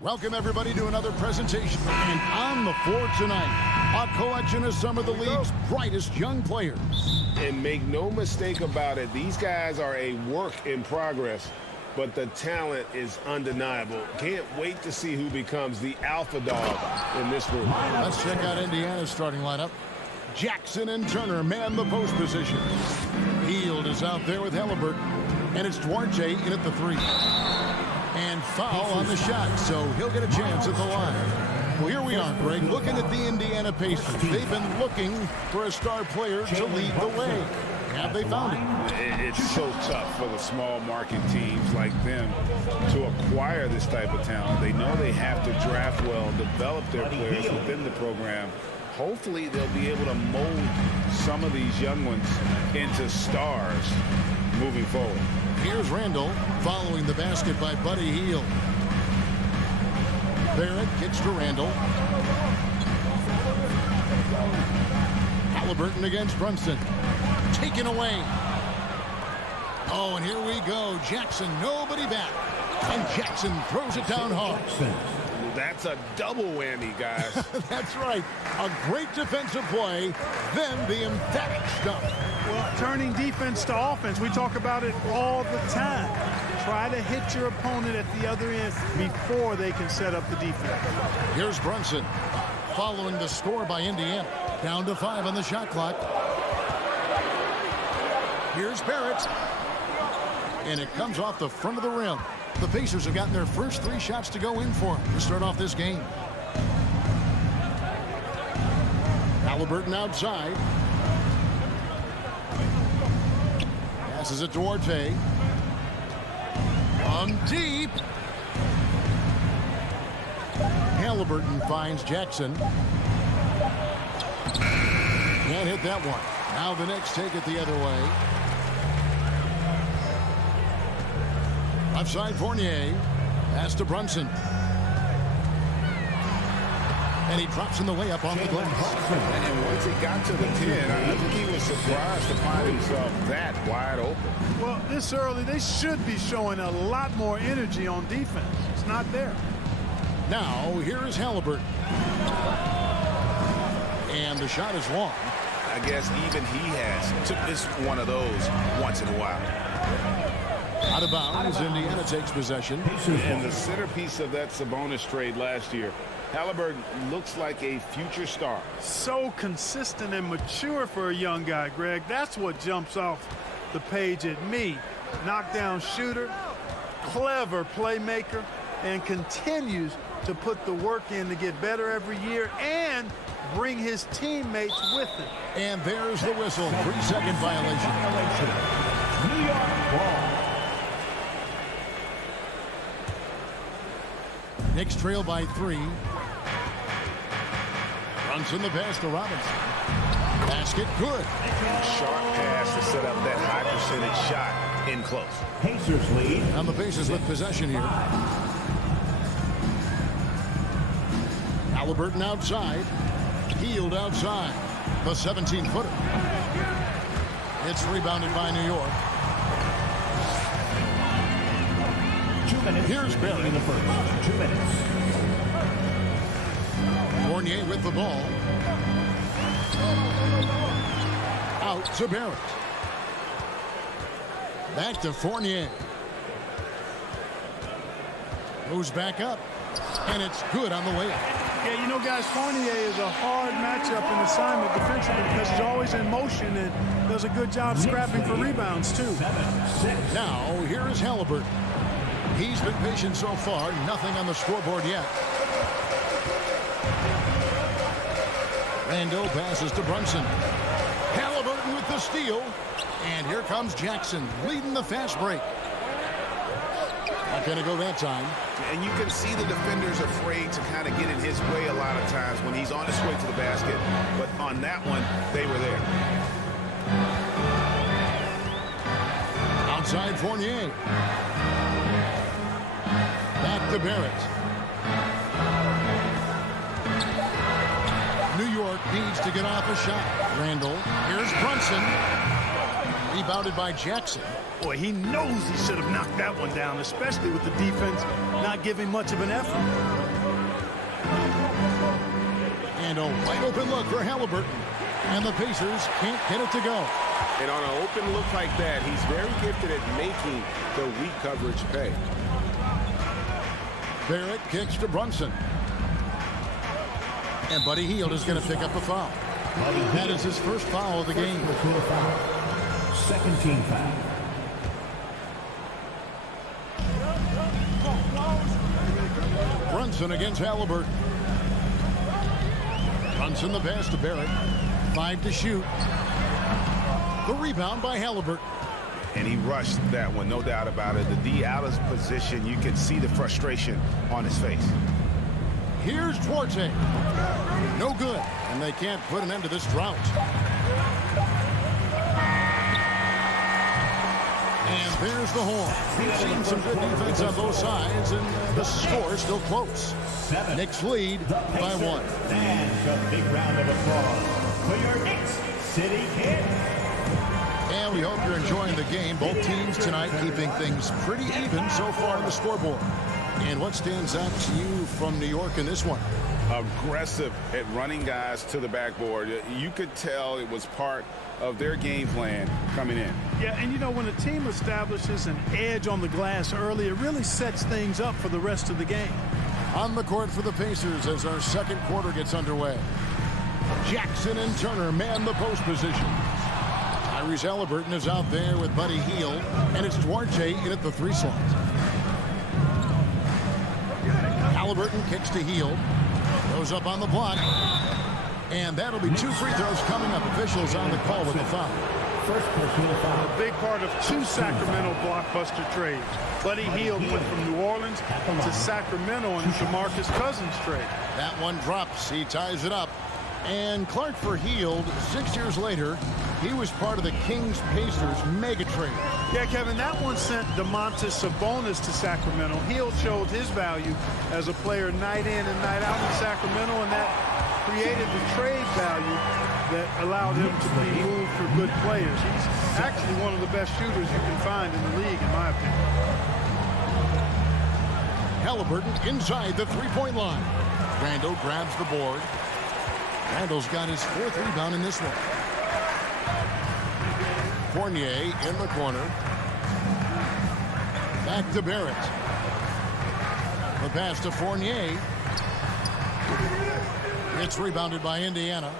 Welcome, everybody, to another presentation. And on the floor tonight, a collection of some of the league's brightest young players. And make no mistake about it, these guys are a work in progress, but the talent is undeniable. Can't wait to see who becomes the alpha dog in this group. Let's check out Indiana's starting lineup. Jackson and Turner man the post position. Hield is out there with Halliburton, and it's Duarte in at the 3. And foul on the shot, so he'll get a chance at the line. Well, here we are, Greg, looking at the Indiana Pacers. They've been looking for a star player to lead the way. Have they found it? It's so tough for the small market teams like them to acquire this type of talent. They know they have to draft well, develop their players within the program. Hopefully, they'll be able to mold some of these young ones into stars moving forward. Here's Randall following the basket by Buddy Hield. Barrett kicks to Randall. Halliburton against Brunson. Taken away. Oh, and here we go. Jackson, nobody back. And Jackson throws it down hard. That's a double whammy, guys. That's right. A great defensive play, then the emphatic stuff. Well, turning defense to offense, we talk about it all the time. Try to hit your opponent at the other end before they can set up the defense. Here's Brunson following the score by Indiana. Down to 5 on the shot clock. Here's Barrett. And it comes off the front of the rim. The Pacers have gotten their first 3 shots to go in for them to start off this game. Halliburton outside. Passes it to Duarte. From deep. Halliburton finds Jackson. Can't hit that one. Now the Knicks take it the other way. Left side, Fournier. Pass to Brunson. And he drops in the layup off the glass. And once he got to the 10, I think he was surprised to find himself that wide open. Well, this early, they should be showing a lot more energy on defense. It's not there. Now, here is Halliburton. And the shot is long. I guess even he has this one of those once in a while. Out of bounds, Indiana takes possession. And the centerpiece of that Sabonis trade last year, Halliburton looks like a future star. So consistent and mature for a young guy, Greg. That's what jumps off the page at me. Knockdown shooter, clever playmaker, and continues to put the work in to get better every year and bring his teammates with him. And there's the whistle. 3-second violation. New York ball. Knicks trail by 3. Brunson the pass to Robinson. Basket good. Sharp pass to set up that high percentage shot in close. Pacers lead. And the Pacers with possession here. Halliburton outside. Hield outside. The 17-footer. It's rebounded by New York. 2 minutes. Here's Barrett in the first. 2 minutes. Fournier with the ball. Out to Barrett. Back to Fournier. Moves back up. And it's good on the layup. Yeah, you know, guys, Fournier is a hard matchup in assignment defensively because he's always in motion and does a good job scrapping for rebounds, too. Now, here is Halliburton. He's been patient so far. Nothing on the scoreboard yet. Randall passes to Brunson. Halliburton with the the steal. And here comes Jackson leading the fast break. Not going to go that time. And you can see the defenders afraid to kind of get in his way a lot of times when he's on his way to the basket. But on that one, they were there. Outside Fournier. Back to Barrett. New York needs to get off a shot. Randall. Here's Brunson. Rebounded by Jackson. Boy, he knows he should have knocked that one down, especially with the defense not giving much of an effort. And a wide open look for Halliburton. And the Pacers can't get it to go. And on an open look like that, he's very gifted at making the weak coverage pay. Barrett kicks to Brunson. And Buddy Hield is going to pick up a foul. That is his first foul of the game. Second team foul. Brunson against Halliburton. Brunson the pass to Barrett. 5 to shoot. The rebound by Halliburton. And he rushed that one, no doubt about it. The D out of position, you can see the frustration on his face. Here's Duarte. No good. And they can't put an end to this drought. And there's the horn. We've seen some good defense on both sides, and the score is still close. Knicks lead by 1. And a big round of applause for your Knicks City Kid. And we hope you're enjoying the game. Both teams tonight keeping things pretty even so far on the scoreboard. And what stands out to you from New York in this one? Aggressive at running guys to the backboard. You could tell it was part of their game plan coming in. Yeah, and you know, when a team establishes an edge on the glass early, it really sets things up for the rest of the game. On the court for the Pacers as our second quarter gets underway. Jackson and Turner man the post position. Tyrese Halliburton is out there with Buddy Hield, and it's Duarte in at the 3 slot. Halliburton kicks to Hield. Goes up on the block. And that'll be 2 free throws coming up. Officials on the call with the foul. First personal foul. A big part of 2 Sacramento blockbuster trades. Buddy Hield went from New Orleans to Sacramento in the DeMarcus Cousins trade. That one drops. He ties it up. And Clark for Hield, 6 years later, he was part of the Kings-Pacers mega trade. Yeah, Kevin, that one sent Domantas Sabonis to Sacramento. Hield showed his value as a player night in and night out in Sacramento, and that created the trade value that allowed him to be moved for good players. He's actually one of the best shooters you can find in the league, in my opinion. Halliburton inside the three-point line. Randall grabs the board. Randall's got his 4th rebound in this one. Fournier in the corner. Back to Barrett. The pass to Fournier. It's rebounded by Indiana.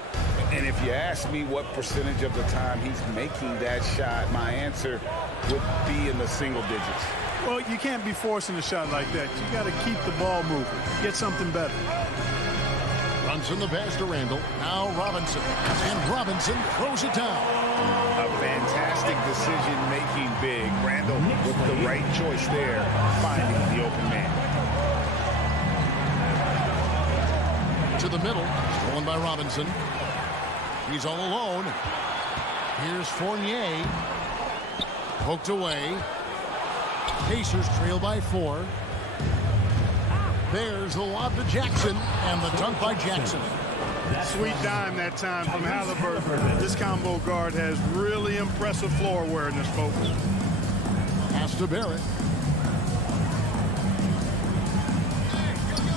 And if you ask me what percentage of the time he's making that shot, my answer would be in the single digits. Well, you can't be forcing a shot like that. You got to keep the ball moving. Get something better. Brunson the pass to Randall. Now Robinson. And Robinson throws it down. A fantastic decision-making big. Randall with the right choice there, finding the open man. To the middle. Stolen by Robinson. He's all alone. Here's Fournier. Poked away. Pacers trail by 4. There's the lob to Jackson, and the dunk by Jackson. Sweet dime that time from Halliburton. This combo guard has really impressive floor awareness, folks. Pass to Barrett.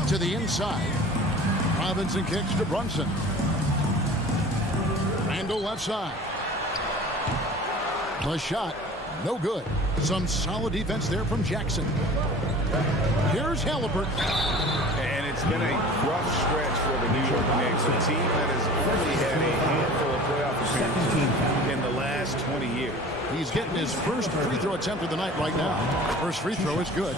To the inside. Robinson kicks to Brunson. Randall left side. The shot, no good. Some solid defense there from Jackson. Here's Halliburton. And it's been a rough stretch for the New York Knicks, a team that has only had a handful of playoff appearances in the last 20 years. He's getting his first free throw attempt of the night right now. First free throw is good.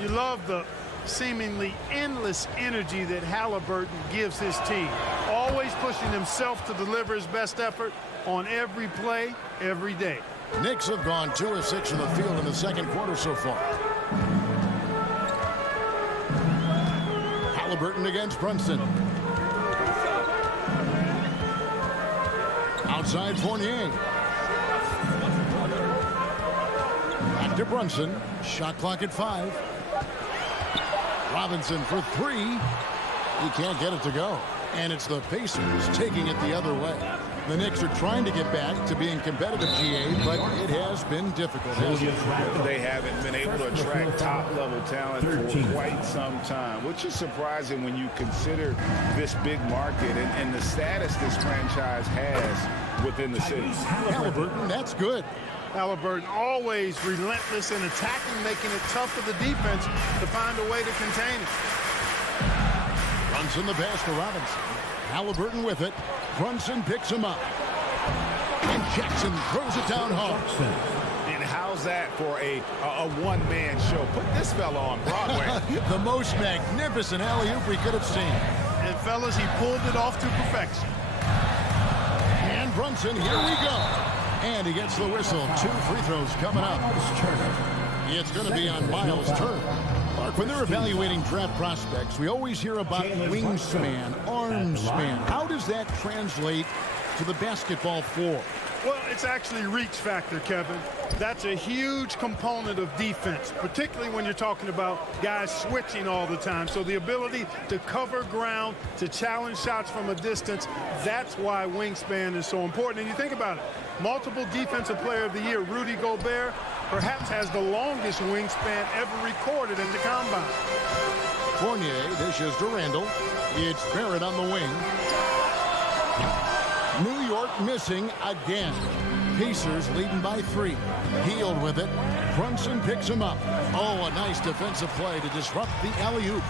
You love the seemingly endless energy that Halliburton gives his team. Always always pushing himself to deliver his best effort on every play, every day. Knicks have gone 2 of 6 in the field in the second quarter so far. Halliburton against Brunson. Outside Fournier. Back to Brunson. Shot clock at 5. Robinson for 3. He can't get it to go. And it's the Pacers taking it the other way. The Knicks are trying to get back to being competitive, GA, but it has been difficult. They haven't been able to attract top-level talent for quite some time, which is surprising when you consider this big market and the status this franchise has within the city. Halliburton, that's good. Halliburton always relentless in attacking, making it tough for the defense to find a way to contain it. Brunson the pass to Robinson. Halliburton with it. Brunson picks him up. And Jackson throws it down hard. And how's that for a one-man show? Put this fella on Broadway. The most magnificent alley-oop we could have seen. And fellas, he pulled it off to perfection. And Brunson, here we go. And he gets the whistle. 2 free throws coming up. It's going to be on Miles' turn. Mark, when they're evaluating draft prospects, we always hear about wingspan, arm span. How does that translate to the basketball floor? Well, it's actually reach factor, Kevin. That's a huge component of defense, particularly when you're talking about guys switching all the time. So the ability to cover ground, to challenge shots from a distance, that's why wingspan is so important. And you think about it, multiple Defensive Player of the Year, Rudy Gobert, perhaps has the longest wingspan ever recorded in the combine. Fournier dishes to Randall. It's Barrett on the wing. New York missing again. Pacers leading by 3. Healed with it. Brunson picks him up. Oh, a nice defensive play to disrupt the alley-oop.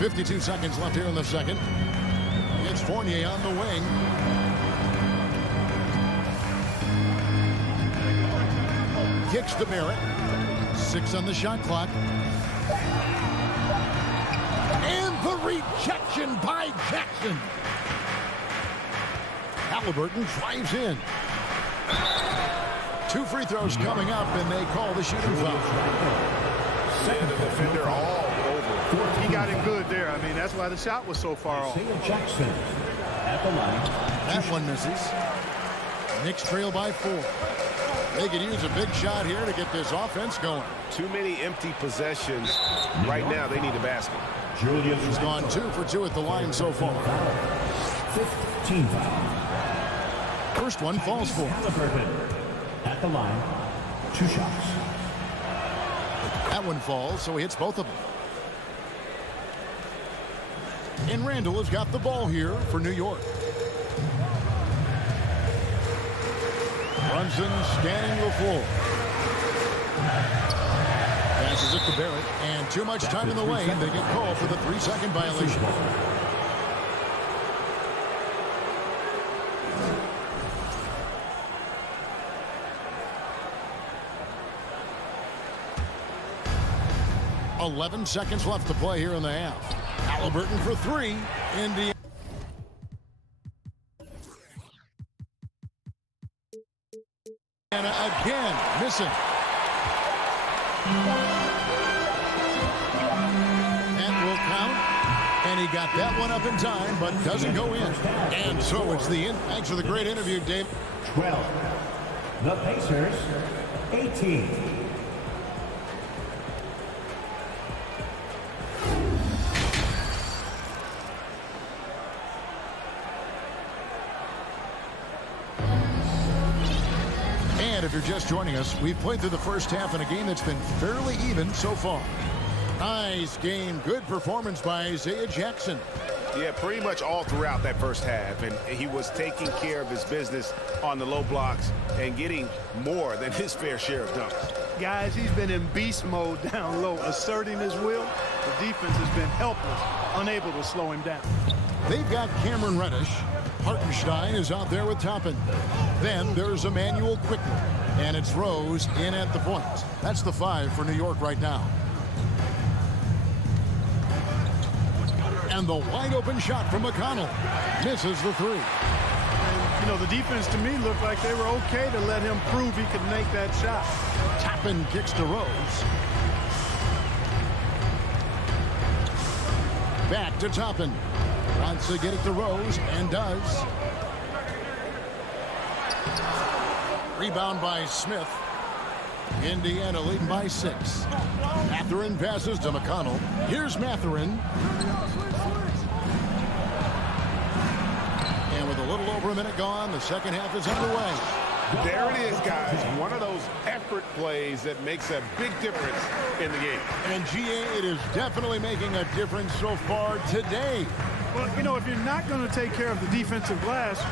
52 seconds left here in the second. It's Fournier on the wing. Kicks to Barrett. 6 on the shot clock. And the rejection by Jackson. Halliburton drives in. 2 free throws coming up, and they call the shooting foul. Send the defender all over. He got him good there. I mean, that's why the shot was so far off. Jackson at the line. That one misses. Knicks trail by 4. They could use a big shot here to get this offense going. Too many empty possessions. Right now, they need a basket. He's gone 2 for 2 at the line so far. 15 foul. First one falls for. Halliburton at the line. 2 shots. That one falls, so he hits both of them. And Randall has got the ball here for New York. Brunson scanning the floor. Passes it to Barrett, and too much time in the lane. They get called for the 3-second violation. .11 seconds left to play here in the half. Halliburton for 3. Indiana. Again, missing. That will count. And he got that one up in time, but doesn't go in. And so it's the end. Thanks for the great interview, Dave. 12. The Pacers, 18. And if you're just joining us, we've played through the first half in a game that's been fairly even so far. Nice game. Good performance by Isaiah Jackson. Yeah, pretty much all throughout that first half. And he was taking care of his business on the low blocks and getting more than his fair share of dunks. Guys, he's been in beast mode down low, asserting his will. The defense has been helpless, unable to slow him down. They've got Cameron Reddish. Hartenstein is out there with Toppin. Then there's Emmanuel Quickly. And it's Rose in at the point. That's the 5 for New York right now. And the wide open shot from McConnell. Misses the three. And, you know, the defense to me looked like they were okay to let him prove he could make that shot. Toppin kicks to Rose. Back to Toppin. Wants to get it to Rose and does. Rebound by Smith. Indiana leading by 6. Mathurin passes to McConnell. Here's Mathurin. And with a little over a minute gone, the second half is underway. There it is, guys. One of those effort plays that makes a big difference in the game. And GA, it is definitely making a difference so far today. Well, you know, if you're not going to take care of the defensive glass,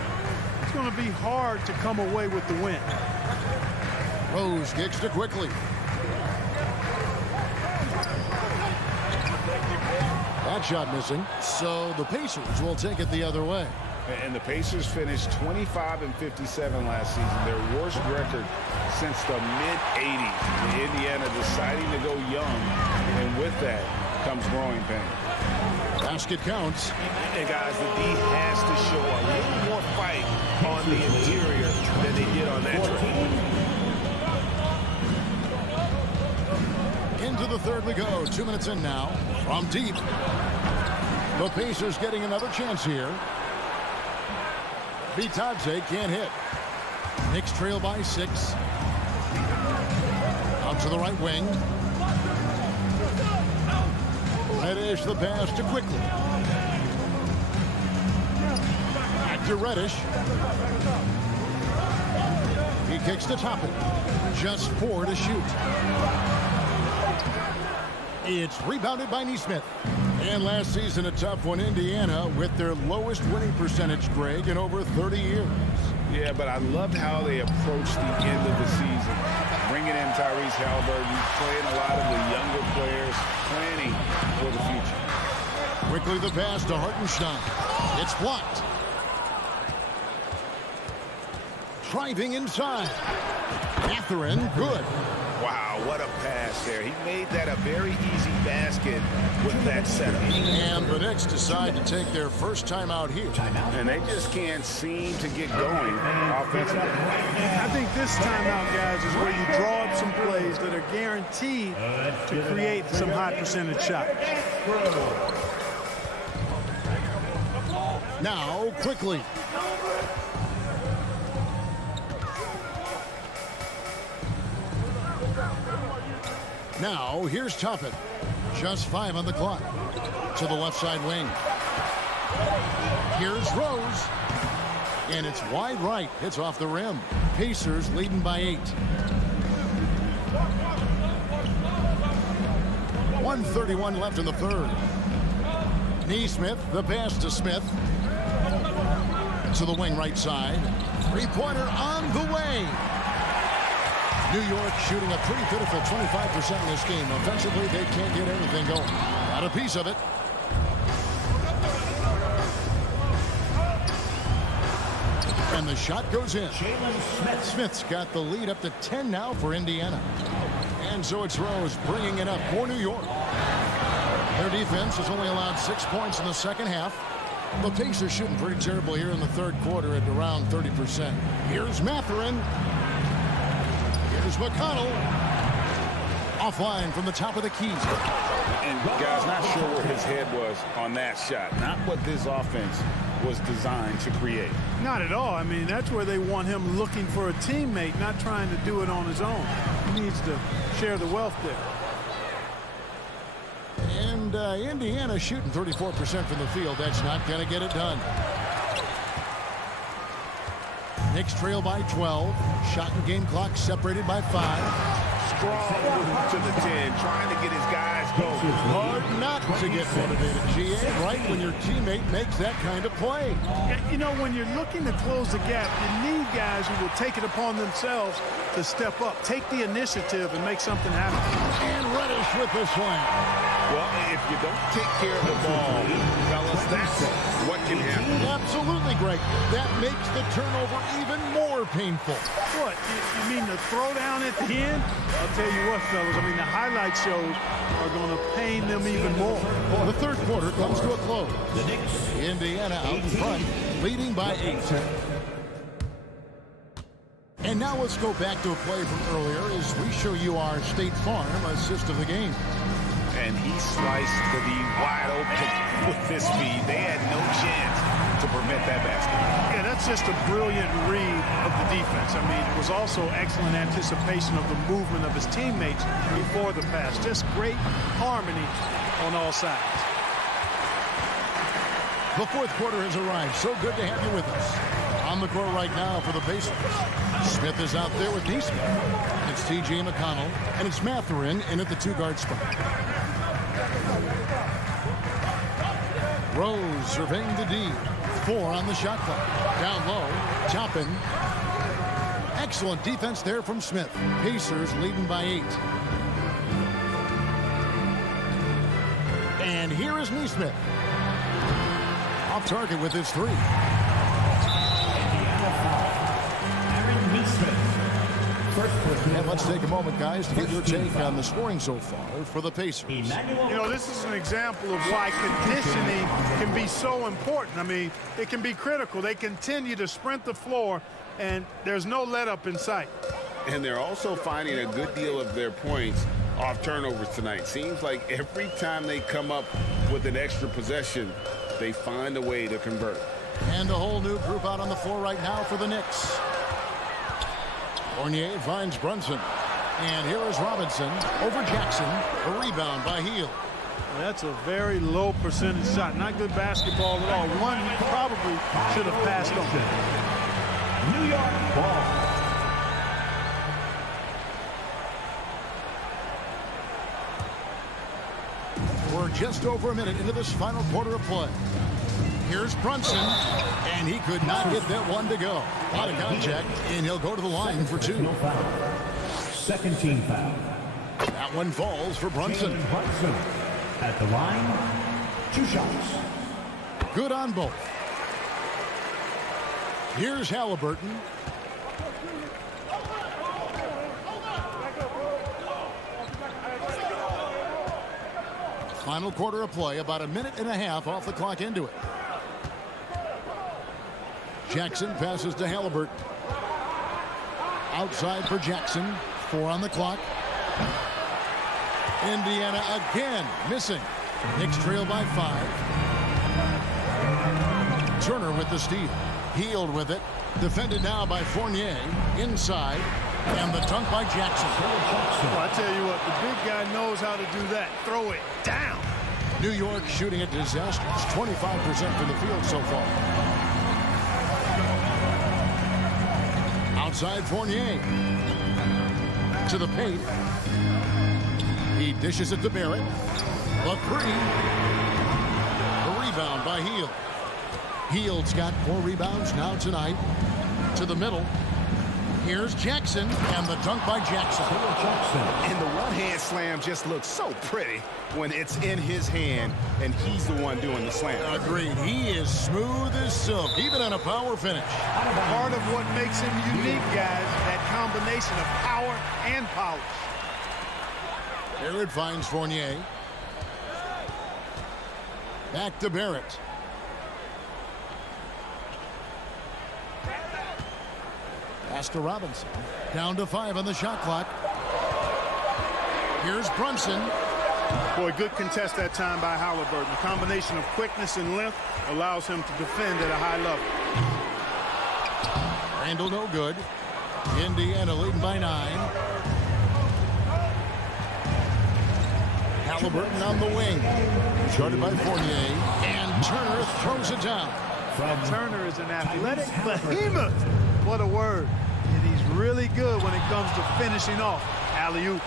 it's going to be hard to come away with the win. Rose kicks to quickly. That shot missing. So the Pacers will take it the other way. And the Pacers finished 25-57 last season, their worst record since the mid-'80s. Indiana deciding to go young, and with that comes growing pain. Basket counts. And guys, the D has to show a little more fight on the interior than they did on that trip. Into the third we go. 2 minutes in now. From deep. The Pacers getting another chance here. Bitadze can't hit. Knicks trail by 6. Out to the right wing. Reddish the pass to quickly. Back to Reddish. He kicks to Toppin. Just 4 to shoot. It's rebounded by Nesmith. And last season, a tough one, Indiana, with their lowest winning percentage, Greg, in over 30 years. Yeah, but I loved how they approached the end of the season. Bringing in Tyrese Halliburton, playing a lot of the younger players, planning for the future. Quickly the pass to Hartenstein. It's blocked. Driving inside. Mathurin, good. Wow, what a pass there. He made that a very easy basket with that setup. And the Knicks decide to take their first time out here. And they just can't seem to get going offensively. I think this timeout, guys, is where you draw up some plays that are guaranteed to create some high percentage shots. Now, quickly. Now, here's Toppin. Just 5 on the clock. To the left side wing. Here's Rose. And it's wide right. It's off the rim. Pacers leading by 8. 1:31 left in the third. Nesmith, the pass to Smith. To the wing right side. Three-pointer on the way. New York shooting a pretty pitiful 25% in this game. Offensively, they can't get anything going. Got a piece of it. And the shot goes in. Smith's got the lead up to 10 now for Indiana. And so it's Rose bringing it up for New York. Their defense has only allowed 6 points in the second half. The Pacers shooting pretty terrible here in the third quarter at around 30%. Here's Mathurin. Here's McConnell. Offline from the top of the key. And guys, not sure where his head was on that shot. Not what this offense was designed to create. Not at all. I mean, that's where they want him looking for a teammate, not trying to do it on his own. He needs to share the wealth there. And Indiana shooting 34% from the field. That's not going to get it done. Knicks trail by 12. Shot and game clock separated by 5. Strong move to the 10, trying to get his guys going. Hard not to get motivated, GA, right when your teammate makes that kind of play. You know, when you're looking to close the gap, you need guys who will take it upon themselves to step up, take the initiative, and make something happen. And Reddish with the swing. Well, if you don't take care of the ball, fellas, that's what can happen. Absolutely, Greg. That makes the turnover even more painful. What? You mean the throwdown at the end? I'll tell you what, fellas. I mean, the highlight shows are going to pain them even more. The third quarter comes to a close. Indiana out in front, leading by 8. And now let's go back to a play from earlier as we show you our State Farm assist of the game. And he sliced to the wide open with this speed. They had no chance to prevent that basket. Yeah, that's just a brilliant read of the defense. I mean, it was also excellent anticipation of the movement of his teammates before the pass. Just great harmony on all sides. The fourth quarter has arrived. So good to have you with us. On the court right now for the Pacers. Smith is out there with Neesmith. It's T.J. McConnell, and it's Mathurin in at the 2-guard spot. Rose surveying the D. 4 on the shot clock. Down low, Toppin. Excellent defense there from Smith. Pacers leading by 8. And here is Neesmith. Off target with his 3. And let's take a moment, guys, to get your take on the scoring so far for the Pacers. You know, this is an example of why conditioning can be so important. I mean, it can be critical. They continue to sprint the floor, and there's no let-up in sight. And they're also finding a good deal of their points off turnovers tonight. Seems like every time they come up with an extra possession, they find a way to convert. And a whole new group out on the floor right now for the Knicks. Fournier finds Brunson. And here is Robinson over Jackson. A rebound by Hield. That's a very low percentage shot. Not good basketball at all. One he probably should have passed on. New York ball. We're just over a minute into this final quarter of play. Here's Brunson, and he could not get that one to go. Out of contact, and he'll go to the line for 2. Second team foul. That one falls for Brunson. Brunson at the line. 2 shots. Good on both. Here's Halliburton. Final quarter of play, about a minute and a half off the clock into it. Jackson passes to Halliburton. Outside for Jackson. 4 on the clock. Indiana again missing. Knicks trail by 5. Turner with the steal. Hield with it. Defended now by Fournier. Inside. And the dunk by Jackson. Well, I tell you what, the big guy knows how to do that. Throw it down. New York shooting at disastrous. 25% from the field so far. Outside Fournier. To the paint. He dishes it to Barrett. The 3. The rebound by Hield. Hield's got 4 rebounds now tonight. To the middle. Here's Jackson, and the dunk by Jackson. And the one-hand slam just looks so pretty when it's in his hand, and he's the one doing the slam. Agreed. He is smooth as silk, even on a power finish. Part of what makes him unique, guys, that combination of power and polish. Barrett finds Fournier. Back to Barrett. Pass to Robinson. Down to 5 on the shot clock. Here's Brunson. Boy, good contest that time by Halliburton. The combination of quickness and length allows him to defend at a high level. Randall no good. Indiana leading by 9. Halliburton on the wing. Guarded by Fournier. And Turner throws it down. Turner is an athletic behemoth. What a word. And he's really good when it comes to finishing off. Alley-oop.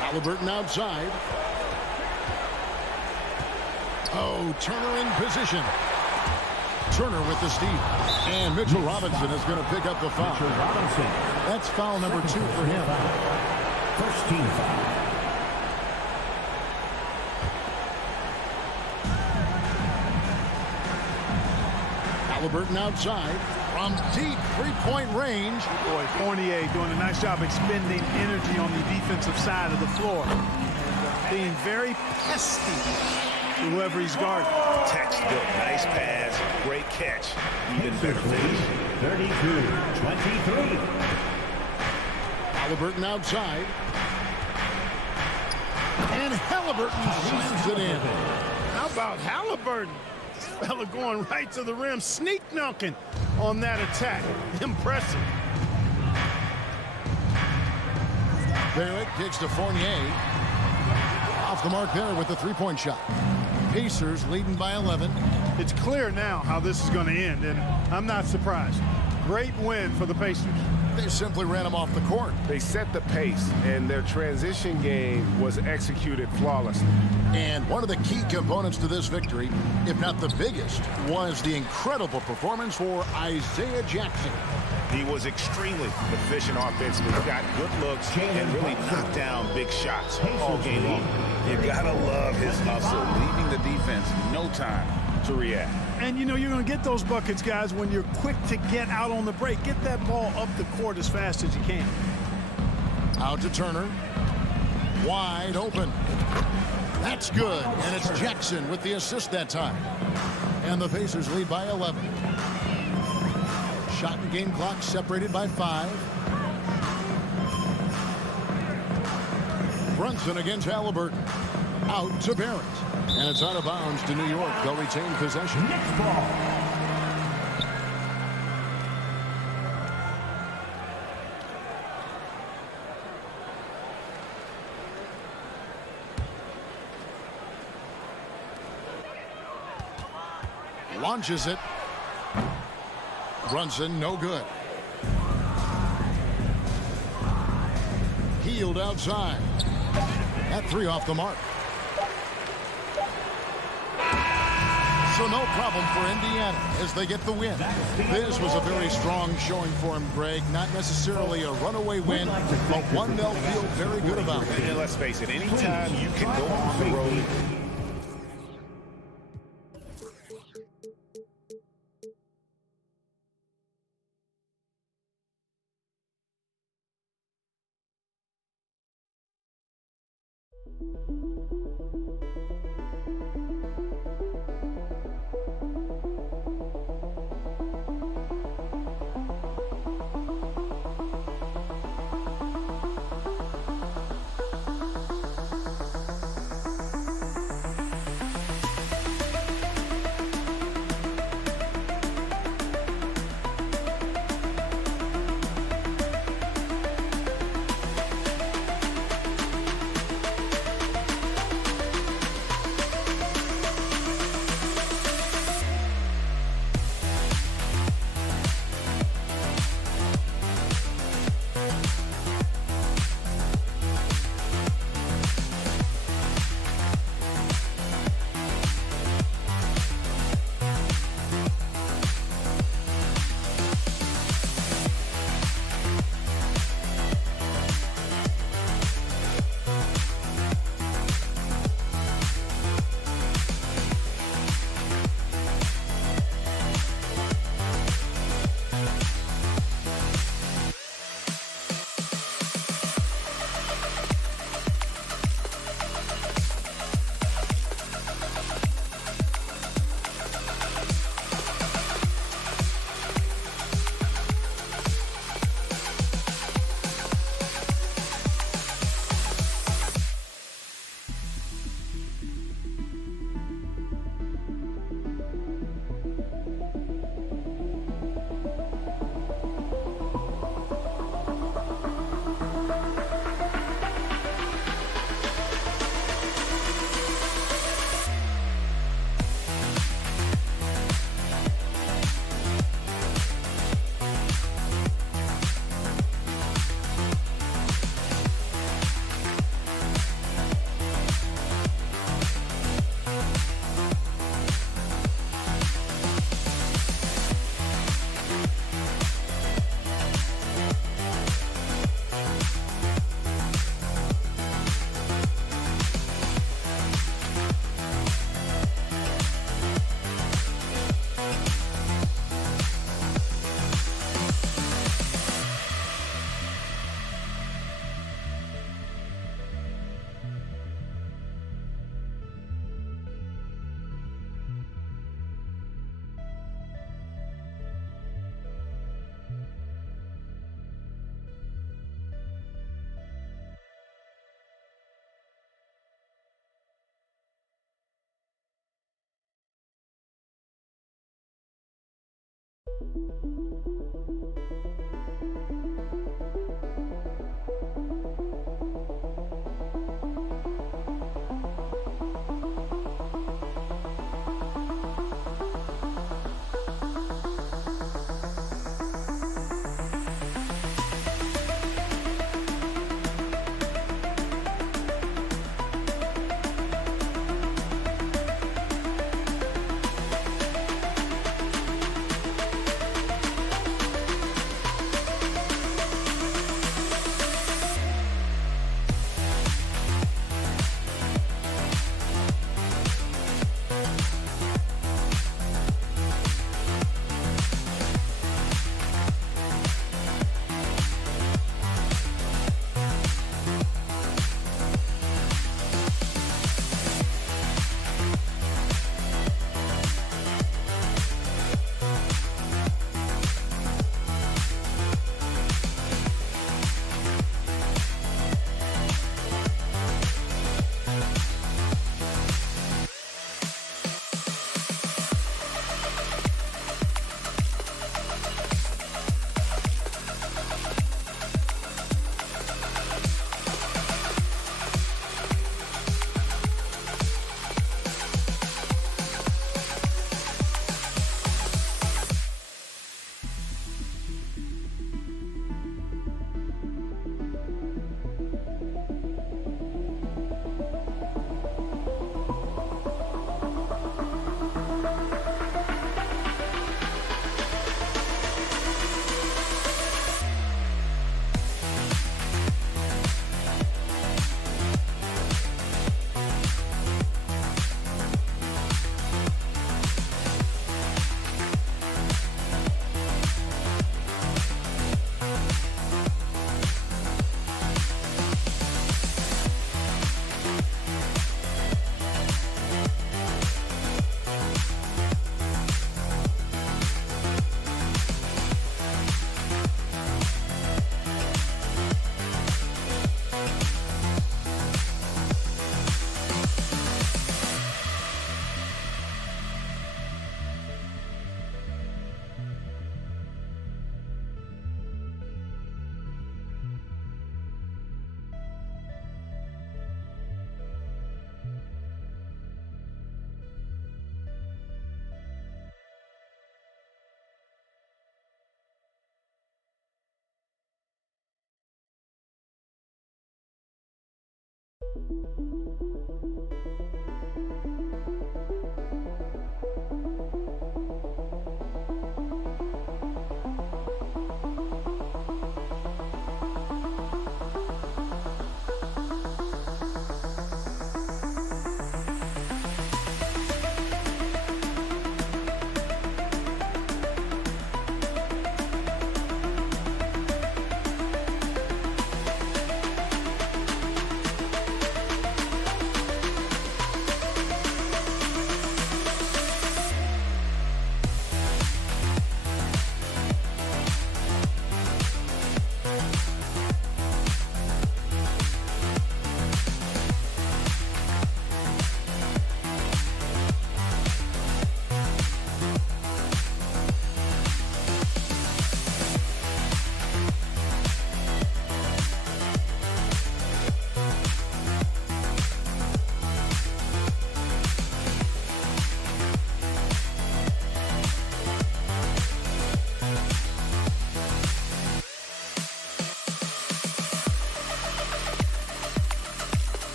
Halliburton outside. Oh, Turner in position. Turner with the steal. And Mitchell Robinson is going to pick up the foul. That's foul number 2 for him. First team foul. Halliburton outside from deep three-point range. Boy, Fournier doing a nice job expending energy on the defensive side of the floor. And, being very pesky to whoever he's guarding. Textbook, nice pass, great catch, even better finish. 32-23. Halliburton outside. And Halliburton slams it in. How about Halliburton? This fella going right to the rim, sneak dunking on that attack. Impressive. Barrett kicks to Fournier. Off the mark there with the three-point shot. Pacers leading by 11. It's clear now how this is going to end, and I'm not surprised. Great win for the Pacers. They simply ran him off the court. They set the pace, and their transition game was executed flawlessly. And one of the key components to this victory, if not the biggest, was the incredible performance for Isaiah Jackson. He was extremely efficient offensively. He got good looks and really knocked down big shots all game long. You gotta love his hustle, leaving the defense no time to react. And, you know, you're going to get those buckets, guys, when you're quick to get out on the break. Get that ball up the court as fast as you can. Out to Turner. Wide open. That's good. And it's Jackson with the assist that time. And the Pacers lead by 11. Shot and game clock separated by 5. Brunson against Halliburton. Out to Barrett. And it's out of bounds to New York. They'll retain possession. Knicks ball. Launches it. Brunson, no good. Healed outside. That three off the mark. So no problem for Indiana as they get the win. This was a very strong showing for him, Greg. Not necessarily a runaway win, but one they'll feel very good about. And let's face it, anytime you can go on the road.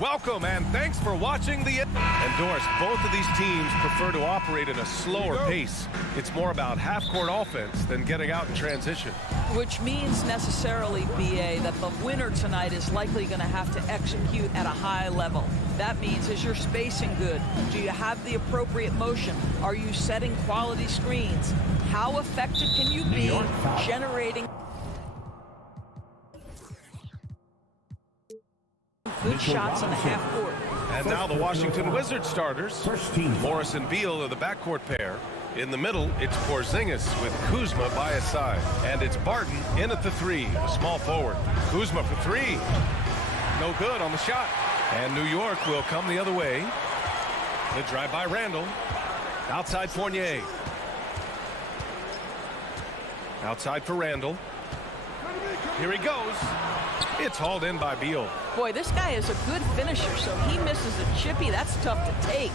Welcome and thanks for watching the... And Doris, both of these teams prefer to operate at a slower pace. It's more about half-court offense than getting out in transition. Which means necessarily, BA, that the winner tonight is likely going to have to execute at a high level. That means, is your spacing good? Do you have the appropriate motion? Are you setting quality screens? How effective can you be generating good shots on the half court? And now the Washington Wizards starters. Morris and Beal are the backcourt pair. In the middle, it's Porzingis with Kuzma by his side. And it's Barton in at the three, a small forward. Kuzma for three. No good on the shot. And New York will come the other way. The drive by Randall. Outside Fournier. Outside for Randall. Here he goes. It's hauled in by Beal. Boy, this guy is a good finisher, so he misses a chippy. That's tough to take.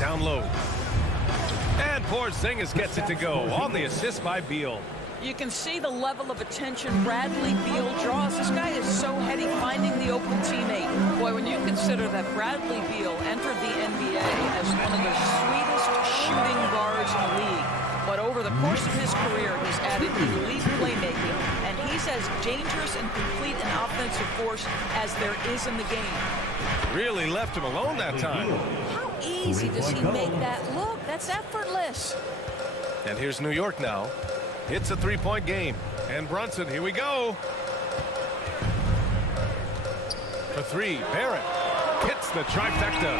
Down low. And Porzingis gets it to go on the assist by Beal. You can see the level of attention Bradley Beal draws. This guy is so heady finding the open teammate. Boy, when you consider that Bradley Beal entered the NBA as one of the sweetest shooting guards in the league, but over the course of his career, he's added elite playmaking, and he's as dangerous and complete an offensive force as there is in the game. Really left him alone that time. How easy does he make that look? That's effortless. And here's New York now. It's a three-point game. And Brunson, here we go. For three, Barrett hits the trifecta.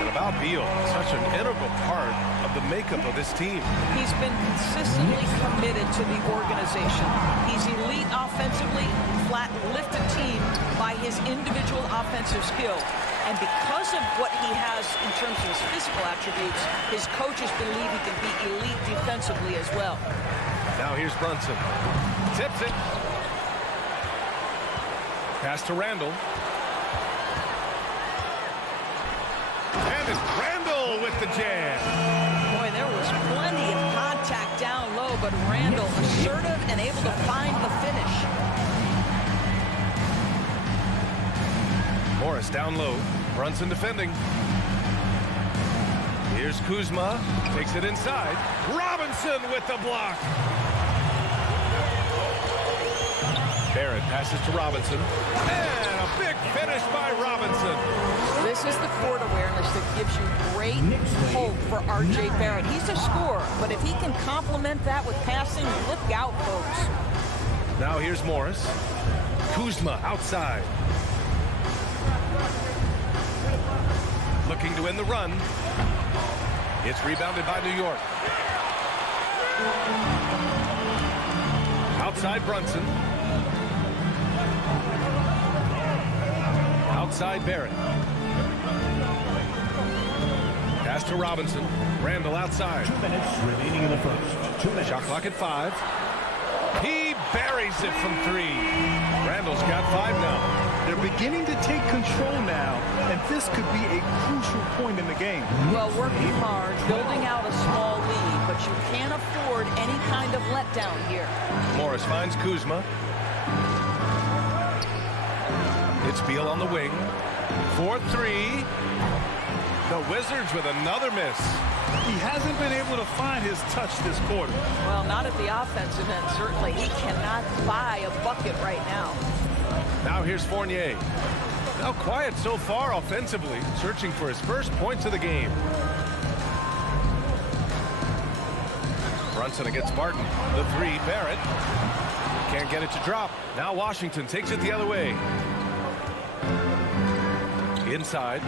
And about Beal, such an integral part of the makeup of this team. He's been consistently committed to the organization. He's elite offensively, flat lifted team by his individual offensive skill. And because of what he has in terms of his physical attributes, his coaches believe he can be elite defensively as well. Now here's Brunson. Tips it. Pass to Randall. And it's Randall with the jam. Boy, there was plenty of contact down low, but Randall assertive and able to find the finish. Morris down low. Brunson defending. Here's Kuzma. Takes it inside. Robinson with the block. Barrett passes to Robinson. And a big finish by Robinson. This is the court awareness that gives you great hope for R.J. Barrett. He's a scorer, but if he can complement that with passing, look out, folks. Now here's Morris. Kuzma outside. Looking to win the run. It's rebounded by New York. Outside Brunson. Outside Barrett. Pass to Robinson. Randall outside. 2 minutes remaining in the first. 2 minutes. Shot clock at 5. He buries it from 3. Randall's got 5 now. They're beginning to take control now, and this could be a crucial point in the game. Well, working hard, building out a small lead, but you can't afford any kind of letdown here. Morris finds Kuzma. It's Beal on the wing. 4-3. The Wizards with another miss. He hasn't been able to find his touch this quarter. Well, not at the offensive end, certainly. He cannot buy a bucket right now. Now here's Fournier. Now quiet so far offensively, searching for his first points of the game. Brunson against Barton. The 3, Barrett. Can't get it to drop. Now Washington takes it the other way. Inside.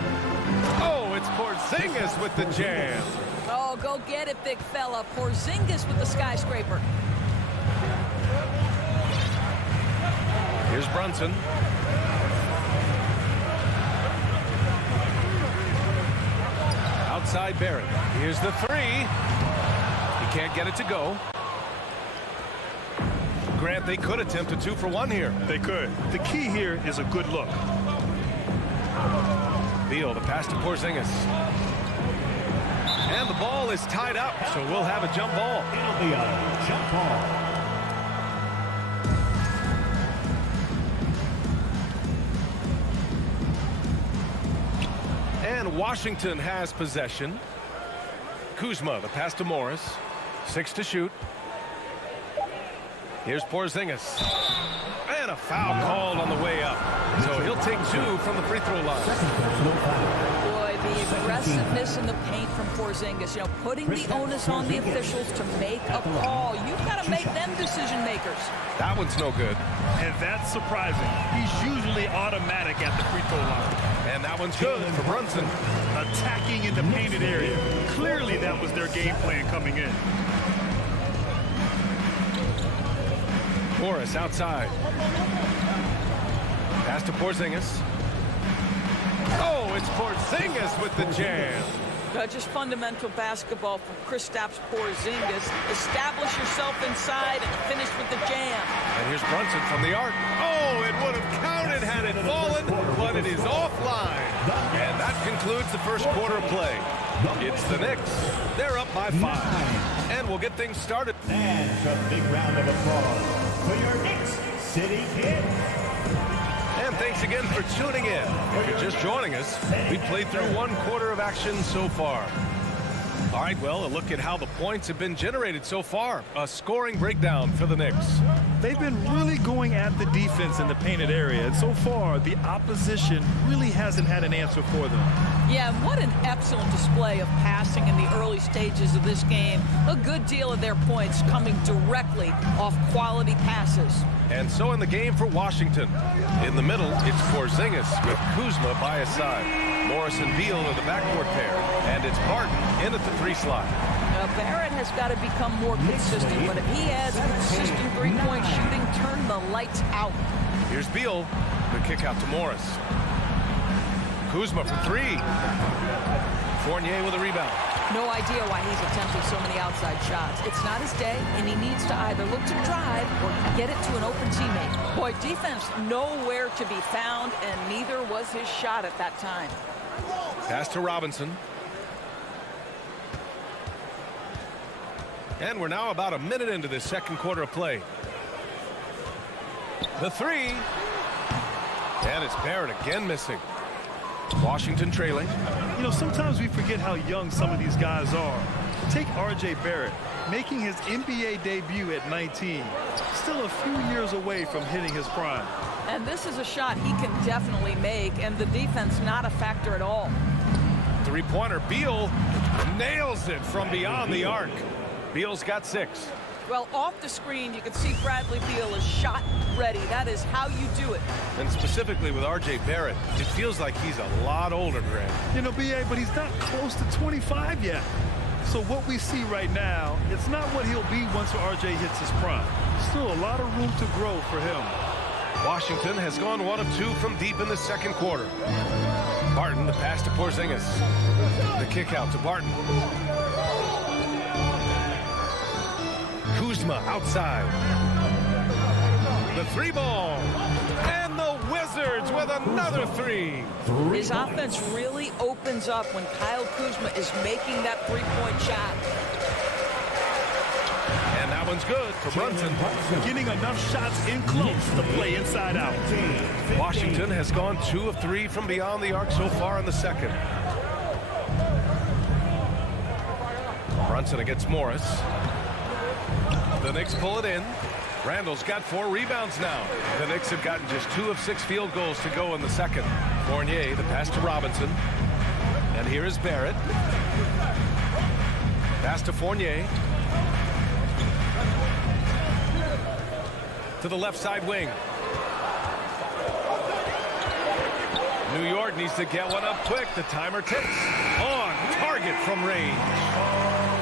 Oh, it's Porzingis with the jam. Oh, go get it, big fella. Porzingis with the skyscraper. Here's Brunson. Outside Barrett. Here's the 3. He can't get it to go. Grant, they could attempt a 2-for-1 here. They could. The key here is a good look. Beal, the pass to Porzingis. And the ball is tied up, so we'll have a jump ball. It'll be a jump ball. And Washington has possession. Kuzma, the pass to Morris. 6 to shoot. Here's Porzingis. And a foul called on the way up. So he'll take 2 from the free throw line. Boy, the aggressiveness in the paint from Porzingis, you know, putting the onus on the officials to make a call. You've got to make them decision makers. That one's no good. And that's surprising. He's usually automatic at the free throw line. And that one's good for Brunson. Attacking in the painted area. Clearly that was their game plan coming in. Morris outside. Pass to Porzingis. Oh, it's Porzingis with the jam. Just fundamental basketball from Kristaps Porzingis. Establish yourself inside and finish with the jam. And here's Brunson from the arc. Oh, it would have counted had it fallen, but it is offline. And that concludes the first quarter of play. It's the Knicks. They're up by 5. And we'll get things started. And a big round of applause for your Knicks City Kid. And thanks again for tuning in. If you're just joining us, we've played through 1 quarter of action so far. All right, well, a look at how the points have been generated so far. A scoring breakdown for the Knicks. They've been really going at the defense in the painted area, and so far the opposition really hasn't had an answer for them. Yeah, and what an excellent display of passing in the early stages of this game. A good deal of their points coming directly off quality passes. And so in the game for Washington. In the middle, it's Porzingis with Kuzma by his side. Morris and Beal are the backcourt pair. And it's Barton in at the 3 slot. Barrett has got to become more consistent, but if he adds consistent three-point shooting, turn the lights out. Here's Beal. The kick out to Morris. Kuzma for 3. Fournier with a rebound. No idea why he's attempting so many outside shots. It's not his day, and he needs to either look to drive or get it to an open teammate. Boy, defense nowhere to be found, and neither was his shot at that time. Pass to Robinson. And we're now about a minute into this second quarter of play. The 3. And it's Barrett again missing. Washington trailing. You know, sometimes we forget how young some of these guys are. Take R.J. Barrett, making his NBA debut at 19. Still a few years away from hitting his prime. And this is a shot he can definitely make, and the defense not a factor at all. Three-pointer. Beal nails it from beyond the arc. Beal's got 6. Well, off the screen, you can see Bradley Beal is shot ready. That is how you do it. And specifically with R.J. Barrett, it feels like he's a lot older, Grant. You know, B.A., but he's not close to 25 yet. So what we see right now, it's not what he'll be once R.J. hits his prime. Still a lot of room to grow for him. Washington has gone 1 of 2 from deep in the second quarter. Barton, the pass to Porzingis. The kick out to Barton. Kuzma outside. The 3-ball. And the Wizards with another 3. His offense really opens up when Kyle Kuzma is making that 3-point shot. And that one's good for Brunson. Getting enough shots in close to play inside out. Washington has gone 2 of 3 from beyond the arc so far in the second. Brunson against Morris. The Knicks pull it in. Randall's got 4 rebounds now. The Knicks have gotten just 2 of 6 field goals to go in the second. Fournier, the pass to Robinson. And here is Barrett. Pass to Fournier. To the left side wing. New York needs to get one up quick. The timer ticks. On target from range.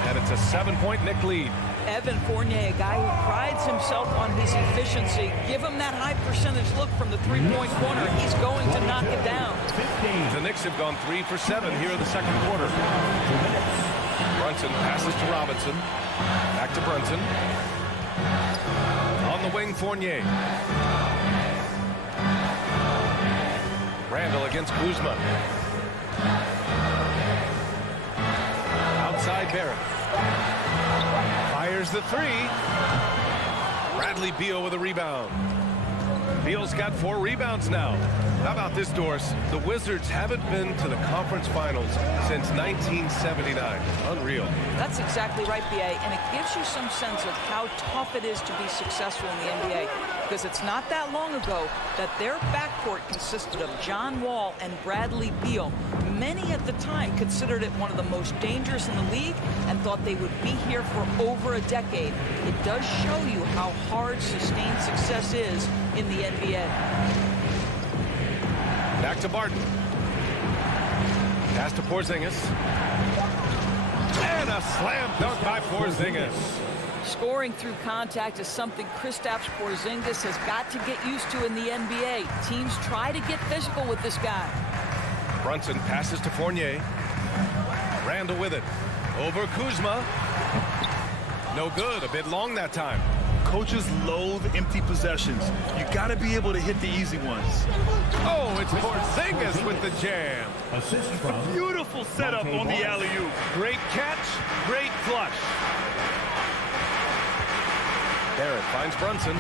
And it's a 7-point Knick lead. Evan Fournier, a guy who prides himself on his efficiency. Give him that high percentage look from the 3-point corner. He's going to knock it down. The Knicks have gone 3 for 7 here in the second quarter. Brunson passes to Robinson. Back to Brunson. On the wing guarding Fournier. Randall against Kuzma. Outside Barrett. Fires the three. Bradley Beal with a rebound. Beal's got 4 rebounds now. How about this, Doris? The Wizards haven't been to the conference finals since 1979. Unreal. That's exactly right, BA, and it gives you some sense of how tough it is to be successful in the NBA, because it's not that long ago that their backcourt consisted of John Wall and Bradley Beal. Many at the time considered it one of the most dangerous in the league and thought they would be here for over a decade. It does show you how hard sustained success is in the NBA. Back to Barton. Pass to Porzingis. And a slam dunk by Porzingis. Scoring through contact is something Kristaps Porzingis has got to get used to in the NBA. Teams try to get physical with this guy. Brunson passes to Fournier. Randall with it. Over Kuzma. No good. A bit long that time. Coaches loathe empty possessions. You got to be able to hit the easy ones. Oh, it's Porzingis with the jam. Assist from Beautiful setup on the alley-oop. Great catch, great flush. Barrett finds Brunson.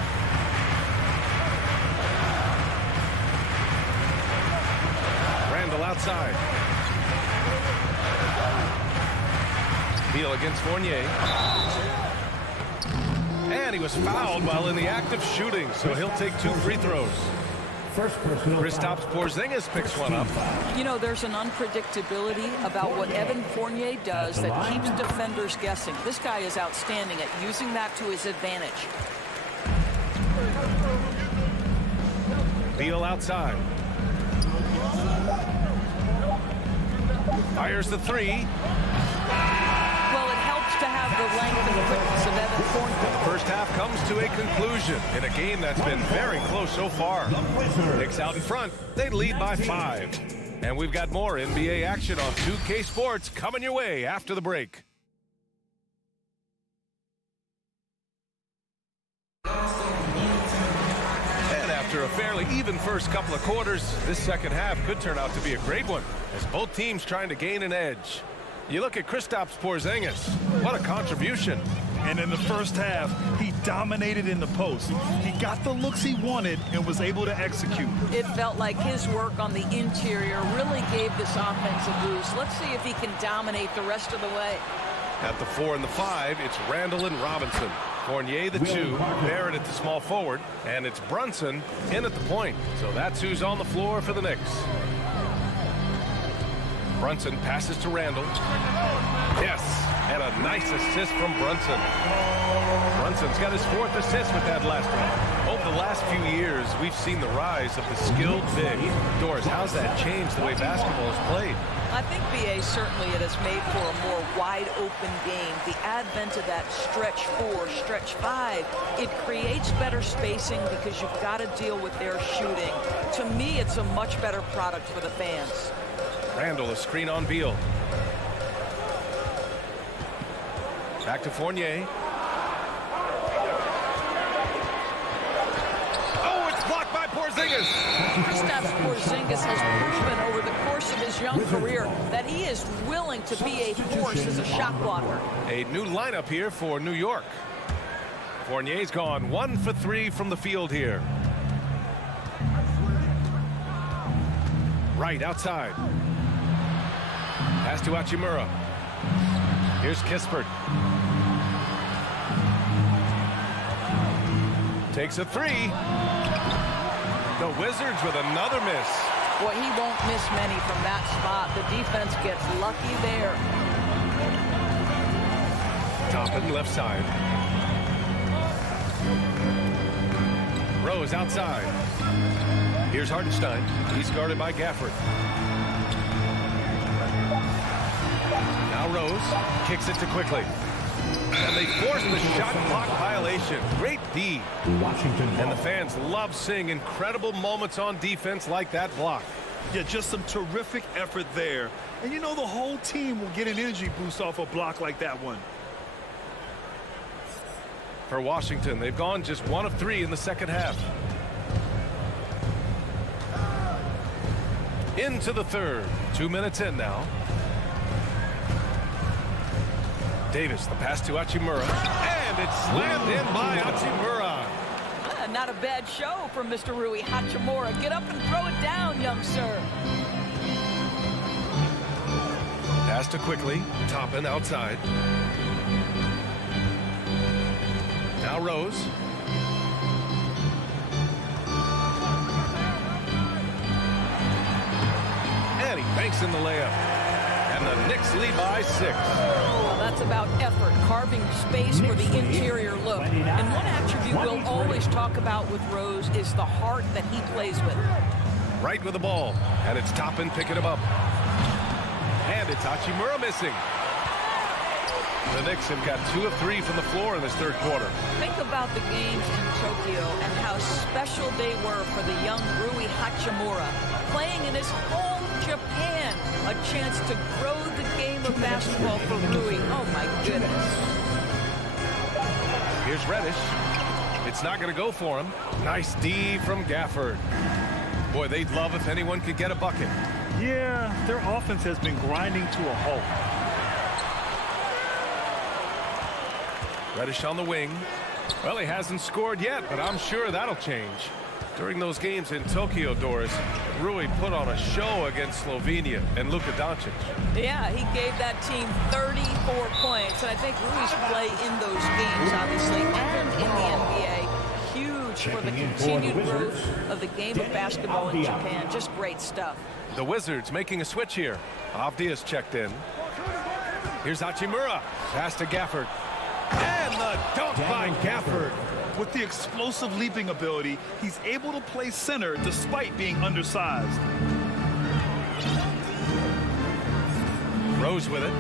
Randall outside. Beal against Fournier. And he was fouled while in the act of shooting, so he'll take 2 free throws. Kristaps Porzingis picks one up. You know, there's an unpredictability about what Evan Fournier does that keeps defenders guessing. This guy is outstanding at using that to his advantage. Beal outside. Fires the three. Well, it helps to have the length and quickness of Evan Fournier. First half comes to a conclusion in a game that's been very close so far. Knicks out in front. They lead by 5. And we've got more NBA action on 2K Sports coming your way after the break. And after a fairly even first couple of quarters, this second half could turn out to be a great one as both teams trying to gain an edge. You look at Kristaps Porzingis. What a contribution. And in the first half, he dominated in the post. He got the looks he wanted and was able to execute. It felt like his work on the interior really gave this offense a boost. Let's see if he can dominate the rest of the way. At the 4 and the 5, it's Randall and Robinson. Fournier the 2, Barrett at the small forward, and it's Brunson in at the point. So that's who's on the floor for the Knicks. Brunson passes to Randall. Yes, and a nice assist from Brunson. Brunson's got his 4th assist with that last one. Over the last few years, we've seen the rise of the skilled big. Doris, how's that changed the way basketball is played? I think, BA, certainly it has made for a more wide-open game. The advent of that stretch 4, stretch 5, it creates better spacing because you've got to deal with their shooting. To me, it's a much better product for the fans. Randall, a screen on Beal. Back to Fournier. Oh, it's blocked by Porzingis. Kristaps Porzingis has proven over the course of his young career that he is willing to be a force as a shot blocker. A new lineup here for New York. Fournier's gone 1 for 3 from the field here. Right outside. Pass to Hachimura. Here's Kispert. Takes a 3. The Wizards with another miss. Boy, he won't miss many from that spot. The defense gets lucky there. Toppin left side. Rose outside. Here's Hartenstein. He's guarded by Gafford. Now Rose kicks it to Quickly. And they force the shot clock violation. Great D. And the fans love seeing incredible moments on defense like that block. Yeah, just some terrific effort there. And you know the whole team will get an energy boost off a block like that one. for Washington. They've gone just 1 of 3 in the second half. Into the third. 2 minutes in now. Davis, the pass to Hachimura. And it's slammed in by Hachimura. Not a bad show from Mr. Rui Hachimura. Get up and throw it down, young sir. Pass to quickly. Toppin outside. Now Rose. And he banks in the layup. And the Knicks lead by 6. Well, that's about effort, carving space for the interior look. And one attribute we'll always talk about with Rose is the heart that he plays with. Right with the ball. And it's Toppin picking him up. And it's Hachimura missing. The Knicks have got 2 of 3 from the floor in this third quarter. Think about the games in Tokyo and how special they were for the young Rui Hachimura. Playing in his home Japan, a chance to grow the game of basketball for Rui. Oh my goodness. Here's Reddish. It's not going to go for him. Nice D from Gafford. Boy, they'd love if anyone could get a bucket. Yeah, their offense has been grinding to a halt. Reddish on the wing. Well, he hasn't scored yet, but I'm sure that'll change. During those games in Tokyo, Doris, Rui put on a show against Slovenia and Luka Doncic. Yeah, he gave that team 34 points, and I think Rui's play in those games, obviously, and in the NBA, huge for the continued growth of the game of basketball in Japan. Just great stuff. The Wizards making a switch here. Avdia's checked in. Here's Hachimura. Pass to Gafford. And the dunk by Gafford. With the explosive leaping ability, he's able to play center despite being undersized. Rose with it.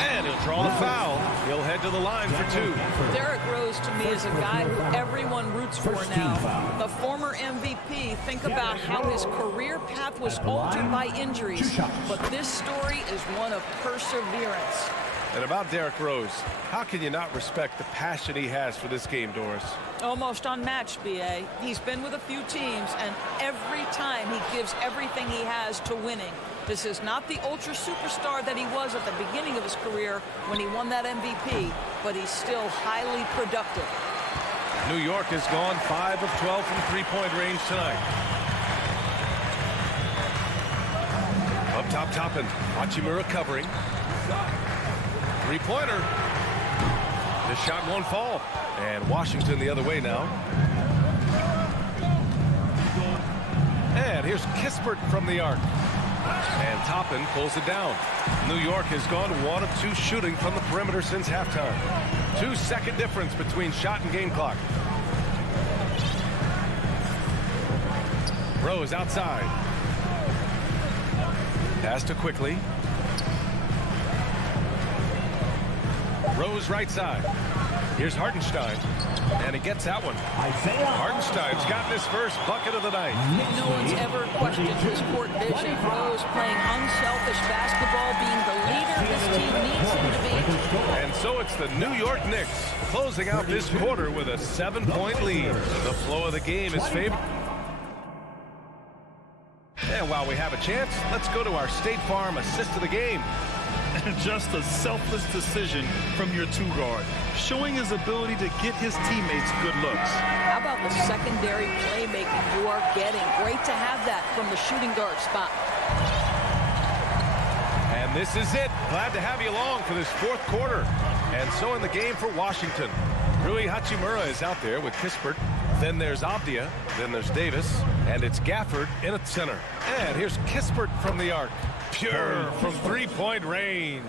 And he'll draw the foul. He'll head to the line for 2. Derrick Rose, to me, is a guy who everyone roots for now. The former MVP, think about how his career path was altered by injuries. But this story is one of perseverance. And about Derrick Rose, how can you not respect the passion he has for this game, Doris? Almost unmatched, B.A. He's been with a few teams, and every time he gives everything he has to winning. This is not the ultra superstar that he was at the beginning of his career when he won that MVP, but he's still highly productive. New York has gone 5 of 12 from three-point range tonight. Up top, Toppin. Hachimura covering. Three-pointer. This shot won't fall. And Washington the other way now. And here's Kispert from the arc. And Toppin pulls it down. New York has gone 1 of 2 shooting from the perimeter since halftime. 2-second difference between shot and game clock. Rose outside. Pass to quickly. Rose right side. Here's Hartenstein. And he gets that one. Hartenstein's gotten his first bucket of the night. No one's ever questioned his court vision. Rose playing unselfish basketball, being the leader this team needs him to be. And so it's the New York Knicks closing out this quarter with a 7-point lead. The flow of the game is favored. And while we have a chance, let's go to our State Farm assist of the game. Just a selfless decision from your 2-guard, showing his ability to get his teammates good looks. How about the secondary playmaking you are getting? Great to have that from the shooting guard spot. And this is it. Glad to have you along for this fourth quarter. And so in the game for Washington, Rui Hachimura is out there with Kispert. Then there's Avdia. Then there's Davis. And it's Gafford in at center. And here's Kispert from the arc. Pure from three-point range.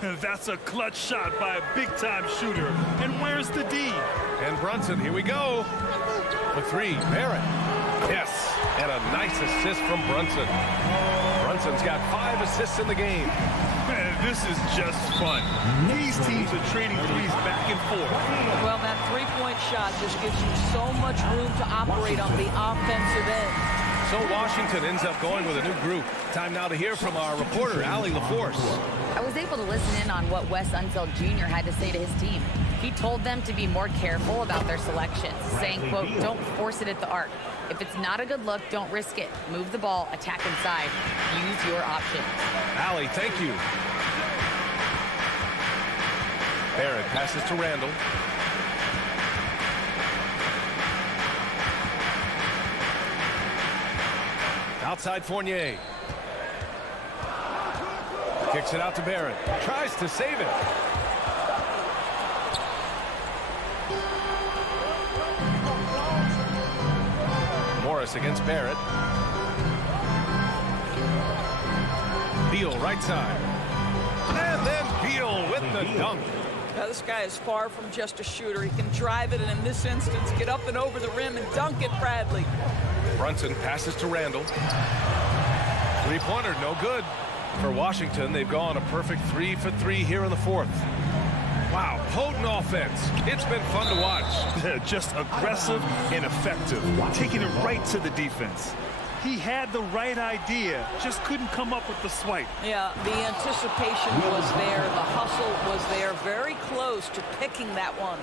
That's a clutch shot by a big-time shooter. And where's the D? And Brunson, here we go. For 3, Barrett. Yes, and a nice assist from Brunson. Brunson's got 5 assists in the game. Man, this is just fun. These teams are trading threes back and forth. Well, that three-point shot just gives you so much room to operate on the offensive end. So Washington ends up going with a new group. Time now to hear from our reporter, Allie LaForce. I was able to listen in on what Wes Unfeld Jr. had to say to his team. He told them to be more careful about their selections, saying, quote, don't force it at the arc. If it's not a good look, don't risk it. Move the ball, attack inside. Use your options. Allie, thank you. Barrett passes to Randall. Outside Fournier. Kicks it out to Barrett. Tries to save it. Morris against Barrett. Beal right side. And then Beal with the dunk. Now, this guy is far from just a shooter. He can drive it, and in this instance, get up and over the rim and dunk it, Bradley. Brunson passes to Randall. Three-pointer, no good. For Washington, they've gone a perfect 3 for 3 here in the fourth. Wow, potent offense. It's been fun to watch. Just aggressive and effective, taking it right to the defense. He had the right idea, just couldn't come up with the swipe. Yeah, the anticipation was there. The hustle was there. Very close to picking that one.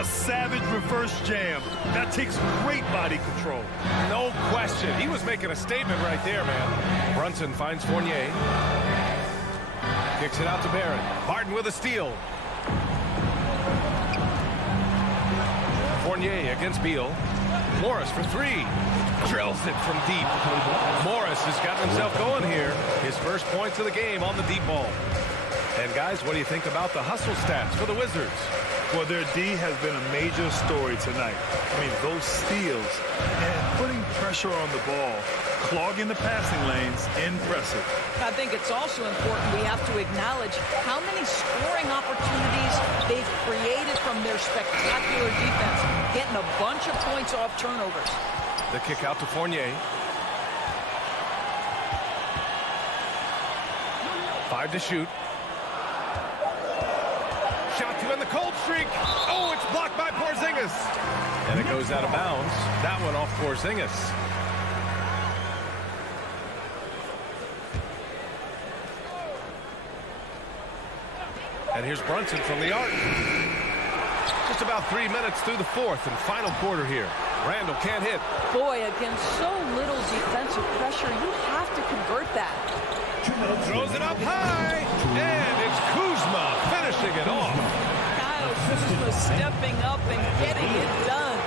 A savage reverse jam. That takes great body control. No question. He was making a statement right there, man. Brunson finds Fournier. Kicks it out to Barrett. Barton with a steal. Fournier against Beal. Morris for three. Drills it from deep. Morris has got himself going here. His first points of the game on the deep ball. And guys, what do you think about the hustle stats for the Wizards? Well, their D has been a major story tonight. I mean, those steals and putting pressure on the ball, clogging the passing lanes, impressive. I think it's also important we have to acknowledge how many scoring opportunities they've created from their spectacular defense, getting a bunch of points off turnovers. The kick out to Fournier. 5 to shoot. Shot to end the cold streak. Oh, it's blocked by Porzingis. And it goes out of bounds. That one off Porzingis. And here's Brunson from the arc. Just about 3 minutes through the fourth and final quarter here. Randall can't hit. Boy, against so little defensive pressure, you have to convert that. Throws it up high. And it's Kuzma finishing it off. Kyle Kuzma stepping up and getting it done.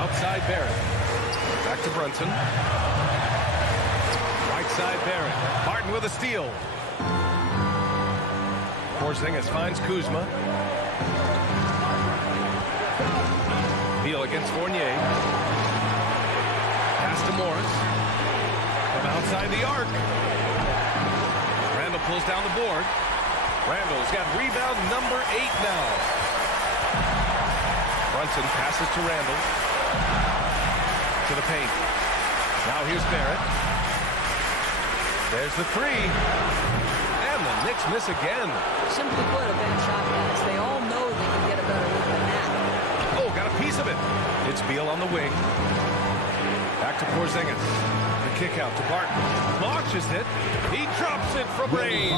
Outside Barrett. Back to Brunson. Right side Barrett. Martin with a steal. Porzingis finds Kuzma. Beal against Fournier. Pass to Morris. From outside the arc. Randall pulls down the board. Randall's got rebound number 8 now. Brunson passes to Randall. To the paint. Now here's Barrett. There's the three. And the Knicks miss again. Simply put, a bad shot, guys. They all know they can get a better look than that. Oh, got a piece of it. It's Beal on the wing. Back to Porzingis. The kick out to Barton. Launches it. He drops it from range.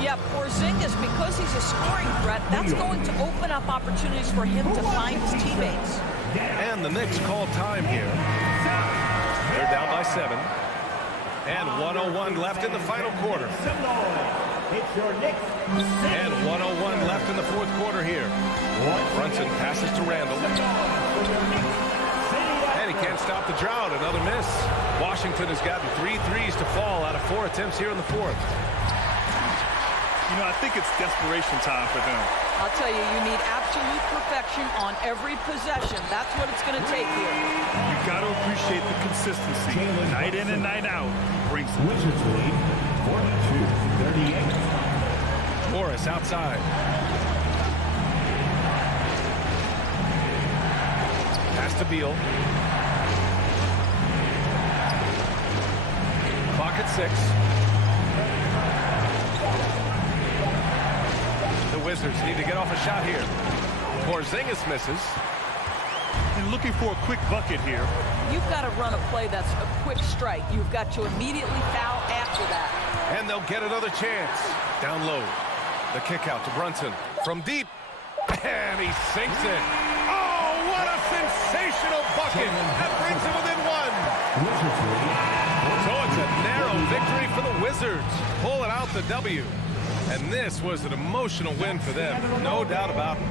Yeah, Porzingis, because he's a scoring threat, that's going to open up opportunities for him to find his teammates. And the Knicks call time here. They're down by 7. And 1:01 left in the final quarter. And 1:01 left in the fourth quarter here. Brunson passes to Randall. And he can't stop the drought. Another miss. Washington has gotten 3 threes to fall out of 4 attempts here in the fourth. You know, I think it's desperation time for them. I'll tell you, you need absolute perfection on every possession. That's what it's going to take here. You got to appreciate the consistency. Night in and night out. Brings the Wizards lead 42-38. Morris outside. Pass to Beal. Clock at 6. The Wizards need to get off a shot here. Porzingis misses. and looking for a quick bucket here. You've got to run a play that's a quick strike. You've got to immediately foul after that. And they'll get another chance. Down low. The kick out to Brunson. From deep. And he sinks it. Oh, what a sensational bucket. That brings him within one. So it's a narrow victory for the Wizards. Pulling out the W. And this was an emotional win for them. No doubt about it.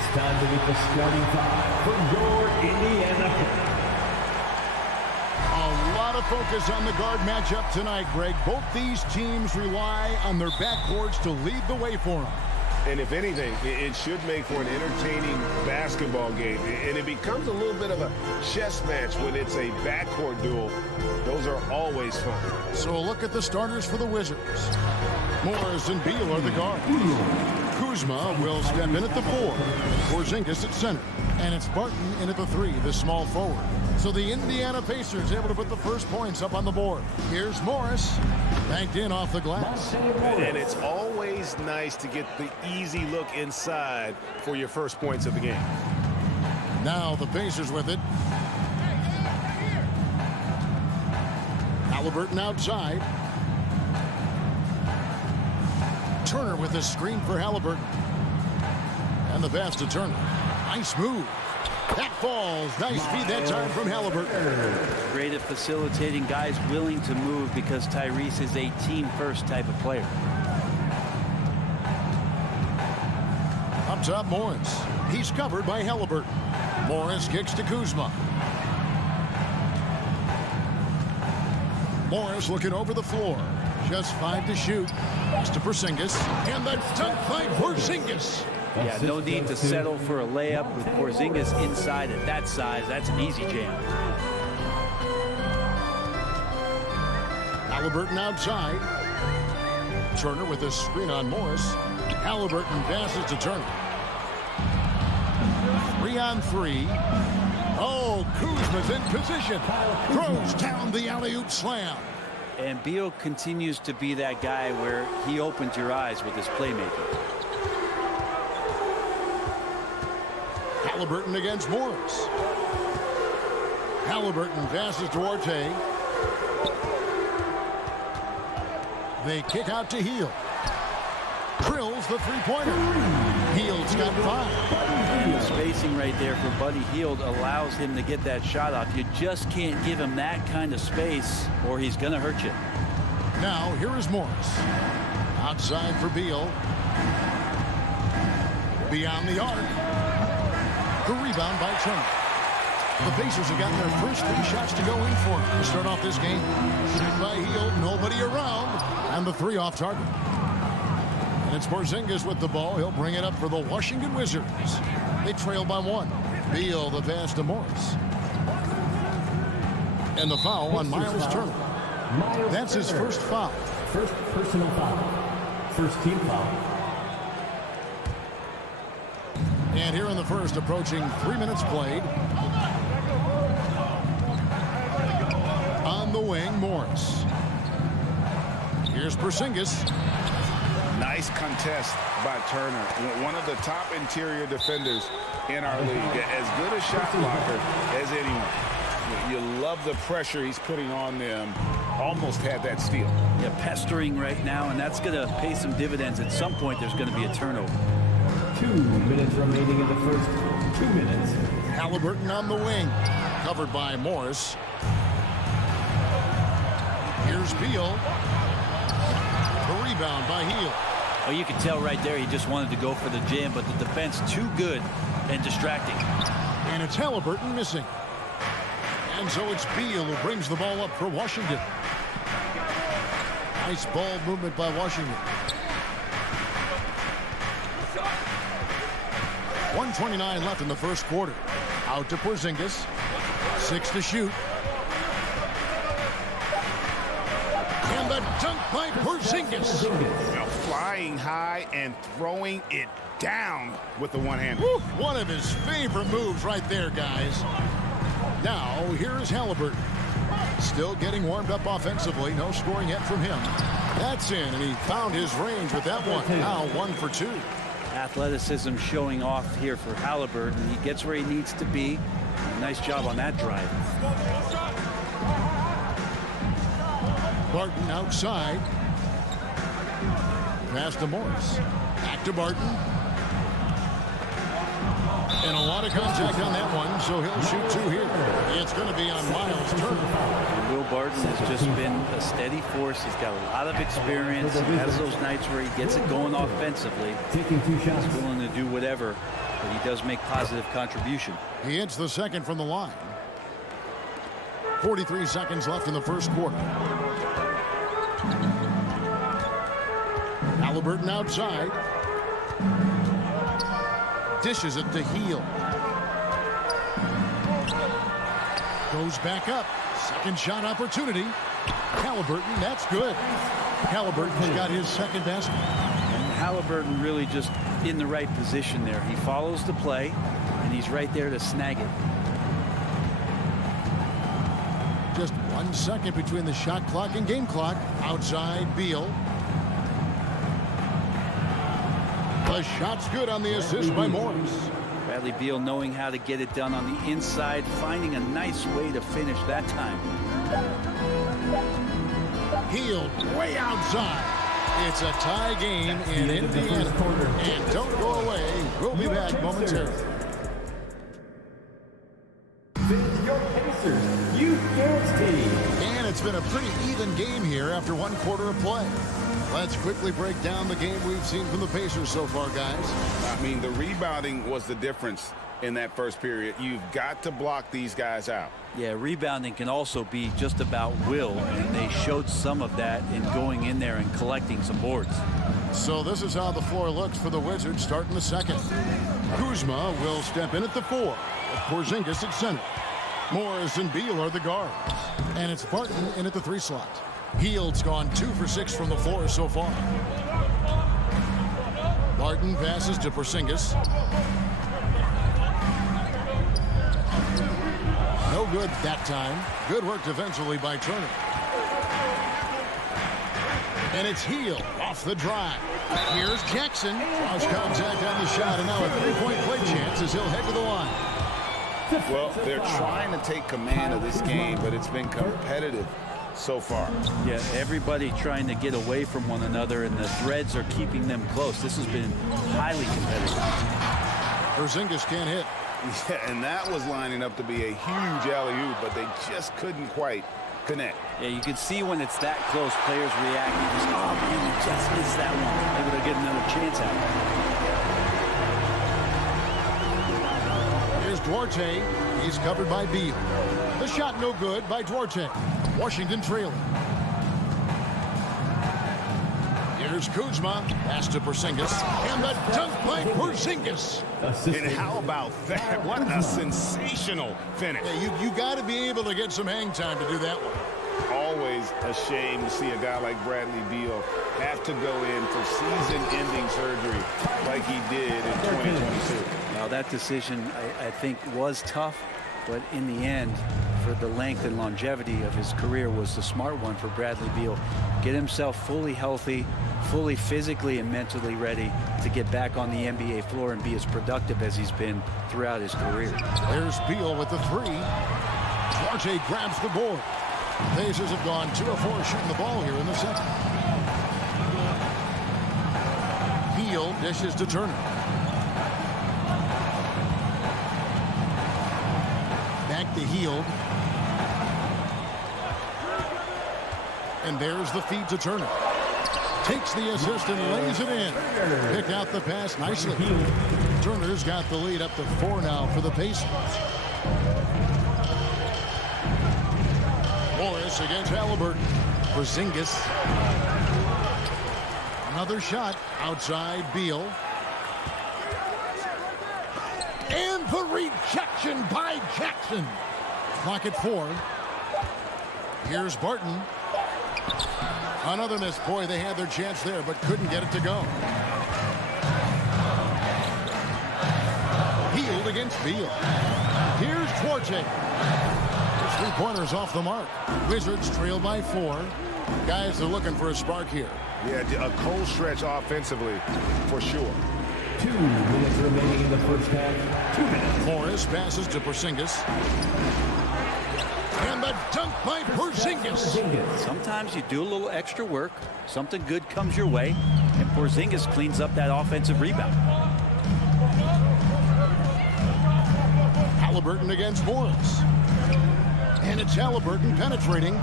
It's time to meet the starting five for your Indiana. A lot of focus on the guard matchup tonight, Greg. Both these teams rely on their backcourts to lead the way for them. And if anything, it should make for an entertaining basketball game. And it becomes a little bit of a chess match when it's a backcourt duel. Those are always fun. So a look at the starters for the Wizards. Morris and Beal are the guards. Kuzma will step in at the 4. Porzingis at center. And it's Barton in at the 3, the small forward. So the Indiana Pacers able to put the first points up on the board. Here's Morris, banked in off the glass. And it's always nice to get the easy look inside for your first points of the game. Now the Pacers with it. Halliburton outside. Turner with the screen for Halliburton. And the pass to Turner. Nice move. That falls. Nice feed that time from Halliburton. Great at facilitating guys willing to move because Tyrese is a team-first type of player. Up top, Morris. He's covered by Halliburton. Morris kicks to Kuzma. Morris looking over the floor. Just 5 to shoot. Pass to Porzingis. And the dunk by Porzingis. Yeah, no need to settle for a layup with Porzingis inside at that size. That's an easy jam. Halliburton outside. Turner with a screen on Morris. Halliburton passes to Turner. 3-on-3. Oh, Kuzma's in position. Throws down the alley-oop slam. And Beal continues to be that guy where he opens your eyes with his playmaking. Halliburton against Morris. Halliburton passes to Orte. They kick out to Hield. Drills the three-pointer. Hield's got 5. The spacing right there for Buddy Hield allows him to get that shot off. You just can't give him that kind of space or he's going to hurt you. Now here is Morris. Outside for Beal. Beyond the arc. The rebound by Turner. The Pacers have gotten their first 3 shots to go in for them to start off this game. Shoot by Hield, nobody around, and the 3 off target. And it's Porzingis with the ball. He'll bring it up for the Washington Wizards. They trail by 1. Beal the pass to Morris. And the foul on Miles Turner. That's his first foul. First personal foul. First team foul. And here in the first, approaching 3 minutes played. On the wing, Morris. Here's Porzingis. Nice contest by Turner. One of the top interior defenders in our league. As good a shot blocker as anyone. You love the pressure he's putting on them. Almost had that steal. Yeah, pestering right now, and that's going to pay some dividends. At some point, there's going to be a turnover. 2 minutes remaining in the first 2 minutes. Halliburton on the wing. Covered by Morris. Here's Beal. The rebound by Hield. Oh, you can tell right there he just wanted to go for the jam, but the defense too good and distracting. And it's Halliburton missing. And so it's Beal who brings the ball up for Washington. Nice ball movement by Washington. 1:29 left in the first quarter. Out to Porzingis. 6 to shoot. And the dunk by Porzingis. Now flying high and throwing it down with the one-hand. One of his favorite moves right there, guys. Now, here's Halliburton. Still getting warmed up offensively. No scoring yet from him. That's in, and he found his range with that one. Now 1 for 2. Athleticism showing off here for Halliburton. He gets where he needs to be. Nice job on that drive. Barton outside. Pass to Morris. Back to Barton. And a lot of contact on that one, so he'll shoot 2 here. It's going to be on Miles Turner. And Will Barton has just been a steady force. He's got a lot of experience. He has those nights where he gets it going offensively. He's willing to do whatever, but he does make positive contribution. He hits the second from the line. 43 seconds left in the first quarter. Halliburton outside. Dishes it to Hield. Goes back up. Second shot opportunity. Halliburton, that's good. Halliburton's got his second basket. And Halliburton really just in the right position there. He follows the play, and he's right there to snag it. Just 1 second between the shot clock and game clock. Outside, Beal. The shot's good on the assist by Morris. Bradley Beal knowing how to get it done on the inside, finding a nice way to finish that time. Hield way outside. It's a tie game in Indiana. And don't go away. We'll be back momentarily. Your Pacers Youth Dance Team. And it's been a pretty even game here after 1 quarter of play. Let's quickly break down the game we've seen from the Pacers so far, guys. I mean, the rebounding was the difference in that first period. You've got to block these guys out. Yeah, rebounding can also be just about will, and they showed some of that in going in there and collecting some boards. So this is how the floor looks for the Wizards starting the second. Kuzma will step in at the 4, with Porzingis at center. Morris and Beal are the guards. And it's Barton in at the 3 slot. Hield's gone 2 for 6 from the floor so far. Barton passes to Porzingis. No good that time. Good work defensively by Turner. And it's Hield off the drive. Here's Jackson. Draws contact on the shot, and now a 3-point play chance as he'll head to the line. Well, they're trying to take command of this game, but it's been competitive so far. Yeah, everybody trying to get away from one another, and the threads are keeping them close. This has been highly competitive. Porzingis can't hit. Yeah, and that was lining up to be a huge alley-oop, but they just couldn't quite connect. Yeah, you can see when it's that close, players react. You just, oh, man, you just missed that one. Maybe they'll get another chance at it. Here's Duarte. He's covered by Beal. The shot no good by Duarte. Washington trailing. Here's Kuzma. Pass to Porzingis. And the dunk by Porzingis. And how about that? What a sensational finish. Yeah, you got to be able to get some hang time to do that one. Always a shame to see a guy like Bradley Beal have to go in for season-ending surgery like he did in 2022. Now, that decision, I think, was tough, but in the end, for the length and longevity of his career, was the smart one for Bradley Beal. Get himself fully healthy, fully physically and mentally ready to get back on the NBA floor and be as productive as he's been throughout his career. There's Beal with the 3. Duarte grabs the board. Pacers have gone 2 of 4 shooting the ball here in the second. Hield dishes to Turner. Back to Hield. And there's the feed to Turner. Takes the assist and lays it in. Pick out the pass nicely. Turner's got the lead up to 4 now for the Pacers. Morris against Halliburton. Porzingis. Another shot outside Beal. And the rejection by Jackson. Clock at 4. Here's Barton. Another miss. Boy, they had their chance there, but couldn't get it to go. Hield against Beal. Here's Duarte. 3-pointers off the mark. Wizards trail by 4. Guys are looking for a spark here. Yeah, a cold stretch offensively, for sure. 2 minutes remaining in the first half. 2 minutes. Morris passes to Porzingis. And the dunk by Porzingis. Sometimes you do a little extra work, something good comes your way, and Porzingis cleans up that offensive rebound. Halliburton against Morris. And it's Halliburton penetrating.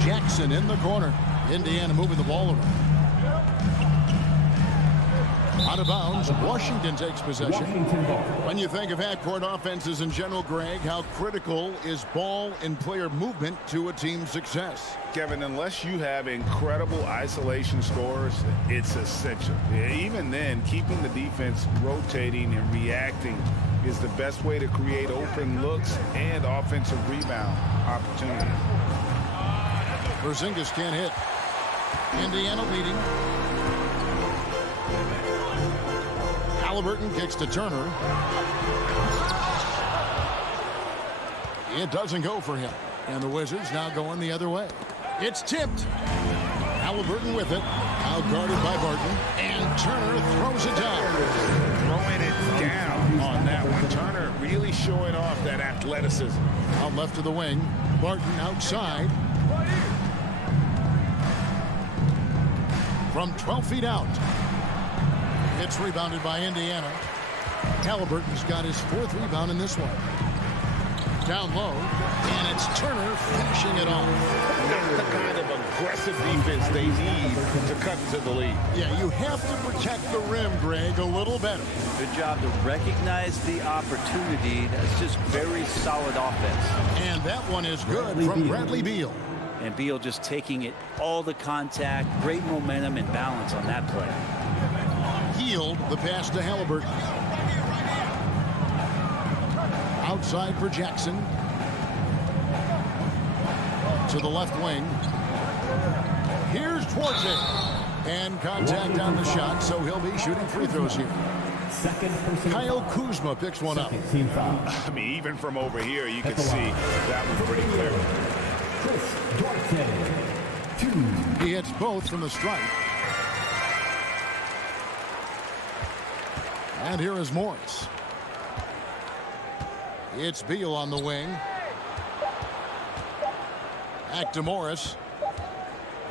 Jackson in the corner. Indiana moving the ball around. Out of bounds, Washington takes possession. When you think of half-court offenses in general, Greg, how critical is ball and player movement to a team's success? Kevin, unless you have incredible isolation scores, it's essential. Even then, keeping the defense rotating and reacting is the best way to create open looks and offensive rebound opportunities. Porzingis can't hit. Indiana leading. Halliburton kicks to Turner. It doesn't go for him. And the Wizards now going the other way. It's tipped. Halliburton with it. Out guarded by Barton. And Turner throws it down. Throwing it down on that one. Turner really showing off that athleticism. Out left of the wing. Barton outside. From 12 feet out. It's rebounded by Indiana. Halliburton's got his 4th rebound in this one. Down low, and it's Turner finishing it off. Not the kind of aggressive defense they need to cut into the lead. Yeah, you have to protect the rim, Greg, a little better. Good job to recognize the opportunity. That's just very solid offense. And that one is good from Bradley Beal. And Beal just taking it, all the contact, great momentum and balance on that play. Healed the pass to Halliburton. Outside for Jackson. To the left wing. Here's Duarte. And contact on the shot, so he'll be shooting free throws here. Kyle Kuzma picks one up. I mean, even from over here, you can see that was pretty clear. He hits both from the stripe. And here is Morris. It's Beal on the wing. Back to Morris.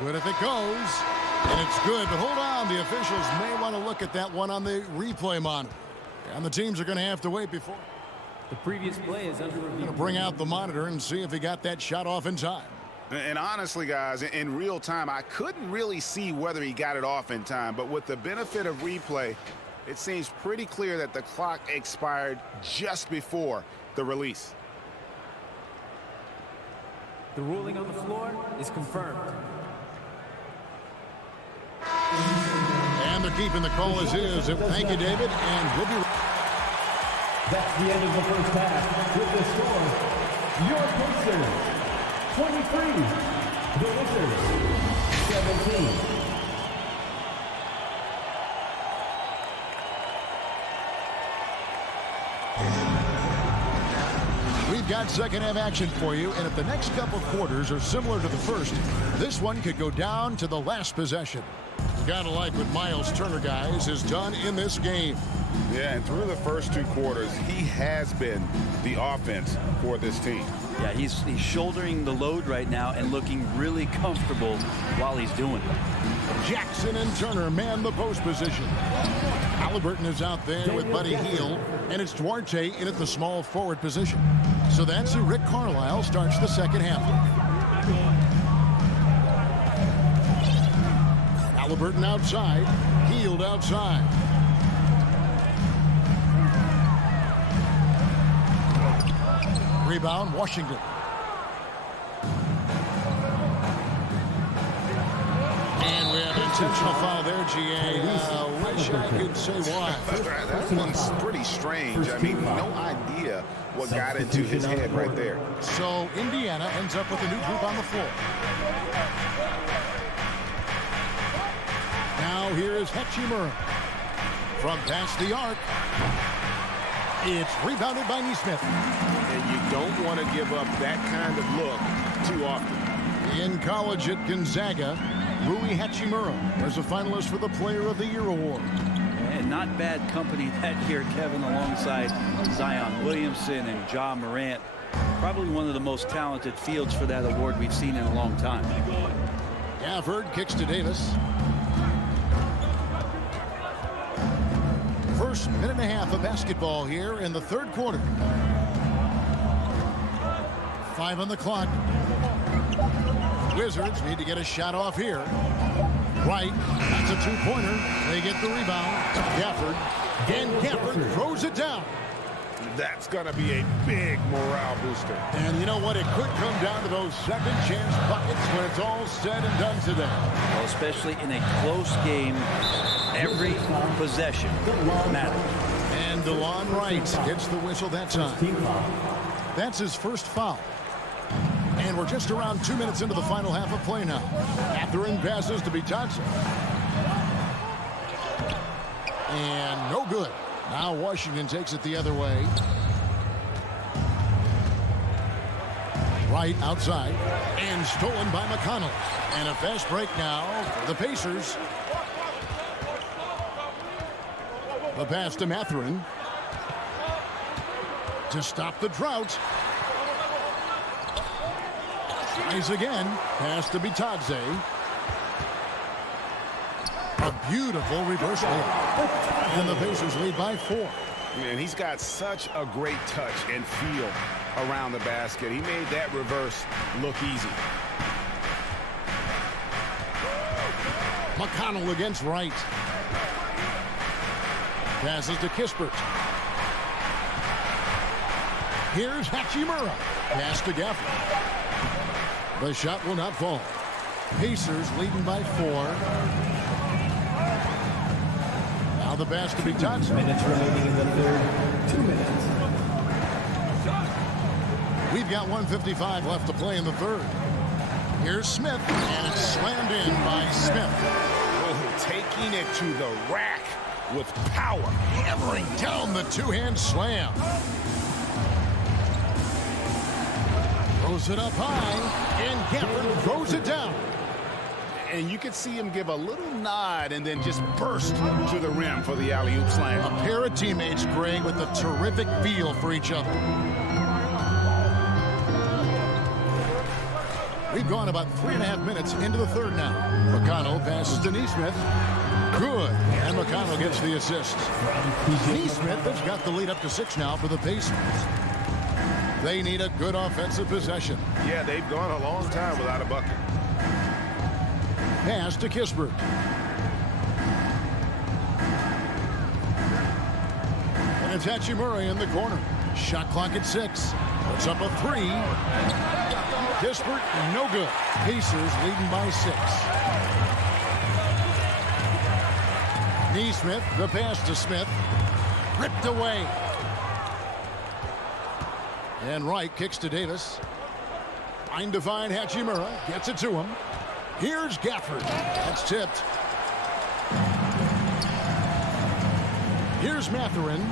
Good if it goes. And it's good, but hold on. The officials may want to look at that one on the replay monitor. And the teams are going to have to wait before. The previous play is under review. Bring out the monitor and see if he got that shot off in time. And honestly, guys, in real time, I couldn't really see whether he got it off in time. But with the benefit of replay, it seems pretty clear that the clock expired just before the release. The ruling on the floor is confirmed. And they're keeping the call as is. Thank you, David. And we'll be right. That's the end of the first half. With the score, your Pacers 23, the Wizards 17. We've got second half action for you, and if the next couple quarters are similar to the first, this one could go down to the last possession. Gotta like what Miles Turner, guys, has done in this game. Yeah, and through the first 2 quarters, he has been the offense for this team. Yeah, he's shouldering the load right now and looking really comfortable while he's doing it. Jackson and Turner man the post position. Halliburton is out there with Buddy Hield, and it's Duarte in at the small forward position. So that's who Rick Carlisle starts the second half. Halliburton outside, Hield outside. Rebound, Washington. And we have an intentional foul there, GA. Wish I could say why. That one's pretty strange. I mean, no idea what got into his head right there. So Indiana ends up with a new group on the floor. Now here is Hachimura. From past the arc. It's rebounded by Nesmith. And you don't want to give up that kind of look too often. In college at Gonzaga, Rui Hachimura was a finalist for the Player of the Year award. And not bad company that year, Kevin, alongside Zion Williamson and Ja Morant. Probably one of the most talented fields for that award we've seen in a long time. Gafford kicks to Davis. First minute and a half of basketball here in the third quarter. 5 on the clock. Wizards need to get a shot off here. Wright, that's a two-pointer. They get the rebound. Gafford, and Gafford throws it down. That's going to be a big morale booster. And you know what? It could come down to those second chance buckets when it's all said and done today. Well, especially in a close game, every possession matters. And DeLon Wright gets the whistle that time. That's his first foul. And we're just around 2 minutes into the final half of play now. Mathurin passes to Bitadze. And no good. Now Washington takes it the other way. Wright outside. And stolen by McConnell. And a fast break now for the Pacers. The pass to Mathurin. To stop the drought. Tries again. Pass to Bitadze. A beautiful reversal. And the Pacers lead by 4. Man, he's got such a great touch and feel around the basket. He made that reverse look easy. McConnell against Wright. Passes to Kispert. Here's Hachimura. Pass to Gafford. The shot will not fall. Pacers leading by 4. Now the pass to Bitadze. Minutes remaining in the third. 2 minutes. We've got 1:55 left to play in the third. Here's Smith, and it's slammed in by Smith. Oh, taking it to the rack with power. Hammering down the two-hand slam. Throws it up high, and Gafford throws it down. And you could see him give a little nod and then just burst to the rim for the alley-oop slam. A pair of teammates, Greg, with a terrific feel for each other. We've gone about 3.5 minutes into the third now. McConnell passes to Nesmith. Good. And McConnell gets the assist. Nesmith has got the lead up to 6 now for the Pacers. They need a good offensive possession. Yeah, they've gone a long time without a bucket. Pass to Kispert. And it's Hachimura in the corner. Shot clock at 6. Puts up a 3. Kispert, no good. Pacers leading by 6. Nesmith, the pass to Smith. Ripped away. And Wright kicks to Davis. Trying to find Hachimura. Gets it to him. Here's Gafford. That's tipped. Here's Mathurin.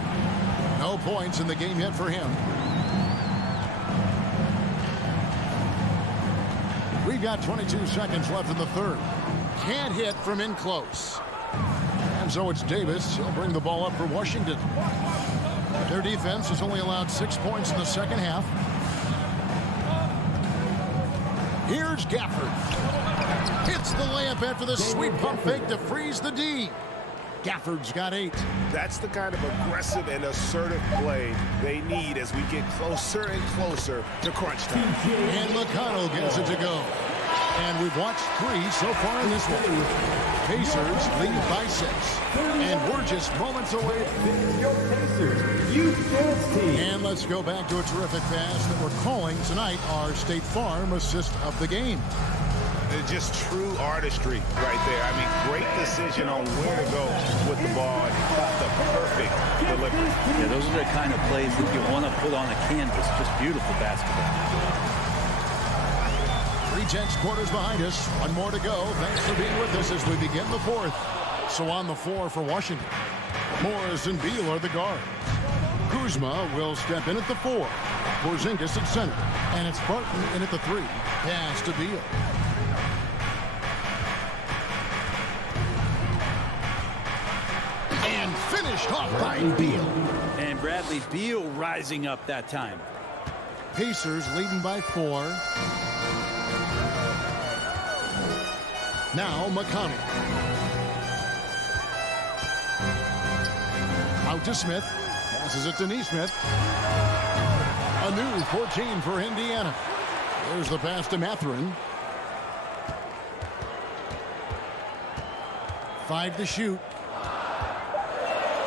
No points in the game yet for him. We've got 22 seconds left in the third. Can't hit from in close. And so it's Davis. He'll bring the ball up for Washington. Their defense has only allowed 6 points in the second half. Here's Gafford. Hits the layup after the sweet pump fake to freeze the D. Gafford's got 8. That's the kind of aggressive and assertive play they need as we get closer and closer to crunch time. And McConnell gets it to go. And we've watched 3 so far in this one. Pacers lead by 6. And we're just moments away. Your Pacers Youth Dance Team. And let's go back to a terrific pass that we're calling tonight our State Farm assist of the game. It's just true artistry right there. I mean, great decision on where to go with the ball and the perfect delivery. Yeah, those are the kind of plays that you want to put on a canvas. Just beautiful basketball. 3/10 quarters behind us. 1 more to go. Thanks for being with us as we begin the fourth. So on the floor for Washington, Morris and Beal are the guards. Kuzma will step in at the 4. Porzingis at center. And it's Barton in at the 3. Pass to Beal. And finished off by Beal. And Bradley Beal rising up that time. Pacers leading by 4. Now McConnell. Out to Smith. Passes it to Nesmith. A new 14 for Indiana. There's the pass to Mathurin. 5 to shoot.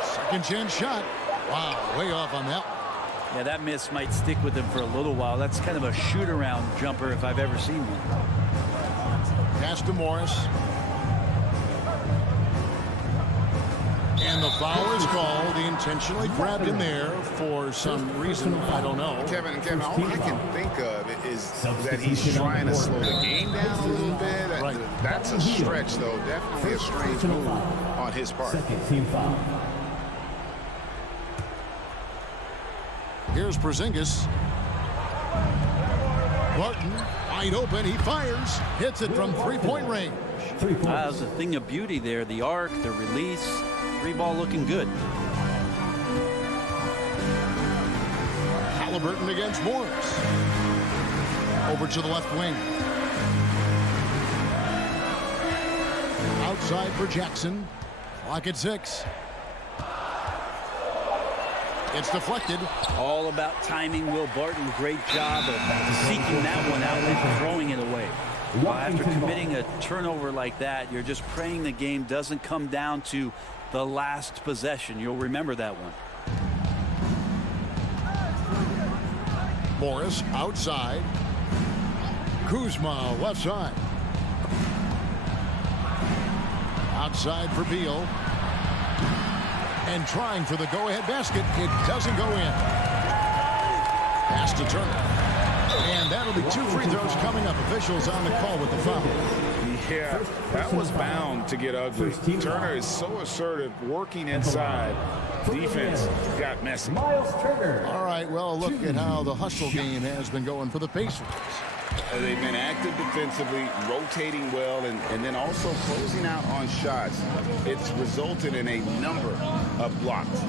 Second chance shot. Wow, way off on that one. Yeah, that miss might stick with him for a little while. That's kind of a shoot-around jumper if I've ever seen one. Pass to Morris. And the foul is called. He intentionally grabbed him there for some reason. I don't know. Kevin, all I can think of is that he's trying to slow the game down a little bit. Right. That's a stretch, though. Definitely a strange move on his part. Second team foul. Here's Porzingis. Barton, wide open. He fires. Hits it from three-point range. That was a thing of beauty there. The arc, the release. Three ball looking good. Halliburton against Morris. Over to the left wing. Outside for Jackson. Clock at 6. It's deflected. All about timing. Will Barton, great job of seeking that one out and throwing it away. After committing a turnover like that, you're just praying the game doesn't come down to the last possession. You'll remember that one. Morris outside. Kuzma left side. Outside for Beal. And trying for the go-ahead basket. It doesn't go in. Pass to Turner. And that'll be 2 free throws coming up. Officials on the call with the foul. Yeah, that was bound to get ugly. Turner is so assertive, working inside. Defense got messy. Miles Turner. All right, well, look at how the hustle game has been going for the Pacers. They've been active defensively, rotating well, and then also closing out on shots. It's resulted in a number of blocks.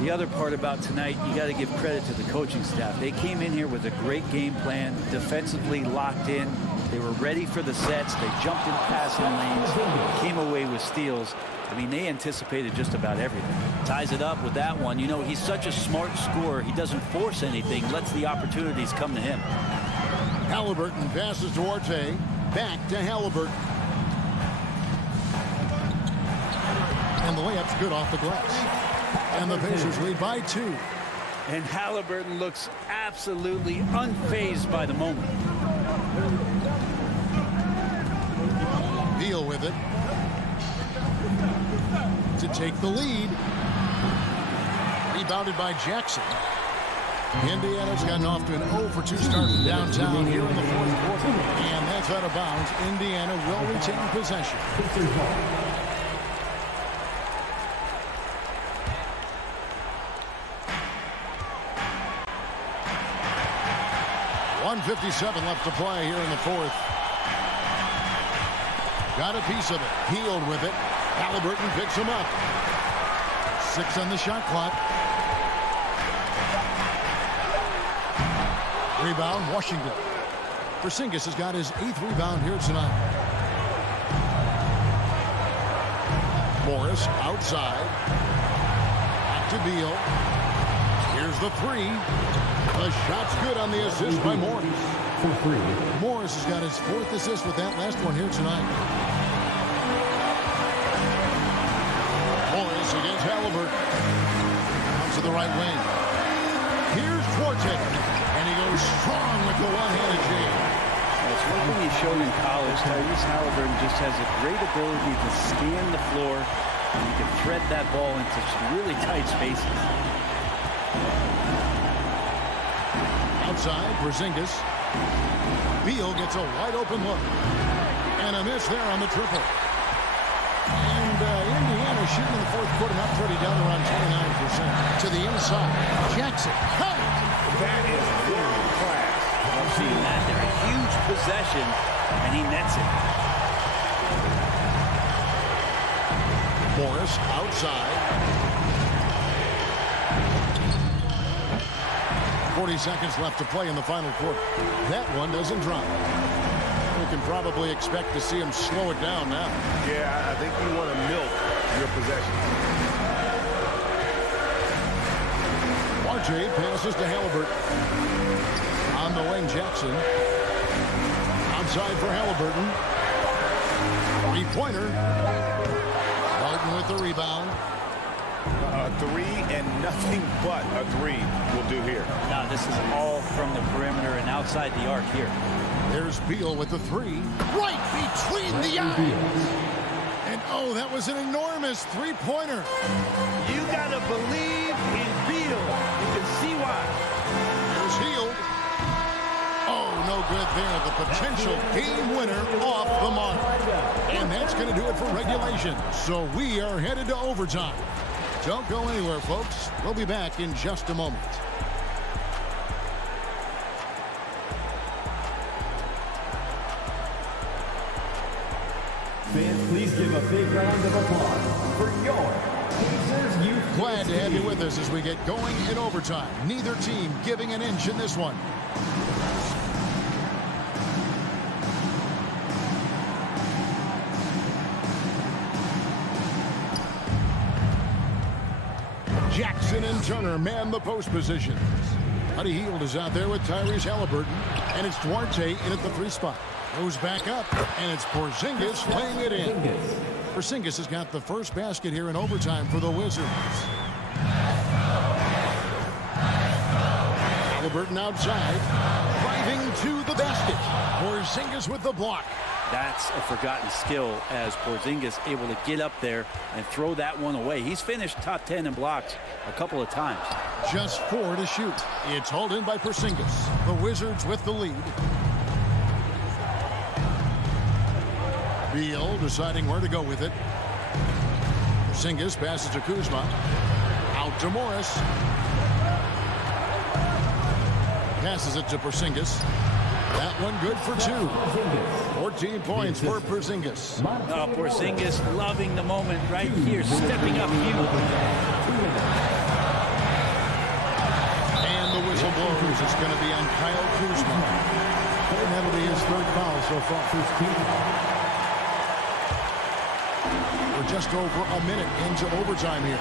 The other part about tonight, you got to give credit to the coaching staff. They came in here with a great game plan, defensively locked in. They were ready for the sets. They jumped in passing lanes, came away with steals. I mean, they anticipated just about everything. Ties it up with that one. You know, he's such a smart scorer. He doesn't force anything, lets the opportunities come to him. Halliburton passes to Duarte. Back to Halliburton. And the layup's good off the glass. And the Pacers lead by 2. And Halliburton looks absolutely unfazed by the moment. Beal with it. To take the lead. Rebounded by Jackson. Indiana's gotten off to an 0 for 2 start from downtown here in the 4th quarter. And that's out of bounds. Indiana will retain possession. 1:57 left to play here in the 4th. Got a piece of it. Healed with it. Halliburton picks him up. 6 on the shot clock. Rebound, Washington. Porzingis has got his 8th rebound here tonight. Morris outside. Back to Beal. Here's the 3. The shot's good on the assist by Morris. Morris has got his 4th assist with that last one here tonight. Morris against Halliburton. Comes to the right wing. Here's Duarte. And he goes strong with the one-handed jam. It's one thing he showed in college. Tyrese Halliburton just has a great ability to scan the floor, and he can thread that ball into some really tight spaces. Outside, Porzingis. Beal gets a wide-open look. And a miss there on the triple. And Indiana shooting in the 4th quarter, not pretty, down around 29%. To the inside, Jackson. Cut! That is world class. I've seen that there. A huge possession, and he nets it. Morris outside. 40 seconds left to play in the final quarter. That one doesn't drop. We can probably expect to see him slow it down now. Yeah, I think you want to milk your possession. Duarte passes to Halliburton. On the wing, Jackson. Outside for Halliburton. Three-pointer. Barton with the rebound. A three and nothing but a three will do here. Now this is all from the perimeter and outside the arc here. There's Beal with the three. Right between the eyes. And oh, that was an enormous three-pointer. You gotta believe in Beal. You can see why. Here's Hield. Oh, no good there. The potential game winner off the mark. And that's going to do it for regulation. So we are headed to overtime. Don't go anywhere, folks. We'll be back in just a moment. Fans, please give a big round of applause for your Pacers Youth. Glad to have you with us as we get going in overtime. Neither team giving an inch in this one. Jackson and Turner man the post positions. Buddy Hield is out there with Tyrese Halliburton. And it's Duarte in at the three spot. Goes back up. And it's Porzingis laying it in. Porzingis has got the first basket here in overtime for the Wizards. Halliburton outside. Driving to the basket. Porzingis with the block. That's a forgotten skill as Porzingis able to get up there and throw that one away. He's finished top 10 in blocks a couple of times. Just 4 to shoot. It's hauled in by Porzingis. The Wizards with the lead. Beal deciding where to go with it. Porzingis passes to Kuzma. Out to Morris. Passes it to Porzingis. That one good for 2. 14 points for Porzingis. Oh, Porzingis loving the moment right here, stepping up huge. And the whistle blows. It's going to be on Kyle Kuzma. And that'll be his 3rd foul so far. We're just over a minute into overtime here.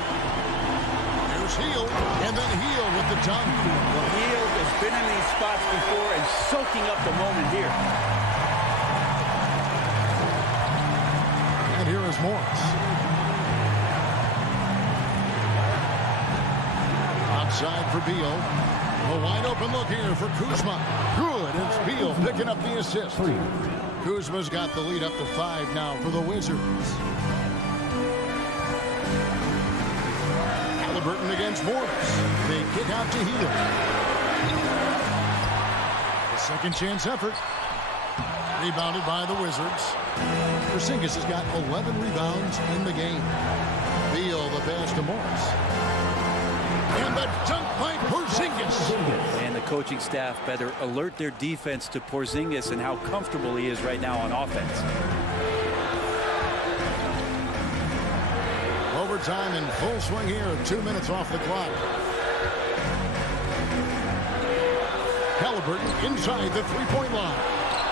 Here's Hield, and then Hield with the dunk. Well, Hield has been in these spots before and soaking up the moment here. And here is Morris. Outside for Beal. A wide open look here for Kuzma. Good, it's Beal picking up the assist. Kuzma's got the lead up to 5 now for the Wizards. Halliburton against Morris. They kick out to Hield. The second chance effort. Rebounded by the Wizards. Porzingis has got 11 rebounds in the game. Beal the pass to Morris. And the dunk by Porzingis. And the coaching staff better alert their defense to Porzingis and how comfortable he is right now on offense. Overtime in full swing here. 2 minutes off the clock. Halliburton inside the three-point line.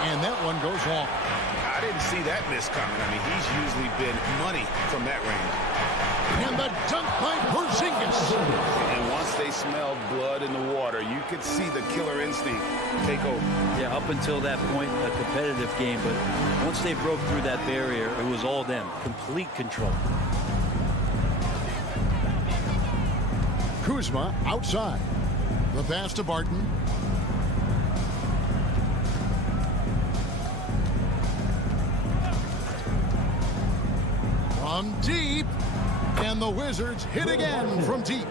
And that one goes long. I didn't see that miss coming. I mean, he's usually been money from that range. And the dunk by Porzingis. And once they smelled blood in the water, you could see the killer instinct take over. Yeah, up until that point, a competitive game. But once they broke through that barrier, it was all them. Complete control. Kuzma outside. The pass to Barton. From deep. And the Wizards hit again from deep.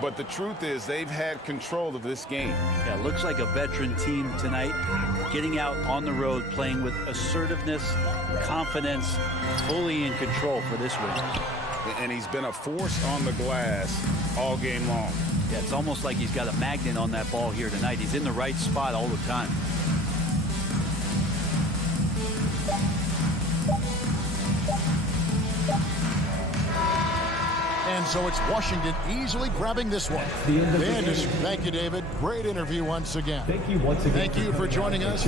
But the truth is they've had control of this game. Yeah, looks like a veteran team tonight. Getting out on the road, playing with assertiveness, confidence, fully in control for this win. And he's been a force on the glass all game long. Yeah, it's almost like he's got a magnet on that ball here tonight. He's in the right spot all the time. And so it's Washington easily grabbing this one. Thank you, David. Great interview once again. Thank you once again. Thank you for joining us.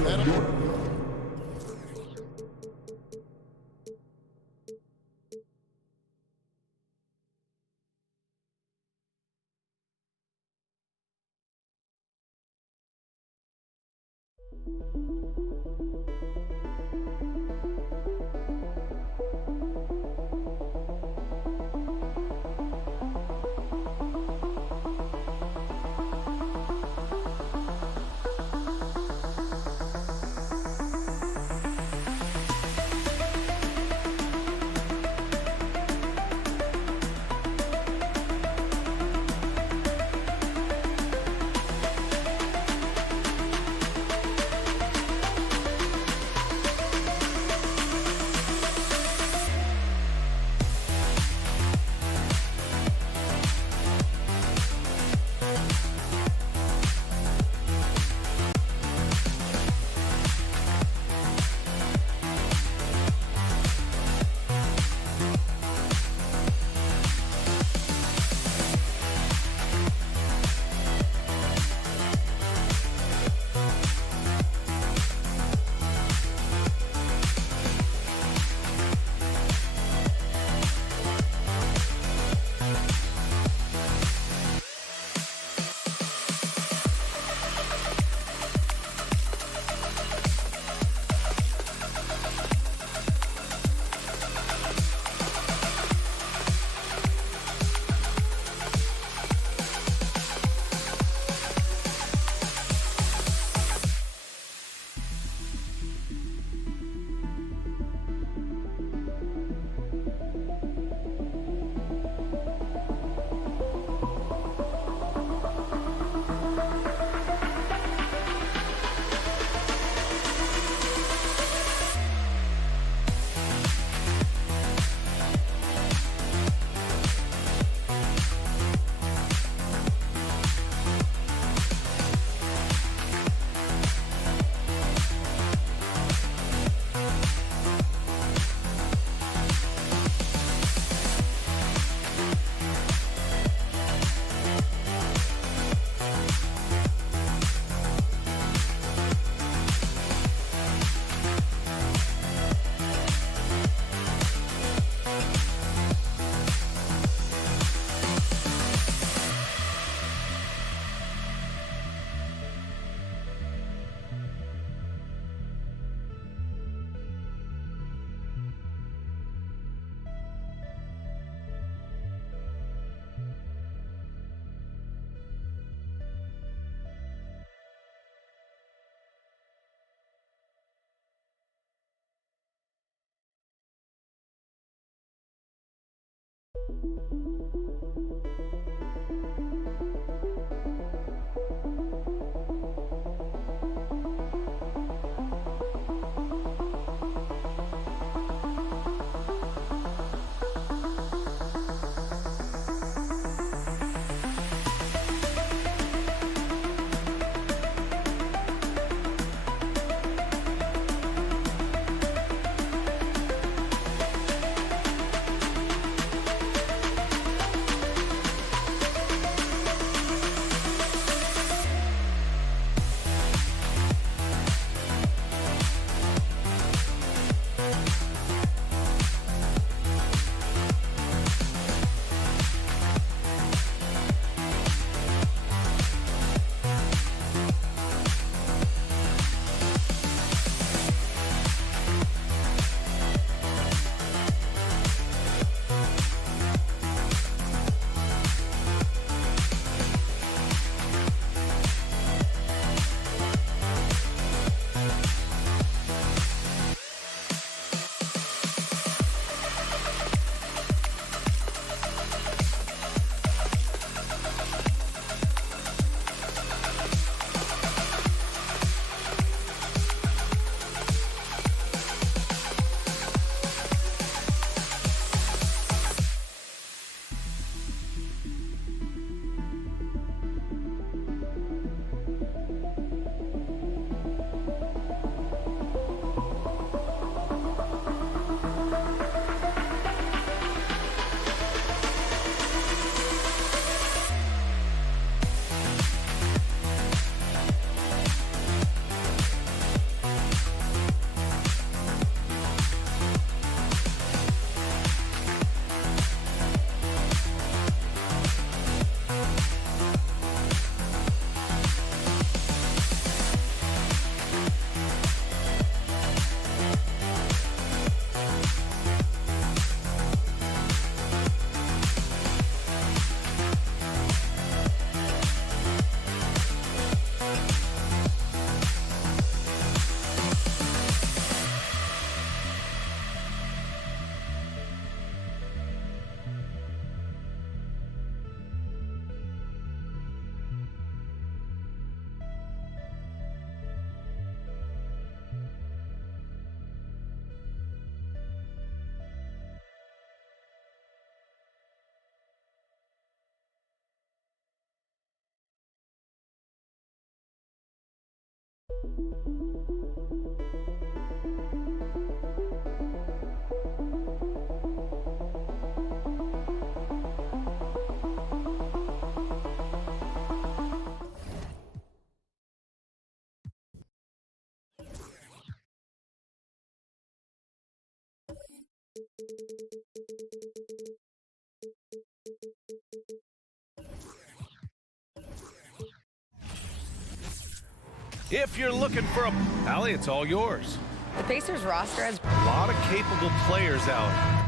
If you're looking for a... Allie, it's all yours. The Pacers roster has A lot of capable players, Allie.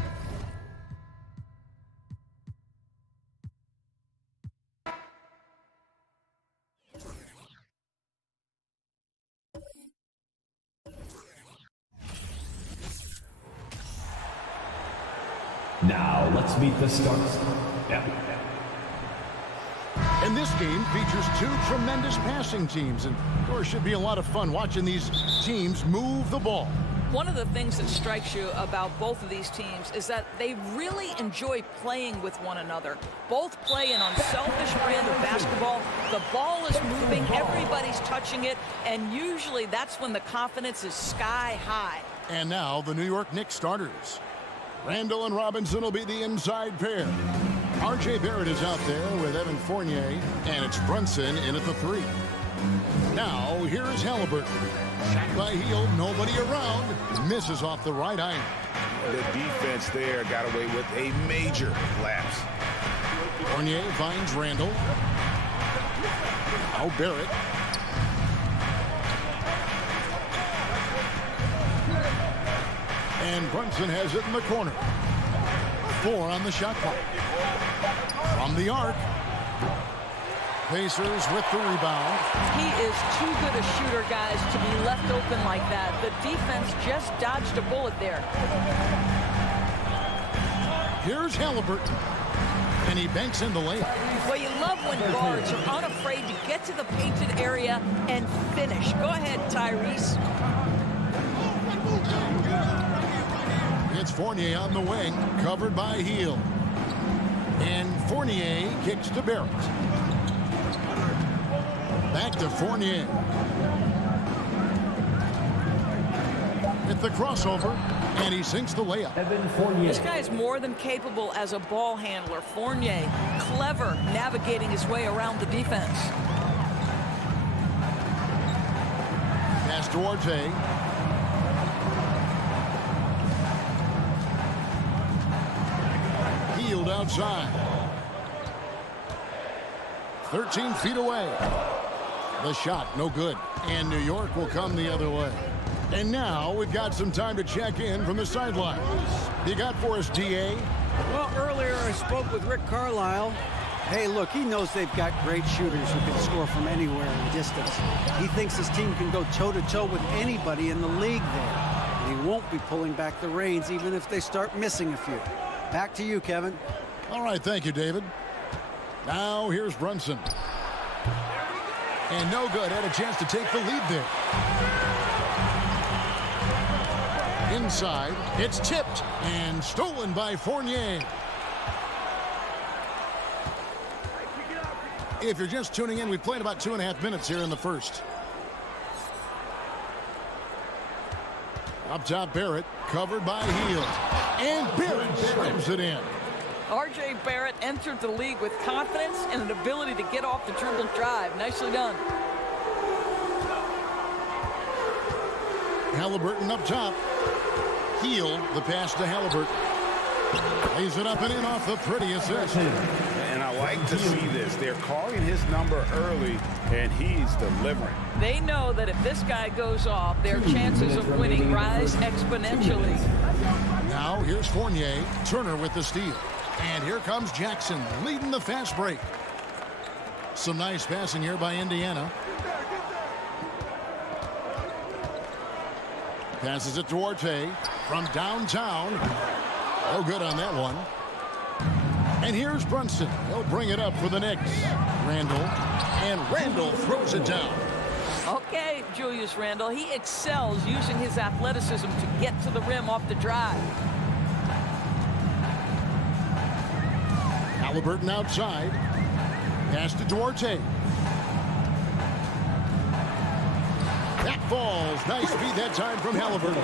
Now let's meet the stars. And this game features two tremendous passing teams, and there should be a lot of fun watching these teams move the ball. One of the things that strikes you about both of these teams is that they really enjoy playing with one another. Both play an unselfish brand of basketball. The ball is moving, everybody's touching it, and usually that's when the confidence is sky high. And now the New York Knicks starters. Randall and Robinson will be the inside pair. R.J. Barrett is out there with Evan Fournier, and it's Brunson in at the 3. Now, here's Halliburton. Shot by Hield, nobody around. Misses off the right iron. The defense there got away with a major lapse. Fournier finds Randall. Now Barrett. And Brunson has it in the corner. 4 on the shot clock. From the arc. Pacers with the rebound. He is too good a shooter, guys, to be left open like that. The defense just dodged a bullet there. Here's Halliburton. And he banks in the layup. Well, you love when guards are unafraid to get to the painted area and finish. Go ahead, Tyrese. It's Fournier on the wing, covered by Hield. And Fournier kicks to Barrett. Back to Fournier. At the crossover, and he sinks the layup. Evan Fournier. This guy is more than capable as a ball handler. Fournier, clever navigating his way around the defense. Pass to Duarte. Hield outside. 13 feet away. The shot, no good. And New York will come the other way. And now we've got some time to check in from the sidelines. You got for us, D.A.? Well, earlier I spoke with Rick Carlisle. Hey, look, he knows they've got great shooters who can score from anywhere in distance. He thinks his team can go toe-to-toe with anybody in the league there. And he won't be pulling back the reins even if they start missing a few. Back to you, Kevin. All right, thank you, David. Now here's Brunson. And no good. Had a chance to take the lead there. Inside, it's tipped and stolen by Fournier. If you're just tuning in, we've played about 2.5 minutes here in the first. Up top, Barrett, covered by Hield. And Barrett slams it in. R.J. Barrett entered the league with confidence and an ability to get off the dribble drive. Nicely done. Halliburton up top. Hield, the pass to Halliburton. Lays it up and in off the pretty assist. And I like to see this. They're calling his number early, and he's delivering. They know that if this guy goes off, their chances of winning rise exponentially. Now here's Fournier. Turner with the steal. And here comes Jackson leading the fast break. Some nice passing here by Indiana. Passes it to Duarte from downtown. Oh, good on that one. And here's Brunson. He'll bring it up for the Knicks. Randall. And Randall throws it down. Okay, Julius Randle. He excels using his athleticism to get to the rim off the drive. Halliburton outside. Pass to Duarte. That falls. Nice feed that time from Halliburton.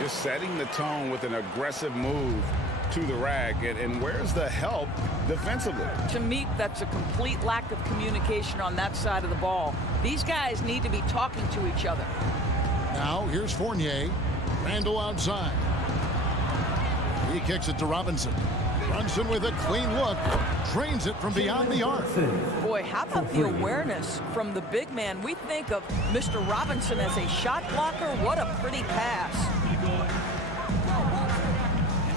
Just setting the tone with an aggressive move to the rack. And where's the help defensively? To me, that's a complete lack of communication on that side of the ball. These guys need to be talking to each other. Now here's Fournier. Randall outside. He kicks it to Robinson. Brunson with a clean look. Drains it from beyond the arc. Boy, how about the awareness from the big man? We think of Mr. Robinson as a shot blocker. What a pretty pass.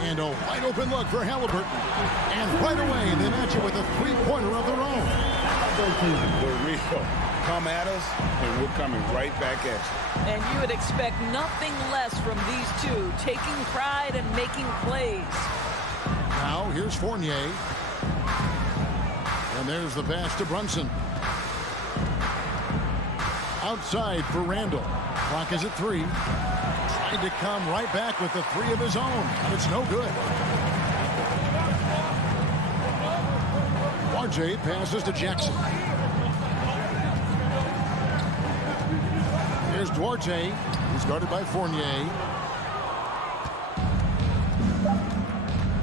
And a wide open look for Halliburton. And right away, they match it with a three-pointer of their own. The real. Come at us, and we're coming right back at you. And you would expect nothing less from these two, taking pride and making plays. Now, here's Fournier. And there's the pass to Brunson. Outside for Randall. Clock is at 3. Tried to come right back with the 3 of his own, but it's no good. RJ passes to Jackson. Here's Duarte. He's guarded by Fournier.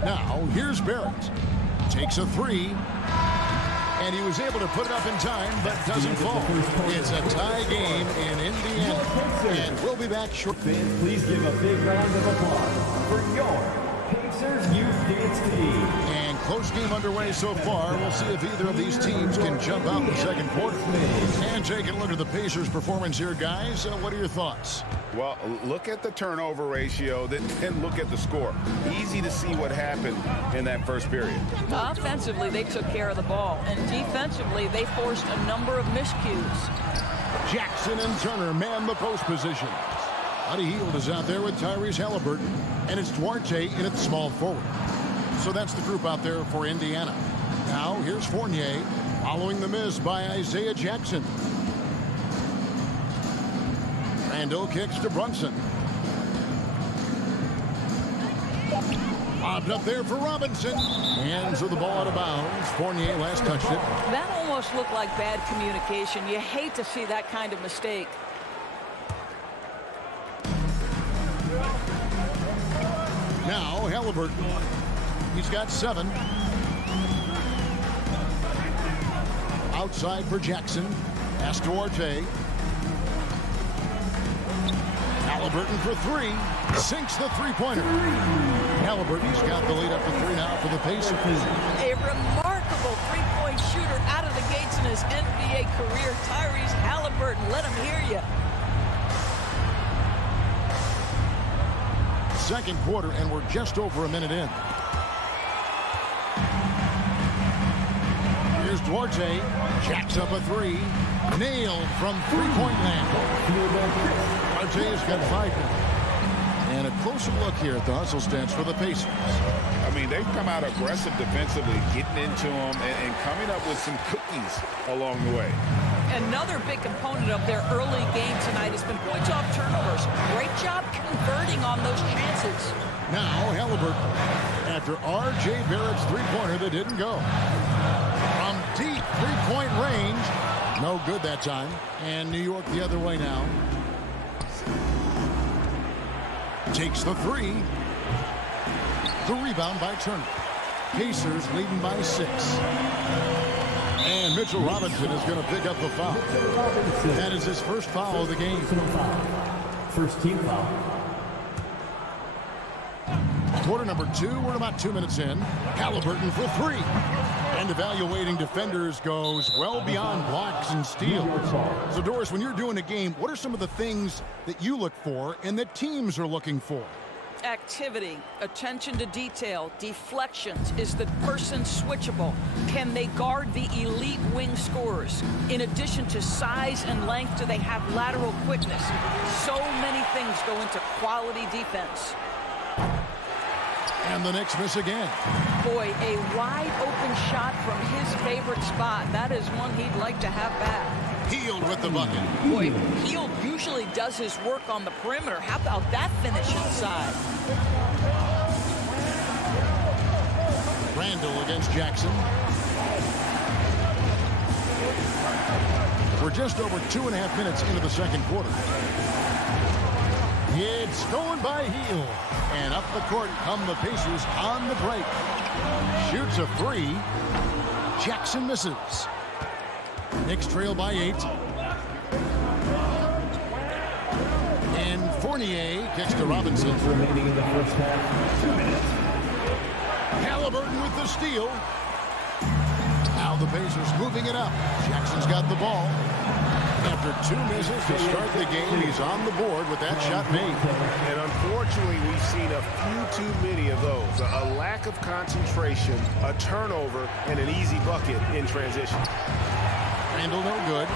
Now, here's Barrett. Takes a 3. And he was able to put it up in time, but doesn't fall. It's a tie game in Indiana. And we'll be back shortly. Please give a big round of applause for your Pacers Youth Dance Team. And close game underway so far. We'll see if either of these teams can jump out in the second quarter. And taking a look at the Pacers' performance here, guys. What are your thoughts? Well, look at the turnover ratio, then look at the score. Easy to see what happened in that first period. Offensively, they took care of the ball. And defensively, they forced a number of miscues. Jackson and Turner man the post positions. Buddy Hield is out there with Tyrese Halliburton. And it's Duarte in at small forward. So that's the group out there for Indiana. Now, here's Fournier following the miss by Isaiah Jackson. Randall kicks to Brunson. Bobbed up there for Robinson. Hands of the ball out of bounds. Fournier last touched it. That almost looked like bad communication. You hate to see that kind of mistake. Now Halliburton. He's got 7. Outside for Jackson. Pass to Duarte. Halliburton for 3. Sinks the three-pointer. Halliburton's got the lead up to 3 now for the Pacers. A remarkable three-point shooter out of the gates in his NBA career. Tyrese Halliburton, let him hear you. Second quarter, and we're just over a minute in. Here's Duarte. Jacks up a 3. Nailed from three-point land. Duarte's got 5 now. And a closer look here at the hustle stats for the Pacers. I mean, they've come out aggressive defensively, getting into them and coming up with some cookies along the way. Another big component of their early game tonight has been points off turnovers. Great job converting on those chances. Now Halliburton, after R.J. Barrett's three-pointer that didn't go. From deep three-point range. No good that time. And New York the other way now. Takes the 3. The rebound by Turner. Pacers leading by 6. And Mitchell Robinson is going to pick up the foul. That is his first foul of the game. First team foul. Quarter number 2. We're about 2 minutes in. Halliburton for 3. And evaluating defenders goes well beyond blocks and steals. So, Doris, when you're doing a game, what are some of the things that you look for and that teams are looking for? Activity, attention to detail, deflections. Is the person switchable? Can they guard the elite wing scorers? In addition to size and length, do they have lateral quickness? So many things go into quality defense. And the Knicks miss again. Boy, a wide open shot from his favorite spot. That is one he'd like to have back. Hield with the bucket. Boy, Hield usually does his work on the perimeter. How about that finish inside? Randall against Jackson. We're just over 2.5 minutes into the second quarter. It's stolen by Hield. And up the court come the Pacers on the break. Shoots a 3. Jackson misses. Knicks trail by 8. And Fournier kicks to Robinson. Remaining in the first half. 2 minutes. Halliburton with the steal. Now the Pacers moving it up. Jackson's got the ball. After 2 misses to start the game, he's on the board with that shot made. And unfortunately, we've seen a few too many of those. A lack of concentration, a turnover, and an easy bucket in transition. Randall no good.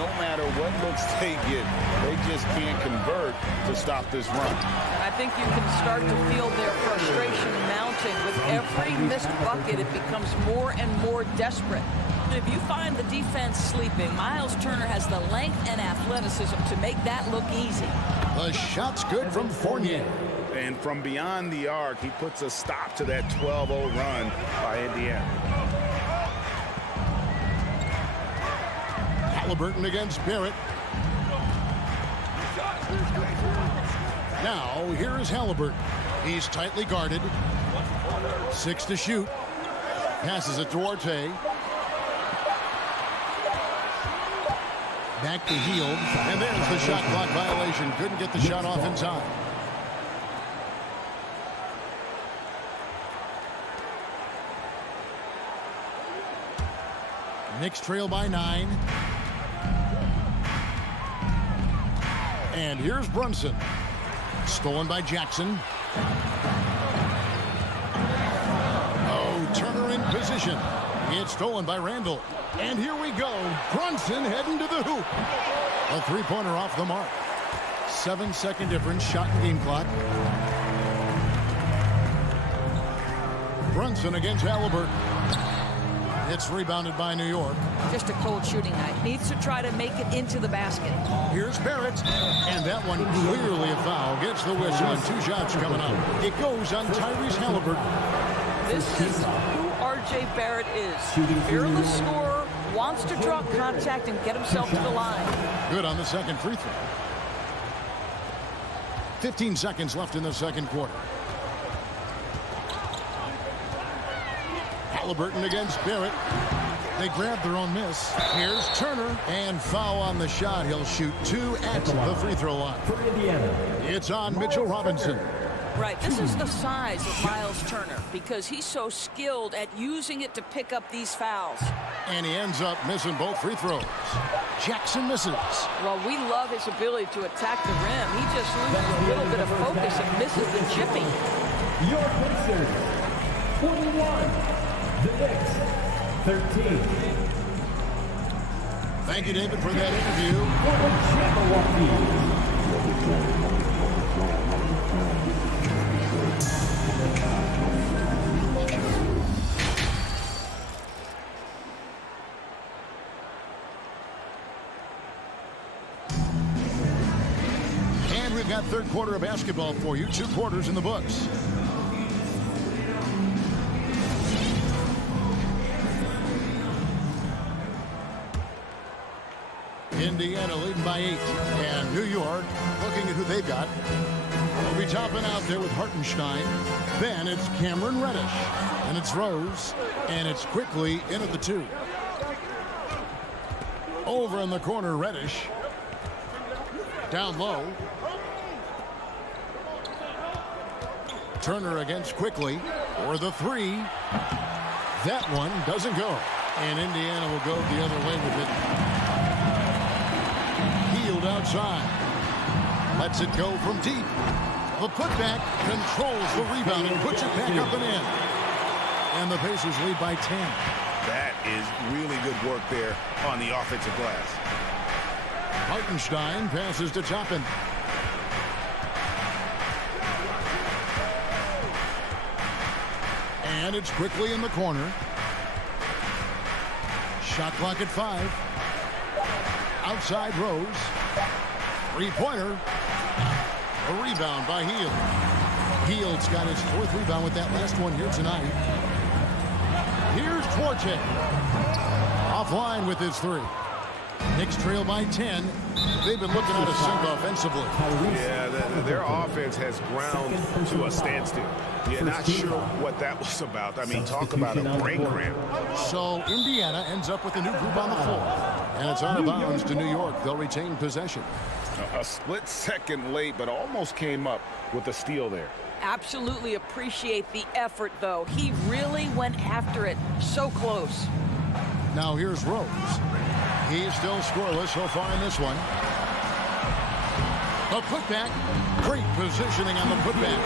No matter what looks they get, they just can't convert to stop this run. And I think you can start to feel their frustration mounting. With every missed bucket, it becomes more and more desperate. If you find the defense sleeping, Miles Turner has the length and athleticism to make that look easy. The shot's good from Fournier. And from beyond the arc, he puts a stop to that 12-0 run by Indiana. Halliburton against Barrett. Now, here is Halliburton. He's tightly guarded. 6 to shoot. Passes it to Duarte. Back to Hield. And there's the shot clock violation. Couldn't get the shot off in time. Knicks trail by 9. And here's Brunson. Stolen by Jackson. Oh, Turner in position. It's stolen by Randall. And here we go. Brunson heading to the hoop. A three-pointer off the mark. 7-second difference, shot and game clock. Brunson against Halliburton. It's rebounded by New York. Just a cold shooting night. Needs to try to make it into the basket. Here's Barrett. And that one clearly a foul. Gets the whistle and 2 shots coming up. It goes on Tyrese Halliburton. This is who R.J. Barrett is. Fearless scorer, wants to draw contact and get himself to the line. Good on the second free throw. 15 seconds left in the second quarter. Halliburton against Barrett. They grab their own miss. Here's Turner. And foul on the shot. He'll shoot 2 at the free throw line. It's on Mitchell Robinson. Right, this is the size of Miles Turner because he's so skilled at using it to pick up these fouls. And he ends up missing both free throws. Jackson misses. Well, we love his ability to attack the rim. He just loses a little bit of focus and misses the chipping. Your Pacers, 21. The Knicks, 13. Thank you, David, for that interview. And we've got third quarter of basketball for you. 2 quarters in the books. Indiana leading by 8. And New York looking at who they've got. They'll be topping out there with Hartenstein. Then it's Cameron Reddish. And it's Rose. And it's quickly in at the 2. Over in the corner, Reddish. Down low. Turner against Quickly for the 3. That one doesn't go. And Indiana will go the other way with it. Hield outside. Lets it go from deep. The putback controls the rebound and puts it back up and in. And the Pacers lead by 10. That is really good work there on the offensive glass. Hartenstein passes to Toppin. And it's Quickly in the corner. Shot clock at 5. Outside Rose. 3-pointer. A rebound by Hield. Hield's got his 4th rebound with that last one here tonight. Here's Duarte. Offline with his 3. Knicks trail by 10. They've been looking out of sync offensively. Yeah, their offense has ground to a standstill. Yeah, not sure what that was about. I mean, talk about a brain cramp. So Indiana ends up with a new group on the floor. And it's out of bounds to New York. They'll retain possession. A split second late, but almost came up with a steal there. Absolutely appreciate the effort, though. He really went after it. So close. Now here's Rose. He's still scoreless so far in this one. The putback. Great positioning on the putback.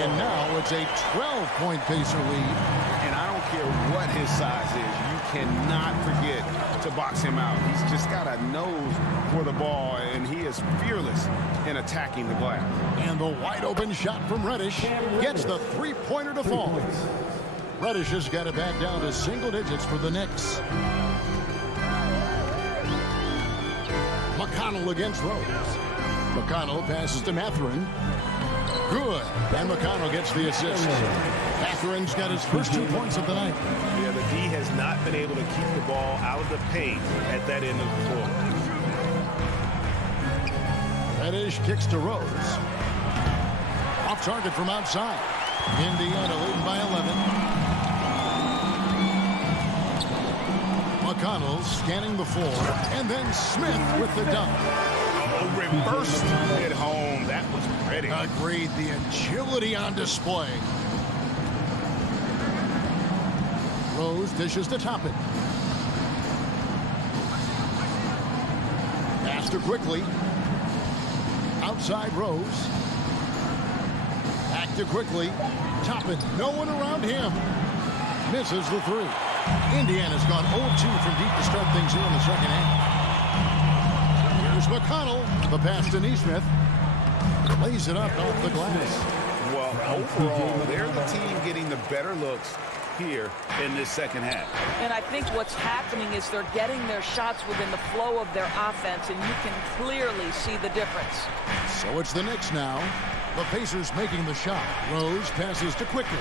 And now it's a 12-point Pacer lead. And I don't care what his size is. You cannot forget to box him out. He's just got a nose for the ball, and he is fearless in attacking the glass. And the wide-open shot from Reddish gets the three-pointer to fall. Reddish has got it back down to single digits for the Knicks. McConnell against Rose. McConnell passes to Mathurin. Good. And McConnell gets the assist. Mathurin's got his first 2 points of the night. Yeah, the D has not been able to keep the ball out of the paint at that end of the floor. Reddish kicks to Rose. Off target from outside. Indiana leading by 11. McConnell scanning the floor. And then Smith with the dunk. Oh, reversed it home. That was pretty. Agreed. The agility on display. Rose dishes to Toppin. Pass to quickly. Outside Rose. Back to quickly. Toppin. No one around him. Misses the three. Indiana's gone 0-2 from deep to start things here in the second half. Here's McConnell. The pass to Neesmith. Lays it up off the glass. Well, overall, they're the team getting the better looks here in this second half. And I think what's happening is they're getting their shots within the flow of their offense, and you can clearly see the difference. So it's the Knicks now. The Pacers making the shot. Rose passes to Quickly.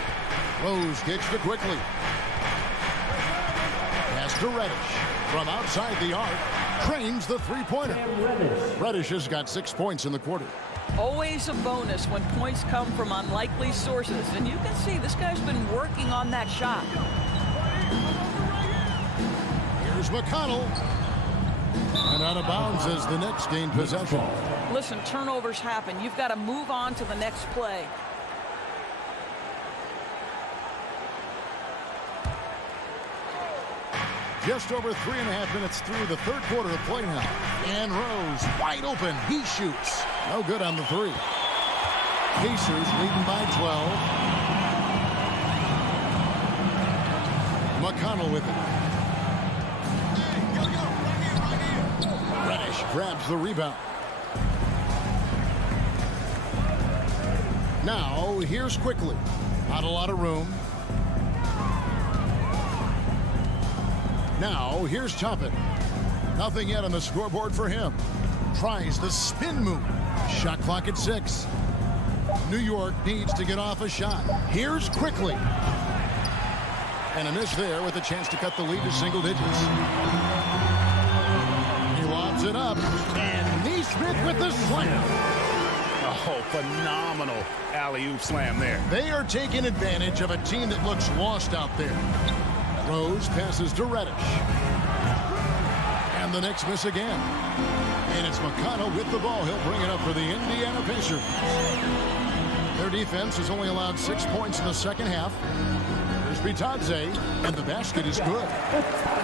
Rose kicks to Quickly. Pass to Reddish. From outside the arc, trains the three-pointer. Reddish has got 6 points in the quarter. Always a bonus when points come from unlikely sources. And you can see this guy's been working on that shot. Here's McConnell. And out of bounds as the Knicks gain possession. Listen, turnovers happen. You've got to move on to the next play. Just over 3.5 minutes through the third quarter of play now. And Rose wide open. He shoots. No good on the three. Pacers leading by 12. McConnell with it. Reddish grabs the rebound. Now here's Quickly. Not a lot of room. Now, here's Toppin. Nothing yet on the scoreboard for him. Tries the spin move. Shot clock at 6. New York needs to get off a shot. Here's Quickly. And a miss there with a chance to cut the lead to single digits. He lobs it up. And Neesmith with the slam. Oh, phenomenal alley-oop slam there. They are taking advantage of a team that looks lost out there. Rose passes to Reddish. And the Knicks miss again. And it's McConnell with the ball. He'll bring it up for the Indiana Pacers. Their defense has only allowed 6 points in the second half. There's Bitadze, and the basket is good.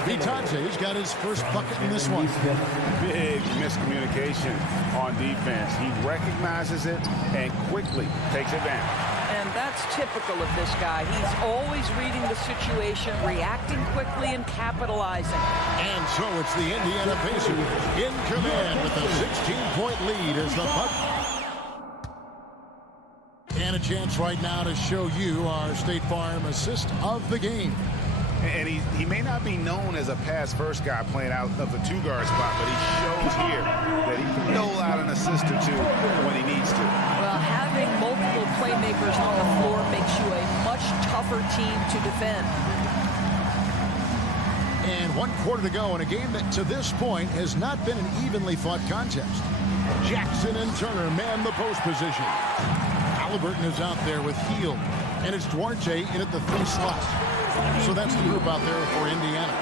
Bitadze's got his first bucket in this one. Big miscommunication on defense. He recognizes it and quickly takes advantage. And that's typical of this guy. He's always reading the situation, reacting quickly, and capitalizing. And so it's the Indiana Pacers in command with a 16-point lead as the puck. And a chance right now to show you our State Farm assist of the game. And he may not be known as a pass-first guy playing out of the two-guard spot, but he shows here that he can dole out an assist or two when he needs to. Well, having multiple playmakers on the floor makes you a much tougher team to defend. And 1 quarter to go in a game that to this point has not been an evenly fought contest. Jackson and Turner man the post position. Halliburton is out there with Heel, and it's Duarte in at the 3 slot. So that's the group out there for Indiana.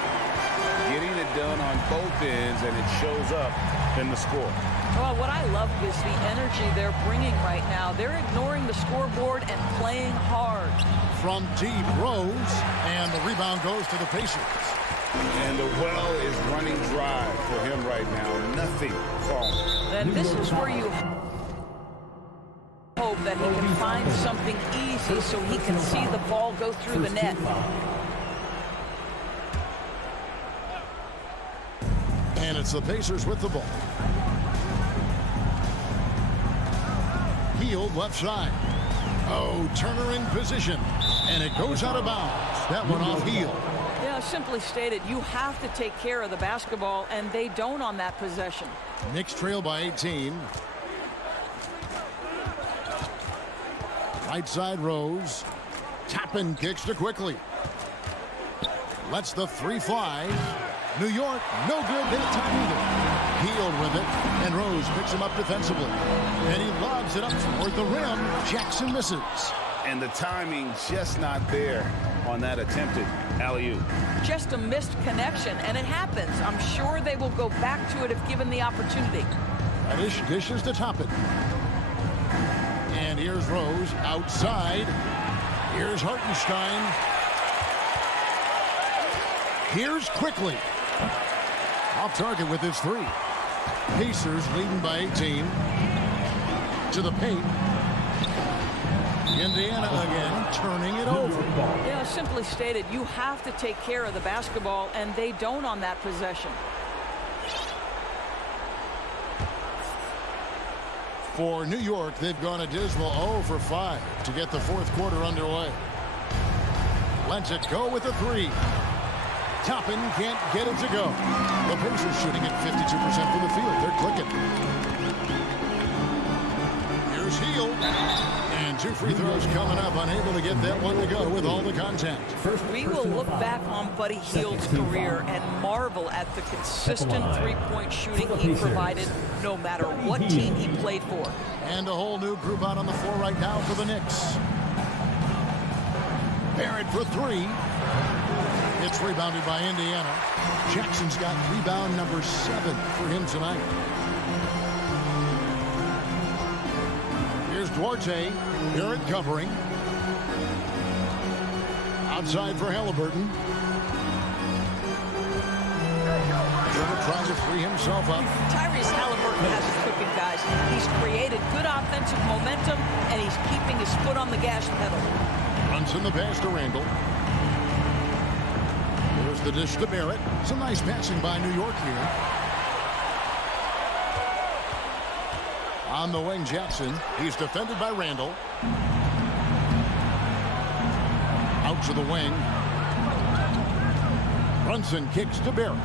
getting it done on both ends, and it shows up in the score. Well, what I love is the energy they're bringing right now. They're ignoring the scoreboard and playing hard. From deep, Rose, and the rebound goes to the Pacers. And the well is running dry for him right now. Nothing falling. And this is where you hope that he can find something easy so he can see the ball go through the net. And it's the Pacers with the ball. Hield left side. Oh, Turner in position. And it goes out of bounds. That one off Hield. Yeah, simply stated, you have to take care of the basketball, and they don't on that possession. Knicks trail by 18. Right side Rose. Toppin kicks to Quickly. Lets the three fly. New York, no good that time either. Hield with it, and Rose picks him up defensively. And he lobs it up toward the rim. Jackson misses. And the timing just not there on that attempted alley-oop. Just a missed connection, and it happens. I'm sure they will go back to it if given the opportunity. Adish dishes to Toppin. And here's Rose outside. Here's Hartenstein. Here's Quickly. Off target with his three. Pacers leading by 18. To the paint. Indiana again turning it over. Yeah, simply stated, you have to take care of the basketball, and they don't on that possession. For New York, they've gone a dismal 0 for 5 to get the fourth quarter underway. Lets it go with a three. Toppin can't get it to go. The Pacers shooting at 52% from the field. They're clicking. Here's Hield. And two free throws coming up. Unable to get that one to go with all the contact. We will look back on Buddy Hield's career and marvel at the consistent three-point shooting he provided no matter what team he played for. And a whole new group out on the floor right now for the Knicks. Barrett for three. It's rebounded by Indiana. Jackson's got rebound number 7 for him tonight. Here's Duarte. Barrett covering. Outside for Halliburton. Turner trying to free himself up. Tyrese Halliburton has it cooking, guys. He's created good offensive momentum, and he's keeping his foot on the gas pedal. Runs in the pass to Randall. Here's the dish to Barrett. Some nice passing by New York here. On the wing, Jackson. He's defended by Randall. Out to the wing. Brunson kicks to Barrett.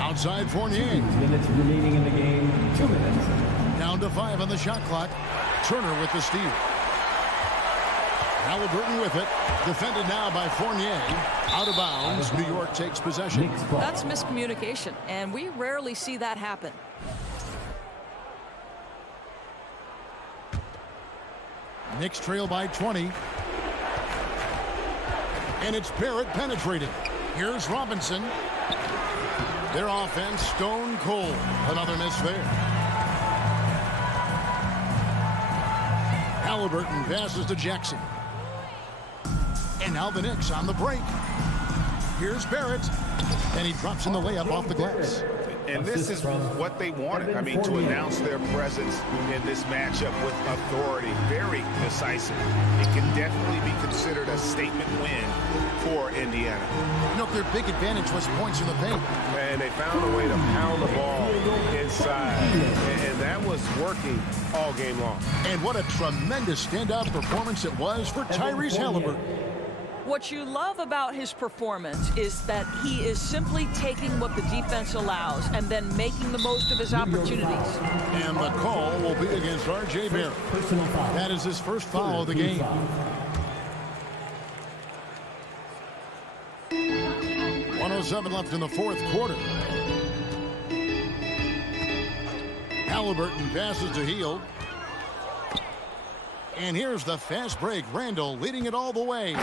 Outside Fournier. 2 minutes remaining in the game. 2 minutes. Down to 5 on the shot clock. Turner with the steal. Halliburton with it. Defended now by Fournier. Out of bounds. New York takes possession. That's miscommunication, and we rarely see that happen. Knicks trail by 20. And it's Barrett penetrating. Here's Robinson. Their offense stone cold. Another miss there. Halliburton passes to Jackson. And now the Knicks on the break. Here's Barrett. And he drops in the layup off the glass. And this is what they wanted. I mean, to announce their presence in this matchup with authority. Very decisive. It can definitely be considered a statement win for Indiana. You know, their big advantage was points in the paint. And they found a way to pound the ball inside. And that was working all game long. And what a tremendous standout performance it was for Tyrese Halliburton. What you love about his performance is that he is simply taking what the defense allows and then making the most of his opportunities. And the call will be against R.J. Barrett. That is his first foul of the game. 1:07 left in the fourth quarter. Halliburton passes to Hield. And here's the fast break. Randall leading it all the way.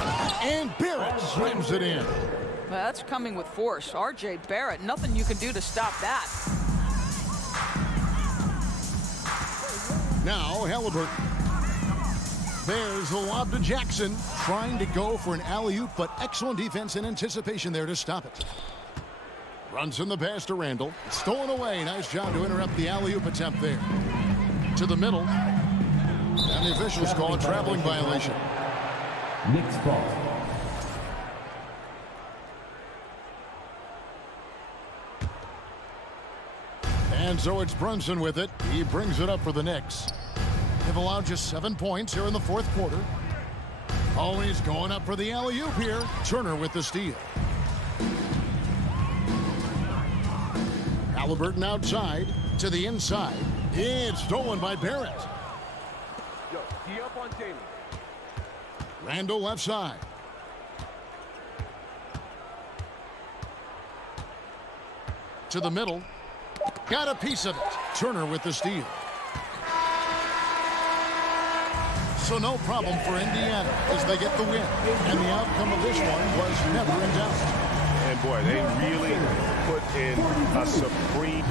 And Barrett slams it in. Well, that's coming with force. R.J. Barrett, nothing you can do to stop that. Now Halliburton. There's the lob to Jackson. Trying to go for an alley-oop, but excellent defense and anticipation there to stop it. Runs in the pass to Randall. Stolen away. Nice job to interrupt the alley-oop attempt there. To the middle. And the officials call a traveling violation. Knicks ball. And so it's Brunson with it. He brings it up for the Knicks. They've allowed just 7 points here in the fourth quarter. Oh, he's going up for the alley-oop here. Turner with the steal. Halliburton outside to the inside. It's stolen by Barrett. Randall left side. To the middle. Got a piece of it. Turner with the steal. So no problem for Indiana as they get the win. And the outcome of this one was never in doubt. And boy, they really put in a supreme...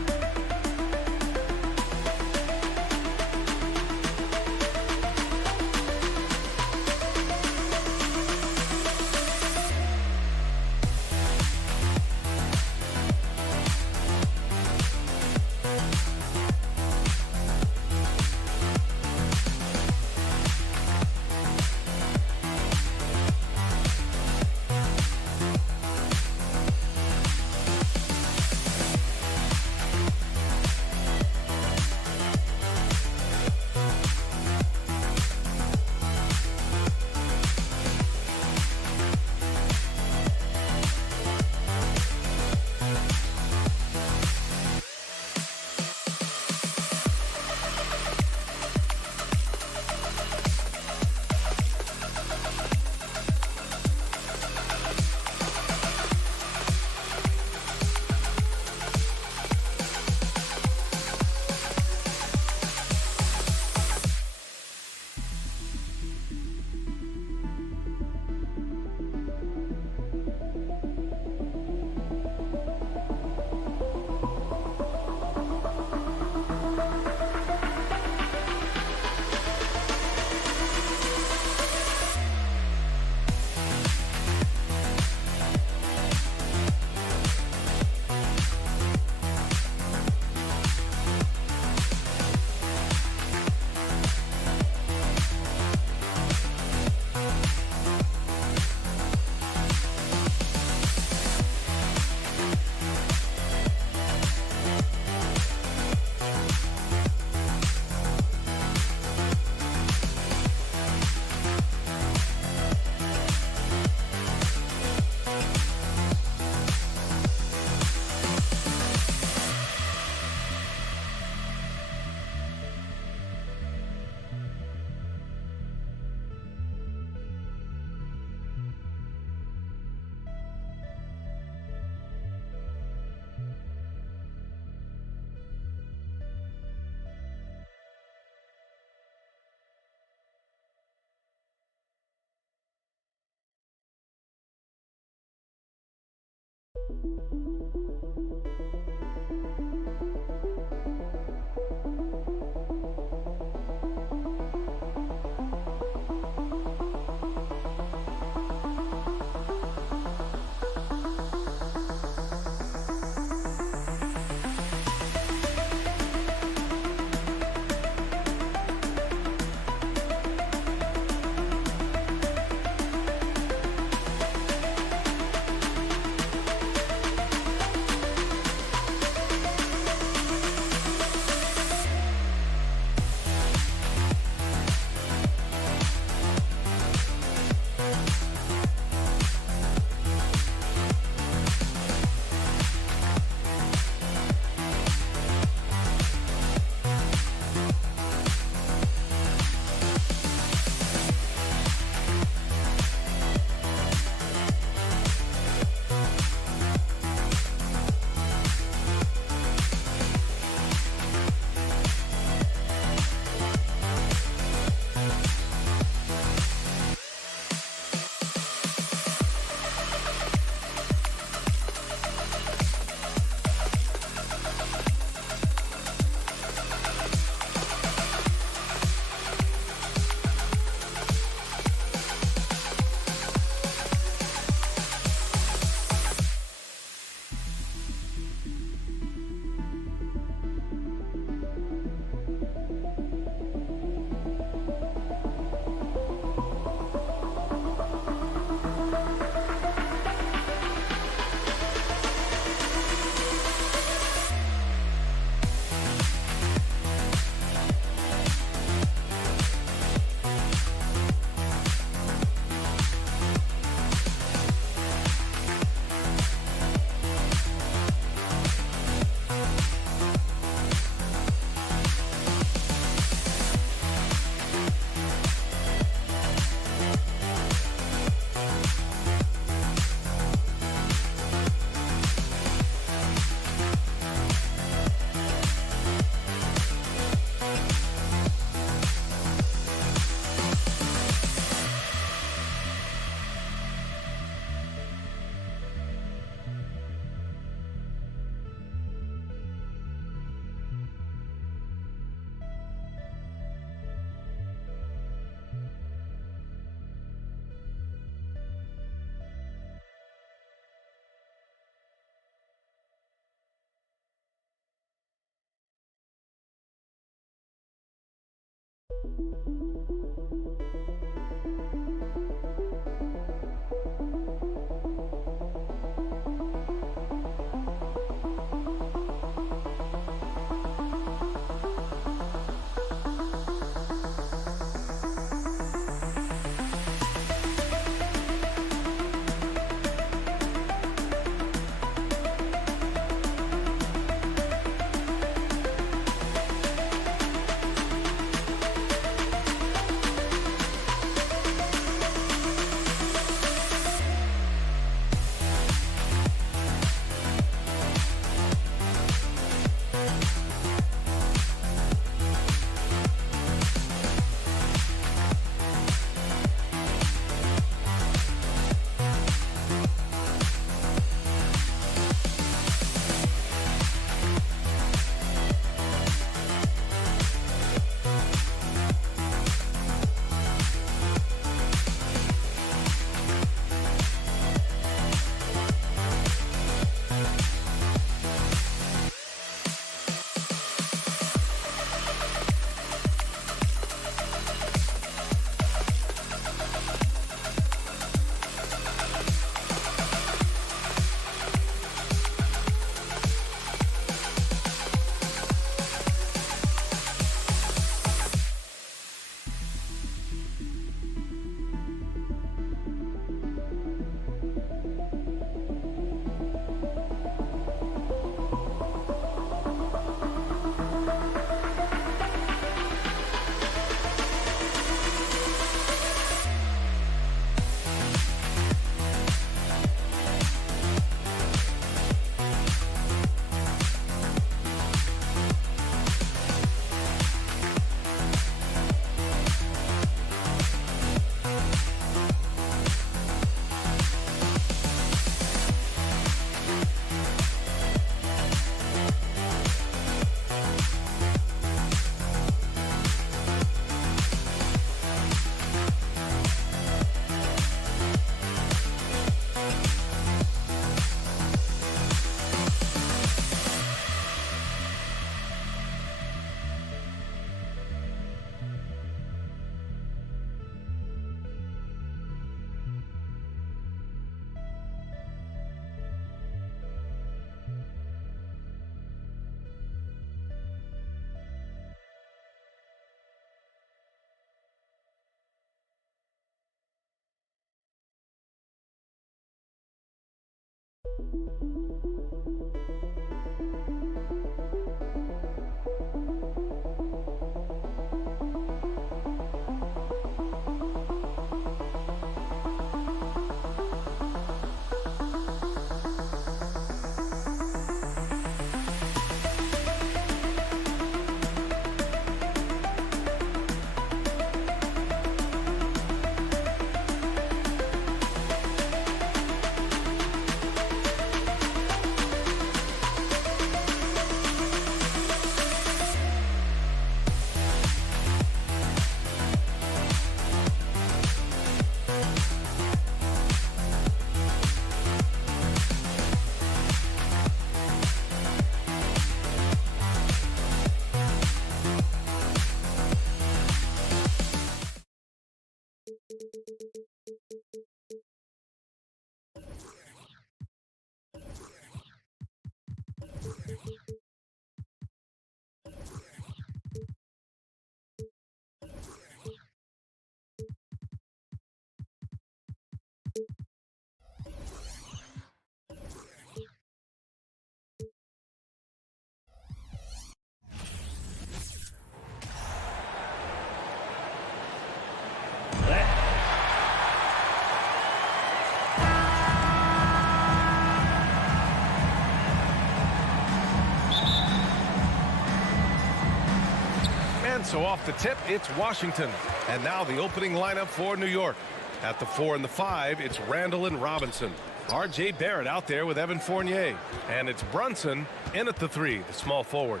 So off the tip, it's Washington. And now the opening lineup for New York. At the 4 and the 5, it's Randall and Robinson. R.J. Barrett out there with Evan Fournier. And it's Brunson in at the 3, the small forward.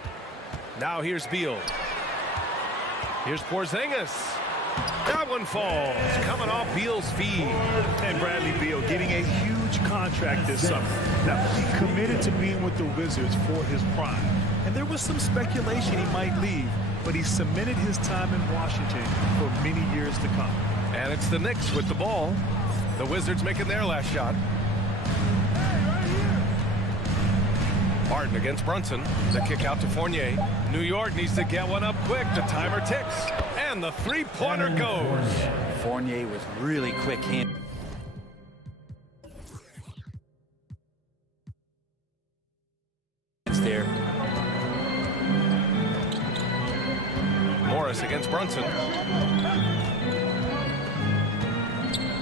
Now here's Beal. Here's Porzingis. That one falls, coming off Beal's feed. And Bradley Beal getting a huge contract this summer. Now, he committed to being with the Wizards for his prime. And there was some speculation he might leave. but he cemented his time in Washington for many years to come. And it's the Knicks with the ball. The Wizards making their last shot. Barton against Brunson. The kick out to Fournier. New York needs to get one up quick. The timer ticks. And the three-pointer goes. Fournier with really quick hand. It's there. Morris against Brunson.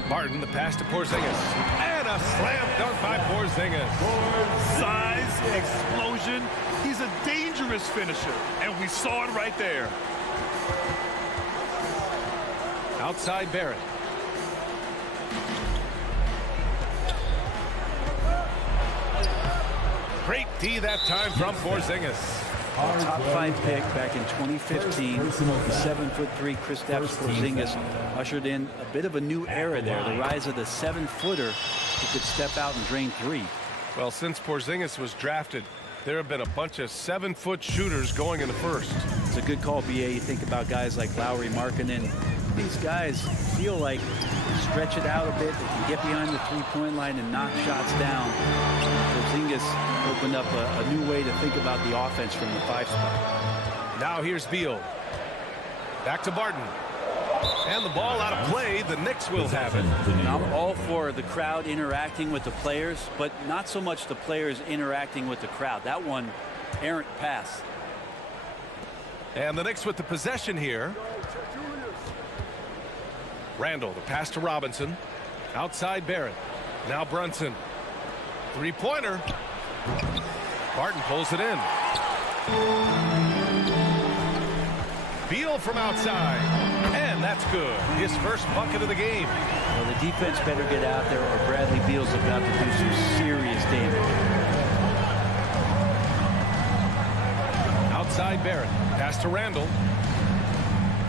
Barton, the pass to Porzingis. And a slam dunk by Porzingis. Size, explosion. He's a dangerous finisher, and we saw it right there. Outside Barrett. Great D that time from Porzingis. Top 5 pick back in 2015. The 7'3" Kristaps Porzingis ushered in a bit of a new era there. The rise of the 7-footer who could step out and drain three. Well, since Porzingis was drafted, there have been a bunch of 7-foot shooters going in the first. It's a good call, BA. You think about guys like Lowry, Markkanen. These guys feel like stretch it out a bit. They can get behind the three-point line and knock shots down. Porzingis opened up a new way to think about the offense from the 5 spot. Now here's Beal. Back to Barton. And the ball out of play. The Knicks will have it. Now, I'm all for the crowd interacting with the players, but not so much the players interacting with the crowd. That one, errant pass. And the Knicks with the possession here. Randall, the pass to Robinson. Outside Barrett. Now Brunson. Three-pointer. Barton pulls it in. Beal from outside. And that's good. His first bucket of the game. Well, the defense better get out there or Bradley Beal's about to do some serious damage. Outside Barrett. Pass to Randall.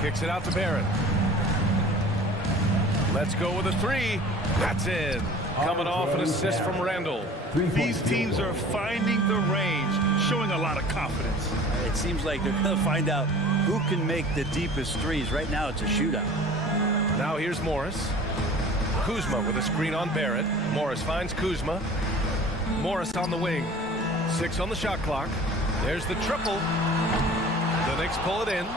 Kicks it out to Barrett. Let's go with a three. That's in. Coming off an assist from Randall. These teams are finding the range, showing a lot of confidence. It seems like they're going to find out who can make the deepest threes. Right now, it's a shootout. Now here's Morris. Kuzma with a screen on Barrett. Morris finds Kuzma. Morris on the wing. 6 on the shot clock. There's the triple. The Knicks pull it in.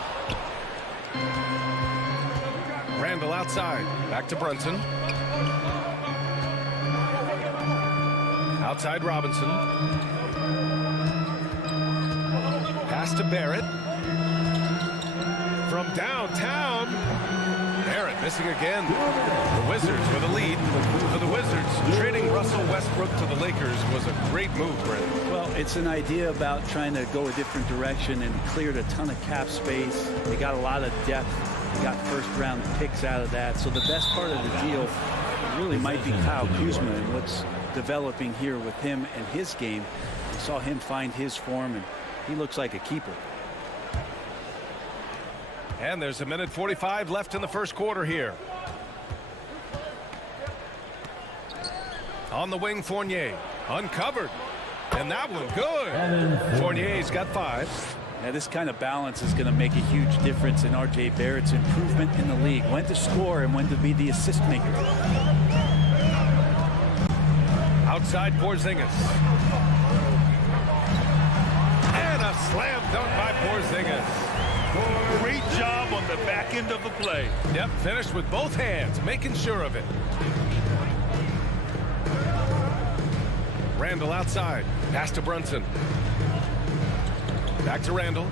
Randall outside. Back to Brunson. Outside Robinson. Pass to Barrett. From downtown. Barrett missing again. The Wizards with a lead. For the Wizards, trading Russell Westbrook to the Lakers was a great move, Brent. Well, it's an idea about trying to go a different direction and cleared a ton of cap space. They got a lot of depth. They got first-round picks out of that. So the best part of the deal really might be Kyle Kuzma and what's developing here with him and his game. We saw him find his form, and he looks like a keeper. And there's 1:45 left in the first quarter here. On the wing, Fournier. Uncovered. And that one good. Fournier's got 5. Now, this kind of balance is going to make a huge difference in R.J. Barrett's improvement in the league. When to score and when to be the assist maker. Outside Porzingis. And a slam dunk by Porzingis. Great job on the back end of the play. Yep, finished with both hands, making sure of it. Randall outside. Pass to Brunson. Back to Randall.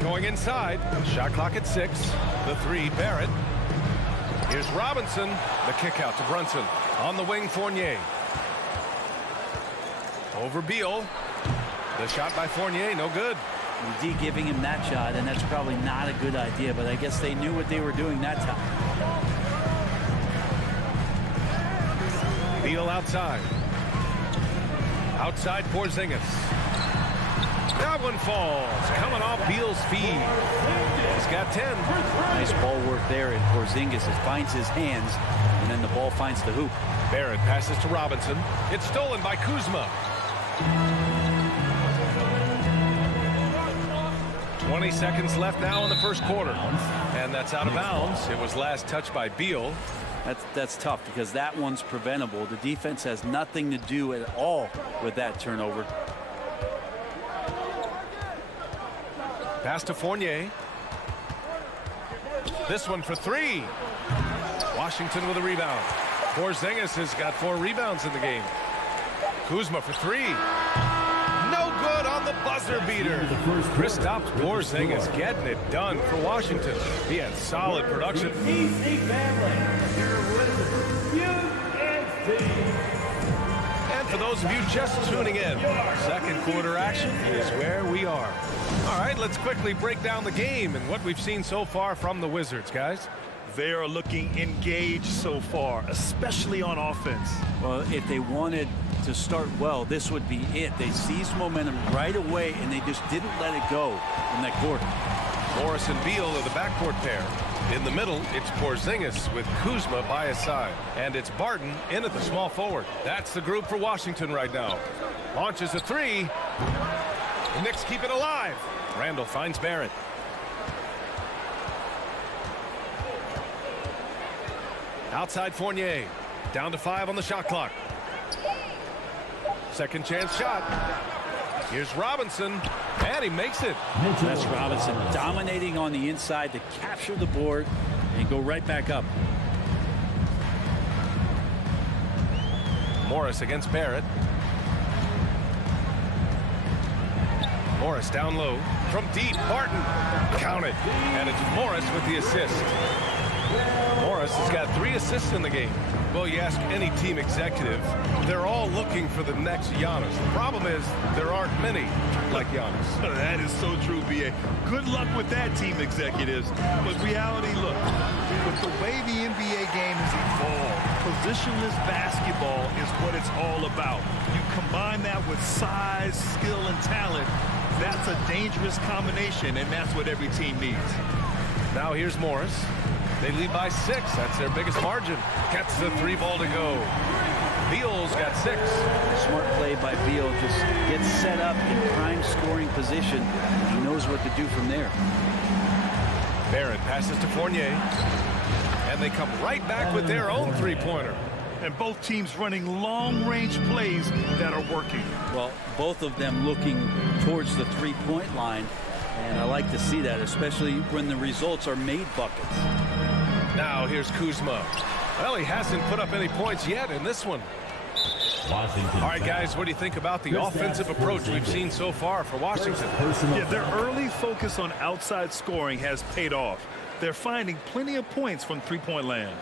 Going inside. Shot clock at 6. The 3, Barrett. Here's Robinson. The kick out to Brunson. On the wing, Fournier. Over Beal. The shot by Fournier, no good. D giving him that shot, and that's probably not a good idea, but I guess they knew what they were doing that time. Beal outside. Outside Porzingis. That one falls. Coming off Beal's feet. He's got 10. Nice ball work there, and Porzingis finds his hands, and then the ball finds the hoop. Barrett passes to Robinson. It's stolen by Kuzma. 20 seconds left now in the first quarter. And that's out of bounds. It was last touched by Beal. That's tough because that one's preventable. The defense has nothing to do at all with that turnover. Pass to Fournier. This one for three. Washington with a rebound. Porzingis has got 4 rebounds in the game. Kuzma for three. No good on the buzzer beater. Kristaps Porzingis getting it done for Washington. He had solid production. EPC family, your And for those of you just tuning in, second quarter action is where we are. All right, let's quickly break down the game and what we've seen so far from the Wizards, guys. They are looking engaged so far, especially on offense. Well, if they wanted to start well, this would be it. They seized momentum right away, and they just didn't let it go in that quarter. Morris and Beal are the backcourt pair. In the middle, it's Porzingis with Kuzma by his side. And it's Barton in at the small forward. That's the group for Washington right now. Launches a three. The Knicks keep it alive. Randall finds Barrett. Outside Fournier. Down to 5 on the shot clock. Second chance shot. Here's Robinson, and he makes it. That's Robinson dominating on the inside to capture the board and go right back up. Morris against Barrett. Morris down low. From deep, Barton. Count it. And it's Morris with the assist. Morris has got 3 assists in the game. Well, you ask any team executive, they're all looking for the next Giannis. The problem is there aren't many like Giannis. That is so true, B.A. Good luck with that, team executives. But reality, look, with the way the NBA game has evolved, positionless basketball is what it's all about. You combine that with size, skill, and talent, that's a dangerous combination, and that's what every team needs. Now here's Morris. They lead by 6. That's their biggest margin. Gets the 3 ball to go. Beal's got 6. Smart play by Beal. Just gets set up in prime scoring position. He knows what to do from there. Barrett passes to Fournier. And they come right back with their own 3-pointer. And both teams running long-range plays that are working. Well, both of them looking towards the 3-point line. And I like to see that, especially when the results are made buckets. Now here's Kuzma. Well, he hasn't put up any points yet in this one. All right, guys, what do you think about the offensive approach we've seen so far for Washington? Yeah, their early focus on outside scoring has paid off. They're finding plenty of points from 3-point land.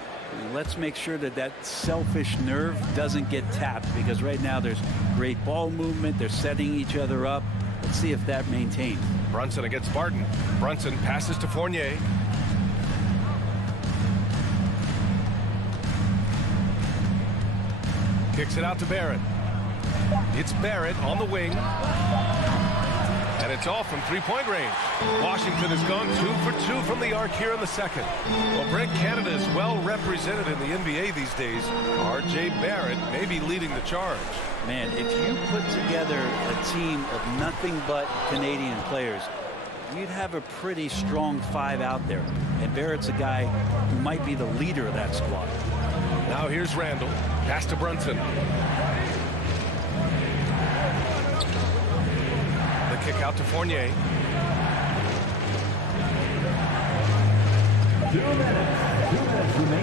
Let's make sure that that selfish nerve doesn't get tapped, because right now there's great ball movement. They're setting each other up. Let's see if that maintains. Brunson against Barton. Brunson passes to Fournier. Kicks it out to Barrett. It's Barrett on the wing. And it's off from 3-point range. Washington has gone 2 for 2 from the arc here in the second. Well, Brent, Canada is well represented in the NBA these days. R.J. Barrett may be leading the charge. Man, if you put together a team of nothing but Canadian players, you'd have a pretty strong 5 out there. And Barrett's a guy who might be the leader of that squad. Now here's Randall. Pass to Brunson. The kick out to Fournier.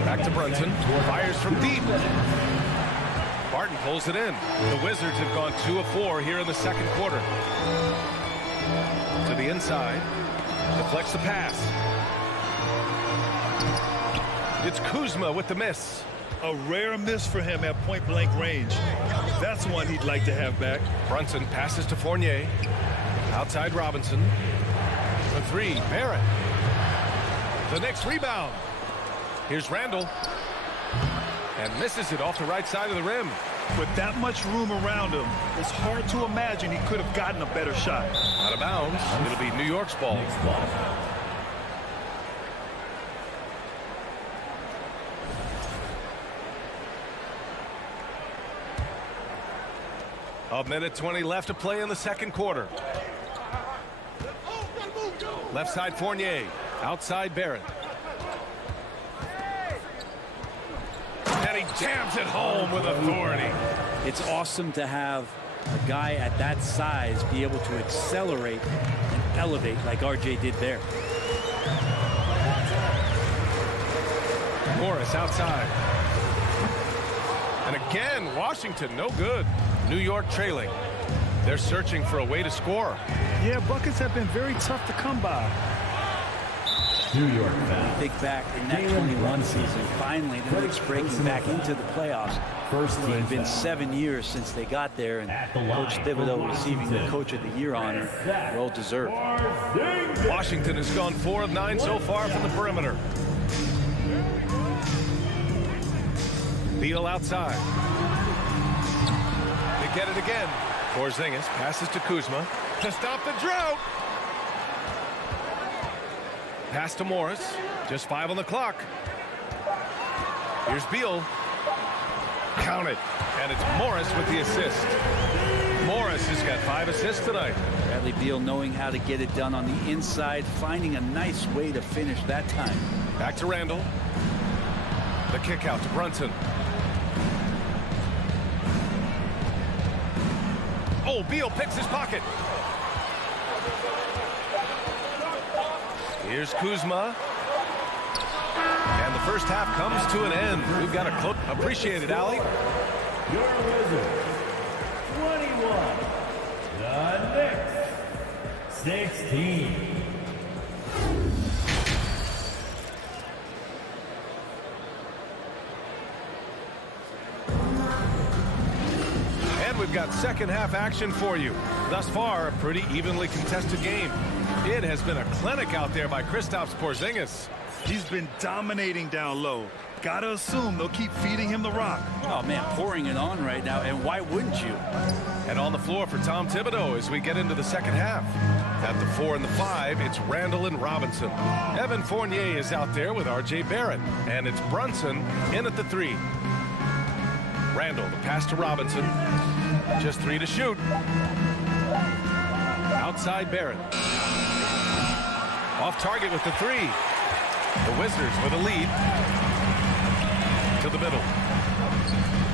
Back to Brunson. Fires from deep. Barton pulls it in. The Wizards have gone 2 of 4 here in the second quarter. To the inside. Deflects the pass. It's Kuzma with the miss. A rare miss for him at point-blank range. That's one he'd like to have back. Brunson passes to Fournier. Outside Robinson. The 3, Barrett. The Knicks rebound. Here's Randall. And misses it off the right side of the rim. With that much room around him, it's hard to imagine he could have gotten a better shot. Out of bounds. It'll be New York's ball. A minute 20 left to play in the second quarter. Left side Fournier. Outside Barrett. And he jams it home with authority. It's awesome to have a guy at that size be able to accelerate and elevate like RJ did there. Morris outside. And again, Washington no good. New York trailing. They're searching for a way to score. Yeah, buckets have been very tough to come by. New York. Think back in that 21 season, finally the Knicks breaking back into the playoffs. It's been 7 years since they got there, and Coach Thibodeau receiving the Coach of the Year honor. Well deserved. Washington has gone 4 of 9 so far from the perimeter. Beal outside. They get it again. Porzingis passes to Kuzma to stop the drought. Pass to Morris. Just 5 on the clock. Here's Beal. Count it. And it's Morris with the assist. Morris has got 5 assists tonight. Bradley Beal knowing how to get it done on the inside, finding a nice way to finish that time. Back to Randall. The kick out to Brunson. Oh, Beal picks his pocket. Here's Kuzma. And the first half comes to an end. We've got a close. Appreciate it, Allie. Your Wizards, 21. The Knicks, 16. And we've got second half action for you. Thus far, a pretty evenly contested game. It has been a clinic out there by Kristaps Porzingis. He's been dominating down low. Gotta assume they'll keep feeding him the rock. Oh, man, pouring it on right now, and why wouldn't you? And on the floor for Tom Thibodeau as we get into the second half. At the 4 and the 5, it's Randall and Robinson. Evan Fournier is out there with RJ Barrett. And it's Brunson in at the 3. Randall, the pass to Robinson. Just 3 to shoot. Outside Barrett. Off target with the 3. The Wizards with a lead. To the middle.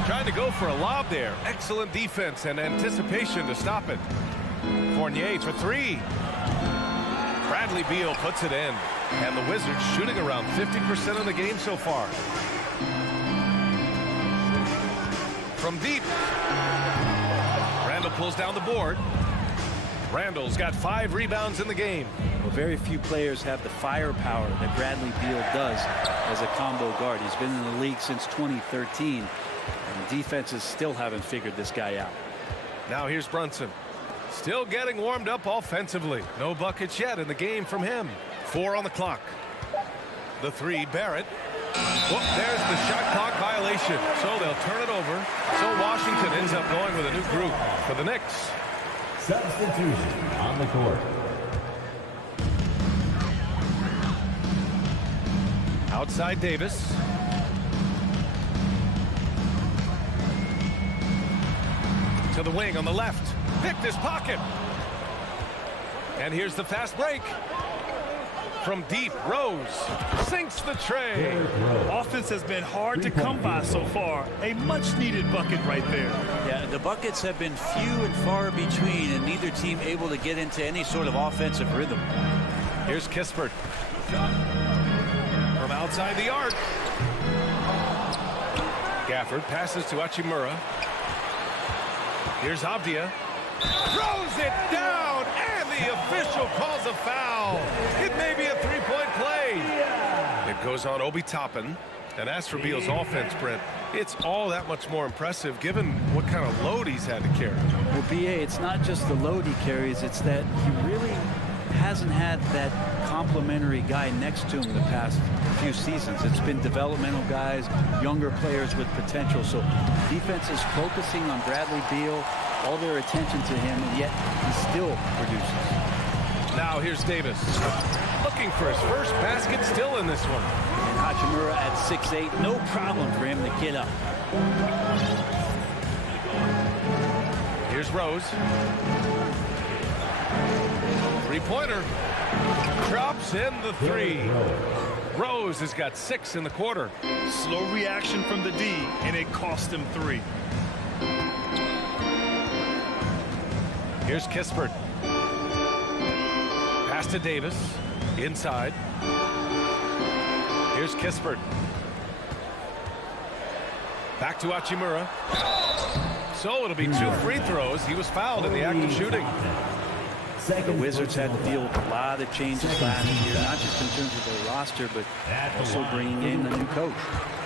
Trying to go for a lob there. Excellent defense and anticipation to stop it. Fournier for 3. Bradley Beal puts it in. And the Wizards shooting around 50% of the game so far. From deep. Randall pulls down the board. Randall's got 5 rebounds in the game. Well, very few players have the firepower that Bradley Beal does as a combo guard. He's been in the league since 2013, and defenses still haven't figured this guy out. Now here's Brunson. Still getting warmed up offensively. No buckets yet in the game from him. 4 on the clock. The 3, Barrett. Whoop, there's the shot clock violation. So they'll turn it over. So Washington ends up going with a new group for the Knicks. Substitution on the court. Outside Davis. To the wing on the left. Picked his pocket. And here's the fast break. From deep, Rose sinks the tray. Offense has been hard to come by so far. A much-needed bucket right there. Yeah, the buckets have been few and far between, and neither team able to get into any sort of offensive rhythm. Here's Kispert. From outside the arc. Gafford passes to Hachimura. Here's Avdia. Throws it down, and the official calls a foul. It may be a 3-point play. It goes on Obi Toppin. And as for Beal's offense, Brent, it's all that much more impressive given what kind of load he's had to carry. Well, B.A., it's not just the load he carries, it's that he really hasn't had that complimentary guy next to him the past few seasons. It's been developmental guys, younger players with potential. So defense is focusing on Bradley Beal, all their attention to him, and yet he still produces. Now here's Davis. Looking for his first basket still in this one. And Hachimura at 6'8", no problem for him to get up. Here's Rose. Three-pointer. Drops in the 3. Rose has got 6 in the quarter. Slow reaction from the D, and it cost him 3. Here's Kispert. Pass to Davis. Inside. Here's Kispert. Back to Hachimura. So it'll be 2 free throws. He was fouled in the act of shooting. The Wizards had to deal with a lot of changes last year, not just in terms of their roster, but also bringing in a new coach.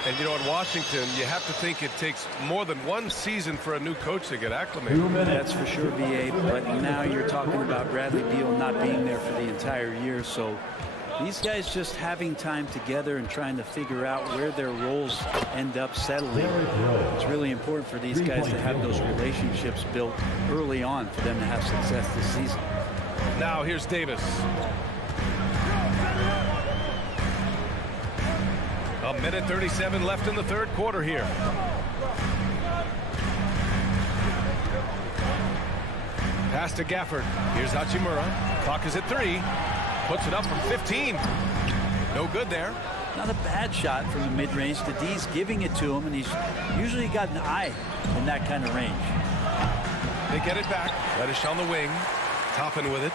And, you know, in Washington, you have to think it takes more than 1 season for a new coach to get acclimated. That's for sure, BA, but now you're talking about Bradley Beal not being there for the entire year, so these guys just having time together and trying to figure out where their roles end up settling. It's really important for these guys to have those relationships built early on for them to have success this season. Now here's Davis. A minute 37 left in the 3rd quarter here. Pass to Gafford. Here's Hachimura. Clock is at 3. Puts it up from 15. No good there. Not a bad shot from the mid-range. The D's giving it to him, and he's usually got an eye in that kind of range. They get it back. Reddish on the wing. Toppin with it.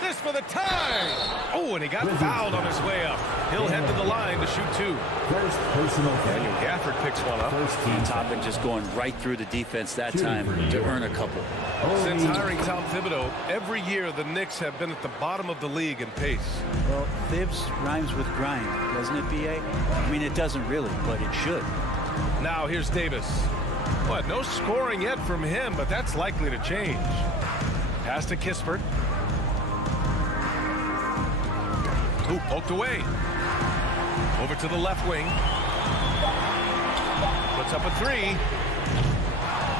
This for the tie. Oh, and he got fouled on his way up. He'll head to the line to shoot 2. First personal foul. Daniel Gafford picks one up. Toppin just going right through the defense that time to earn a couple. Since hiring Tom Thibodeau, every year the Knicks have been at the bottom of the league in pace. Well, Thibs rhymes with grind, doesn't it, BA? I mean, it doesn't really, but it should. Now here's Davis. What? No scoring yet from him, but that's likely to change. Pass to Kispert. Ooh, poked away. Over to the left wing. Puts up a 3.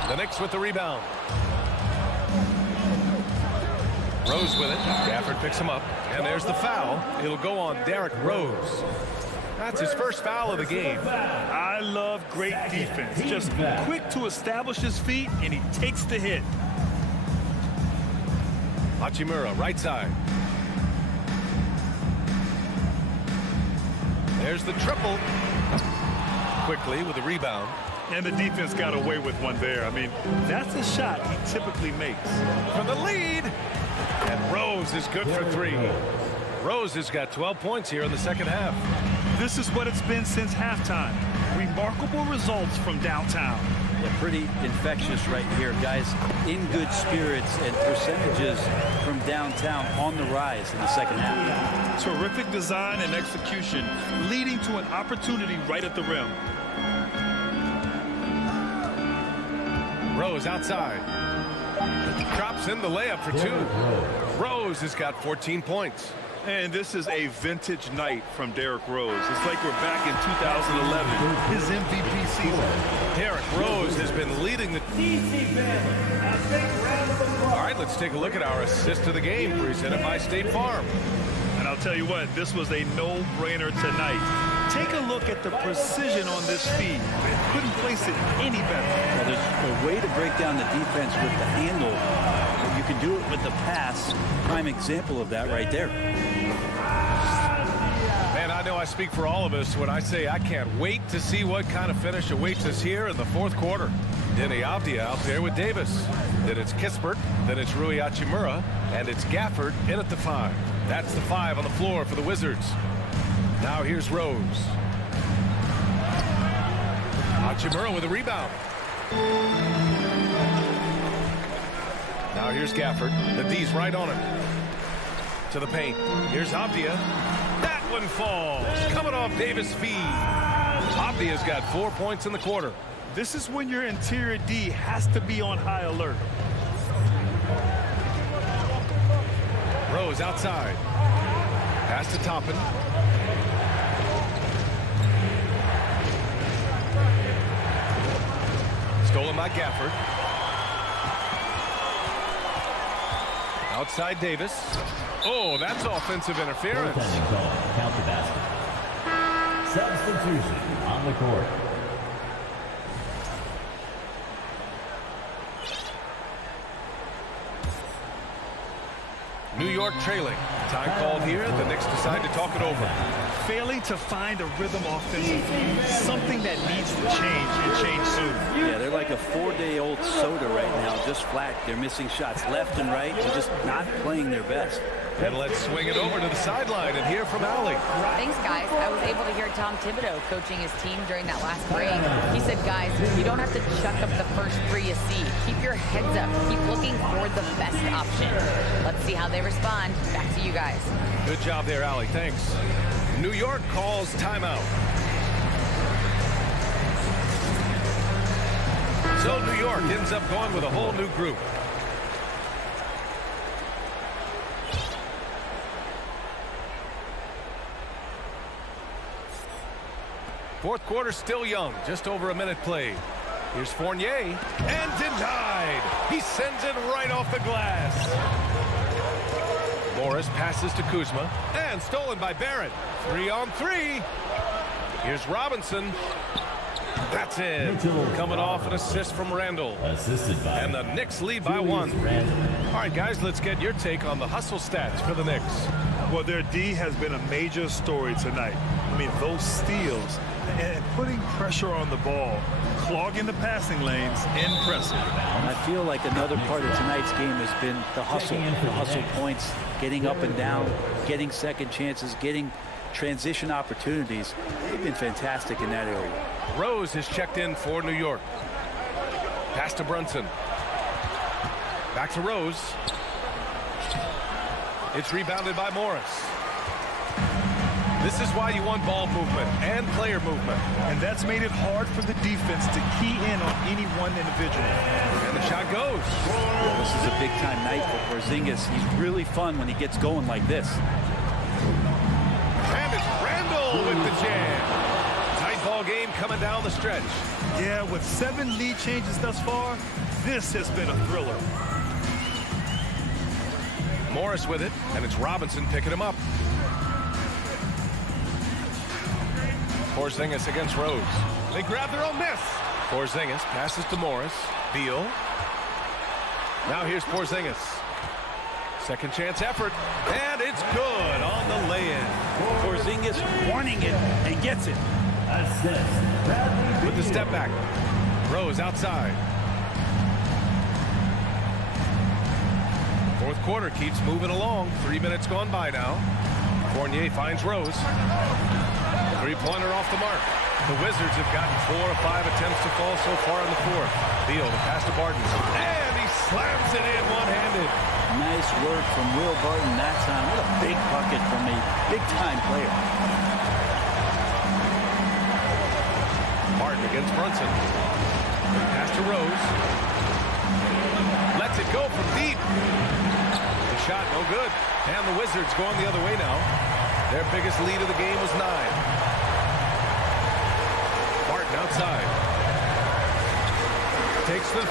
The Knicks with the rebound. Rose with it. Gafford picks him up. And there's the foul. It'll go on Derrick Rose. That's his first foul of the game. I love great defense. Just quick to establish his feet, and he takes the hit. Hachimura, right side. There's the triple. Quickly with the rebound. And the defense got away with one there. I mean, that's a shot he typically makes. For the lead. And Rose is good for 3. Rose has got 12 points here in the 2nd half. This is what it's been since halftime. Remarkable results from downtown. Yeah, pretty infectious right here, guys. In good spirits and percentages from downtown on the rise in the 2nd half. Terrific design and execution, leading to an opportunity right at the rim. Rose outside. Drops in the layup for 2. Rose has got 14 points. And this is a vintage night from Derrick Rose. It's like we're back in 2011, his MVP season. Derrick Rose has been leading the All right, let's take a look at our assist of the game presented by State Farm. And I'll tell you what, this was a no-brainer tonight. Take a look at the precision on this feed. Couldn't place it any better. Well, there's a way to break down the defense with the handle. You can do it with the pass. Prime example of that right there. Man, I know I speak for all of us when I say I can't wait to see what kind of finish awaits us here in the 4th quarter. Denny Avdia out there with Davis. Then it's Kispert. Then it's Rui Hachimura. And it's Gafford in at the 5. That's the 5 on the floor for the Wizards. Now here's Rose. Hachimura with a rebound. Now here's Gafford. The D's right on him. To the paint. Here's Avdia. That one falls. Coming off Davis' feed. Avdia's got 4 points in the quarter. This is when your interior D has to be on high alert. Rose outside. Pass to Toppin. Stolen by Gafford. Outside Davis. Oh, that's offensive interference. Count the basket. Substitution on the court. New York trailing. Time called here. The Knicks decide to talk it over. Failing to find a rhythm offensively, something that needs to change and change soon. Yeah, they're like a 4-day-old soda right now, just flat. They're missing shots left and right and just not playing their best. And let's swing it over to the sideline and hear from Allie. Thanks, guys. I was able to hear Tom Thibodeau coaching his team during that last break. He said, guys, you don't have to chuck up the first three you see. Keep your heads up. Keep looking for the best option. Let's see how they respond. Back to you guys. Good job there, Allie. Thanks. New York calls timeout. So New York ends up going with a whole new group. Fourth quarter still young, just over a minute played. Here's Fournier, and denied. He sends it right off the glass. Morris passes to Kuzma, and stolen by Barrett. 3-on-3. Here's Robinson. That's in. Coming off an assist from Randall. And the Knicks lead by 1. All right, guys, let's get your take on the hustle stats for the Knicks. Well, their D has been a major story tonight. I mean, those steals and putting pressure on the ball, clogging the passing lanes, impressive. I feel like another part of tonight's game has been the hustle points, getting up and down, getting second chances, getting transition opportunities. They've been fantastic in that area. Rose is checked in for New York. Pass to Brunson. Back to Rose. It's rebounded by Morris. This is why you want ball movement and player movement. And that's made it hard for the defense to key in on any one individual. And the shot goes. Well, this is a big-time night for Porzingis. He's really fun when he gets going like this. And it's Randall with the jam. Tight ball game coming down the stretch. Yeah, with 7 lead changes thus far, this has been a thriller. Morris with it, and it's Robinson picking him up. Porzingis against Rose. They grab their own miss. Porzingis passes to Morris. Beal. Now here's Porzingis. Second chance effort. And it's good on the lay-in. Porzingis wanting it and gets it. With the step back. Rose outside. Fourth quarter keeps moving along. 3 minutes gone by now. Fournier finds Rose. Three-pointer off the mark. The Wizards have gotten 4 or 5 attempts to fall so far in the fourth. Beal, the pass to Barton. And he slams it in one-handed. Nice work from Will Barton that time. What a big bucket from a big-time player. Barton against Brunson. Pass to Rose. Lets it go from deep. The shot no good. And the Wizards going the other way now. Their biggest lead of the game was 9. Barton outside. Takes the 3.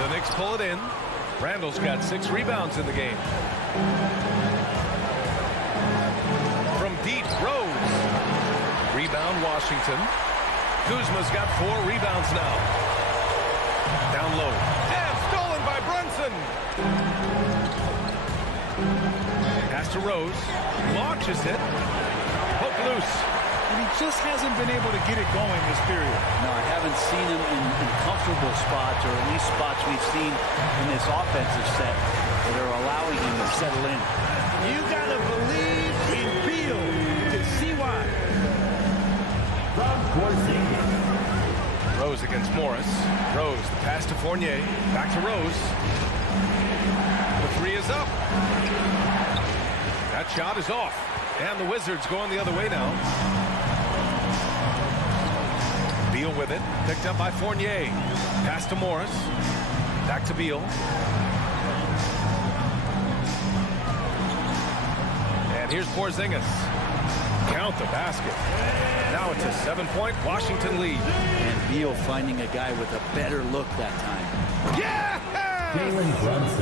The Knicks pull it in. Randall's got 6 rebounds in the game. From deep, Rose. Rebound, Washington. Kuzma's got 4 rebounds now. Down low. And stolen by Brunson. Pass to Rose. Launches it. Hook loose. And he just hasn't been able to get it going this period. No, I haven't seen him in comfortable spots, or at least spots we've seen in this offensive set that are allowing him to settle in. You gotta believe in Beal to see why. Rose against Morris. Rose, the pass to Fournier. Back to Rose. The 3 is up. That shot is off. And the Wizards going the other way now. Beal with it. Picked up by Fournier. Pass to Morris. Back to Beal. And here's Porzingis. Count the basket. Now it's a 7-point Washington lead. And Beal finding a guy with a better look that time. Yeah!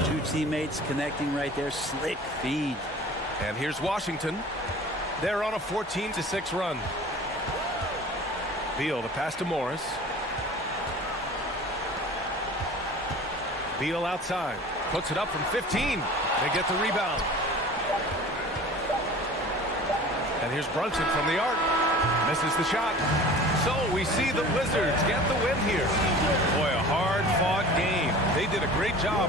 Two teammates connecting right there. Slick feed. And here's Washington. They're on a 14-6 run. Beal, the pass to Morris. Beal outside. Puts it up from 15. They get the rebound. And here's Brunson from the arc. Misses the shot. So we see the Wizards get the win here. Boy, a hard-fought game. They did a great job.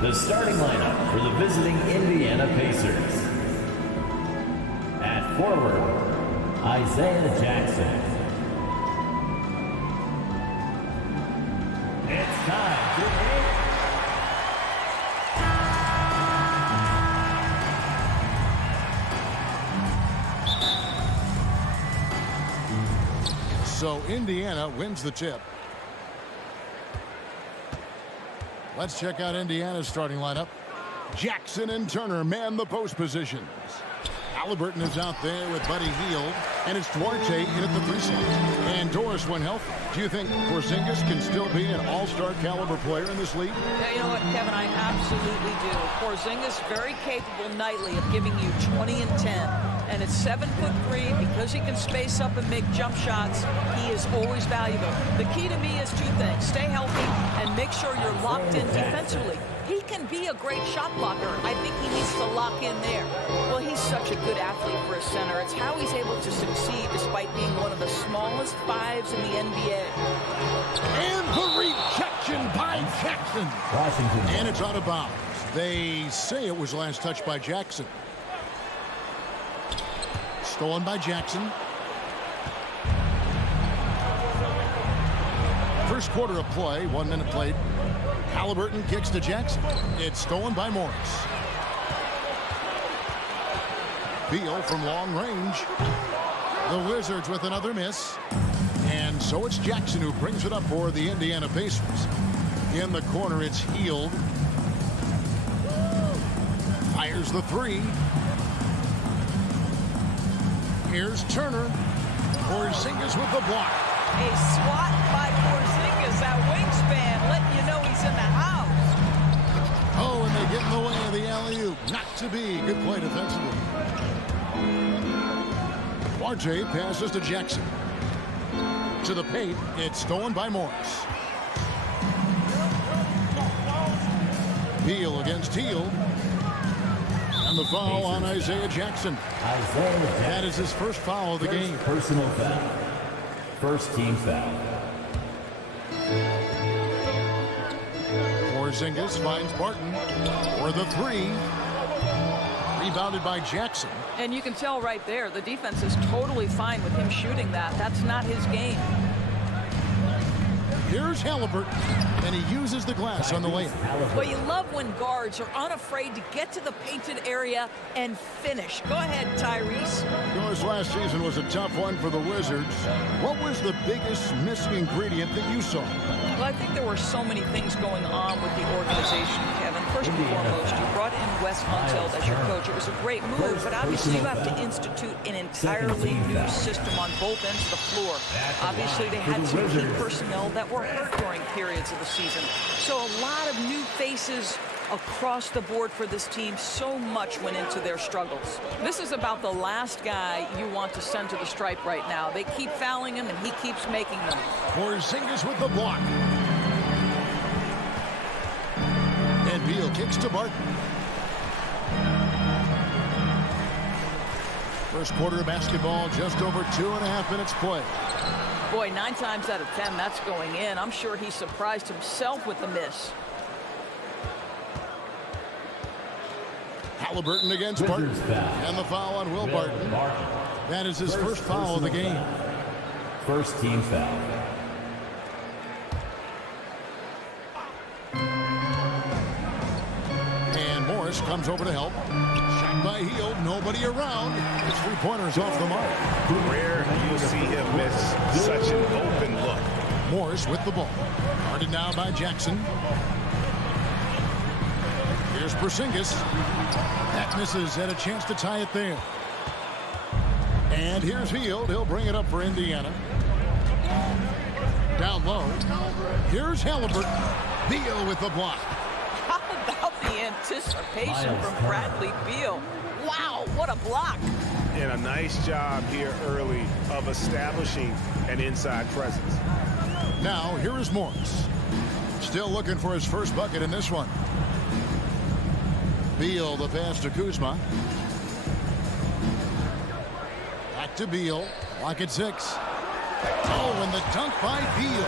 The starting lineup for the visiting Indiana Pacers. At forward, Isaiah Jackson. It's time to hit. So Indiana wins the tip. Let's check out Indiana's starting lineup. Jackson and Turner man the post positions. Halliburton is out there with Buddy Hield, and it's Duarte in at the 3 slot. And Doris, when healthy, do you think Porzingis can still be an all-star caliber player in this league? Yeah, you know what, Kevin, I absolutely do. Porzingis very capable nightly of giving you 20 and 10. And at 7'3", because he can space up and make jump shots, he is always valuable. The key to me is 2 things. Stay healthy and make sure you're locked in defensively. He can be a great shot blocker. I think he needs to lock in there. Well, he's such a good athlete for a center. It's how he's able to succeed despite being one of the smallest fives in the NBA. And the rejection by Jackson. Washington. And it's out of bounds. They say it was last touched by Jackson. Stolen by Jackson. First quarter of play, 1 minute played. Halliburton kicks to Jackson. It's stolen by Morris. Beal from long range. The Wizards with another miss. And so it's Jackson who brings it up for the Indiana Pacers. In the corner, it's Hield. Fires the three. Here's Turner. Porzingis with the block. A swat by Porzingis, that wingspan, letting you know he's in the house. Oh, and they get in the way of the alley-oop. Not to be. Good play defensively. Duarte passes to Jackson. To the paint. It's stolen by Morris. Beal against Hield. And the foul on Isaiah Jackson. That is his first foul of the game. Personal foul. First team foul. Porzingis finds Barton for the three. Rebounded by Jackson. And you can tell right there, the defense is totally fine with him shooting that. That's not his game. Here's Halliburton, and he uses the glass on the layup. Well, you love when guards are unafraid to get to the painted area and finish. Go ahead, Tyrese. Yours last season was a tough one for the Wizards. What was the biggest missing ingredient that you saw? Well, I think there were so many things going on with the organization, Kevin. First and foremost, you brought in Wes Unseld as your coach. It was a great move, but obviously you have to institute an entirely new system on both ends of the floor. Obviously, they had some key personnel that were hurt during periods of the season. So a lot of new faces across the board for this team. So much went into their struggles. This is about the last guy you want to send to the stripe right now. They keep fouling him, and he keeps making them. Porzingis with the block. And Beal kicks to Barton. First quarter of basketball, just over 2.5 minutes play. Boy, 9 times out of 10, that's going in. I'm sure he surprised himself with the miss. Halliburton against Barton. And the foul on Will Barton. That is his first foul of the game. First team foul. And Morris comes over to help. Shot by Hield, nobody around. His three-pointer's off the mark. Rare you'll see him miss such an open look. Morris with the ball. Guarded now by Jackson. Here's Porzingis. That misses, had a chance to tie it there. And here's Hield. He'll bring it up for Indiana. Down low. Here's Halliburton. Beal with the block. How about the anticipation from Bradley Beal? Wow, what a block. And a nice job here early of establishing an inside presence. Now, here is Morris. Still looking for his first bucket in this one. Beal, the pass to Kuzma. Back to Beal. Lock at 6. Oh, and the dunk by Beal.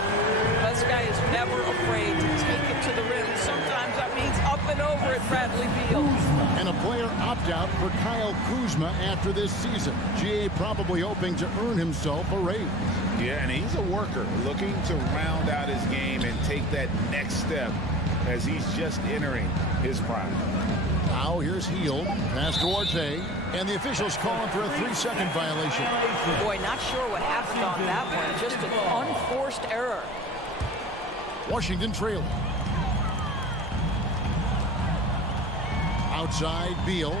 This guy is never afraid to take it to the rim. Sometimes that means up and over at Bradley Beal. And a player opt-out for Kyle Kuzma after this season. GA probably hoping to earn himself a raise. Yeah, and he's a worker looking to round out his game and take that next step as he's just entering his prime. Now here's Hield. Pass to Duarte. And the officials calling for a 3-second violation. Boy, not sure what happened on that one. Just an unforced error. Washington trailing. Outside, Beal.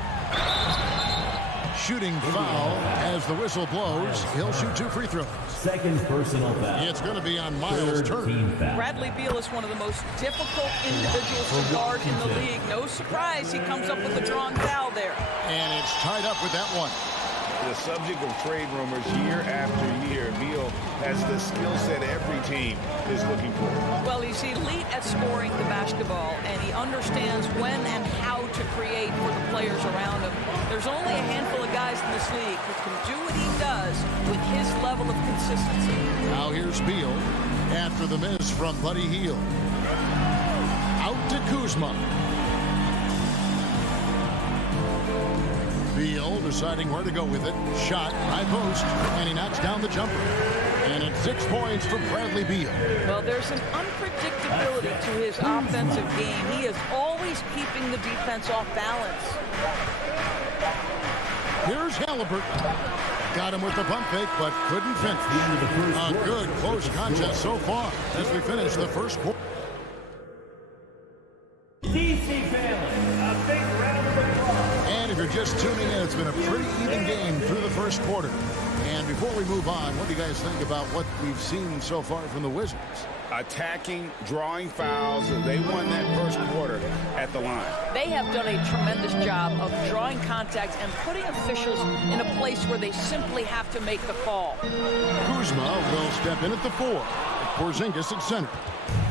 Shooting foul as the whistle blows. He'll shoot 2 free throws. Second personal foul. It's going to be on Miles Turner. Bradley Beal is one of the most difficult individuals to guard in the league. No surprise he comes up with a drawn foul there. And it's tied up with that one. the subject of trade rumors year after year. Beal has the skill set every team is looking for. Well, he's elite at scoring the basketball, and he understands when and how to create for the players around him. There's only a handful of guys in this league who can do what he does with his level of consistency. Now here's Beal after the miss from Buddy Hield. Out to Kuzma. Beal deciding where to go with it. Shot, high post, and he knocks down the jumper. And it's 6 points for Bradley Beal. Well, there's an unpredictability to his offensive game. He is always keeping the defense off balance. Here's Halliburton. Got him with the pump fake, but couldn't finish. A good close contest so far as we finish the first quarter. DC family, a big round of applause. And if you're just tuning in, it's been a pretty even game through the first quarter. And before we move on, what do you guys think about what we've seen so far from the Wizards? Attacking, drawing fouls. They won that first quarter at the line. They have done a tremendous job of drawing contact and putting officials in a place where they simply have to make the call. Kuzma will step in at the 4. Porzingis at center.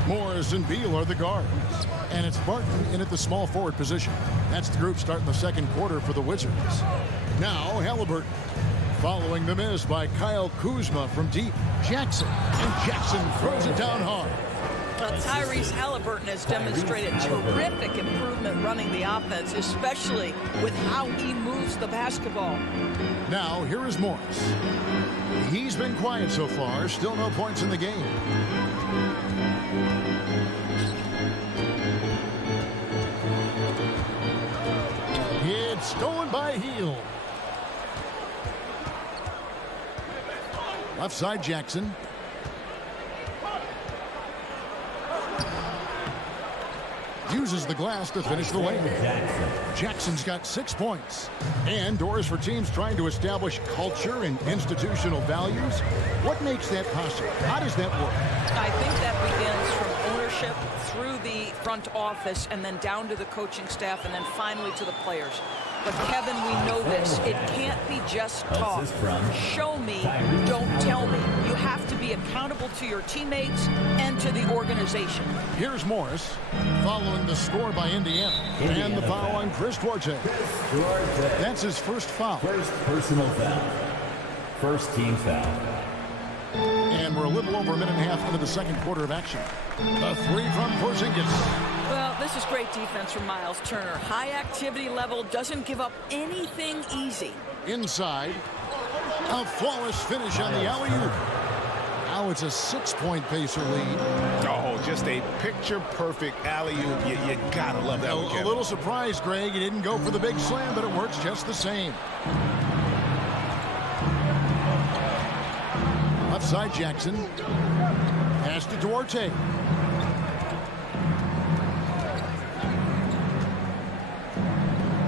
Morris and Beal are the guards. And it's Barton in at the small forward position. That's the group starting the second quarter for the Wizards. Now Halliburton. Following the miss by Kyle Kuzma from deep. Jackson. And Jackson throws it down hard. Well, Tyrese Halliburton has demonstrated terrific improvement running the offense, especially with how he moves the basketball. Now, here is Morris. He's been quiet so far. Still no points in the game. It's stolen by Hield. Left side, Jackson. Uses the glass to finish the lane. Jackson's got 6 points. And doors for teams trying to establish culture and institutional values. What makes that possible? How does that work? I think that begins from ownership through the front office and then down to the coaching staff and then finally to the players. But Kevin, we know this. It can't be just talk. Show me, don't tell me. You have to be accountable to your teammates and to the organization. Here's Morris following the score by Indiana. And the foul on Chris Duarte. That's his first foul. First personal foul. First team foul. And we're a little over a minute and a half into the second quarter of action. A 3 from Porzingis. Well, this is great defense from Miles Turner. High activity level, doesn't give up anything easy. Inside, a flawless finish on the alley-oop. Now it's a 6-point Pacer lead. Oh, just a picture-perfect alley-oop. You gotta love that one, Kevin. A little surprised, Greg. He didn't go for the big slam, but it works just the same. Left side, Jackson. Pass to Duarte.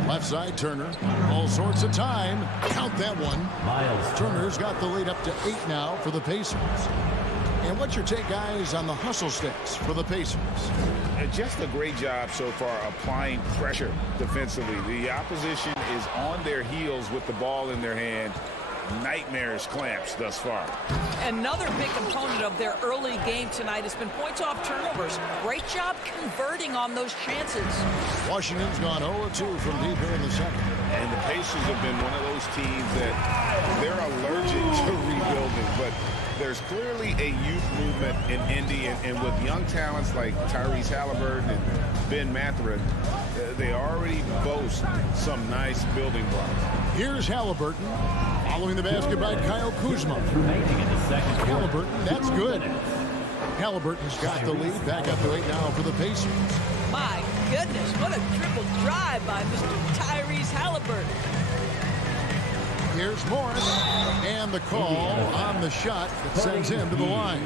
Left side, Turner. All sorts of time. Count that one. Miles Turner's got the lead up to 8 now for the Pacers. And what's your take, guys, on the hustle stats for the Pacers? Just a great job so far applying pressure defensively. The opposition is on their heels with the ball in their hand. Nightmares clamps thus far. Another big component of their early game tonight has been points off turnovers. Great job converting on those chances. Washington's gone 0-2 from deep here in the second. And the Pacers have been one of those teams that they're allergic to rebuilding, but there's clearly a youth movement in Indy, and with young talents like Tyrese Halliburton and Ben Mathurin, they already boast some nice building blocks. Here's Halliburton. Following the basket by Kyle Kuzma. remaining in the second quarter. Halliburton, that's good. Halliburton's got the lead. Back up to 8 now for the Pacers. My goodness, what a triple drive by Mr. Tyrese Halliburton. Here's Morris. And the call on the shot that sends him to the line.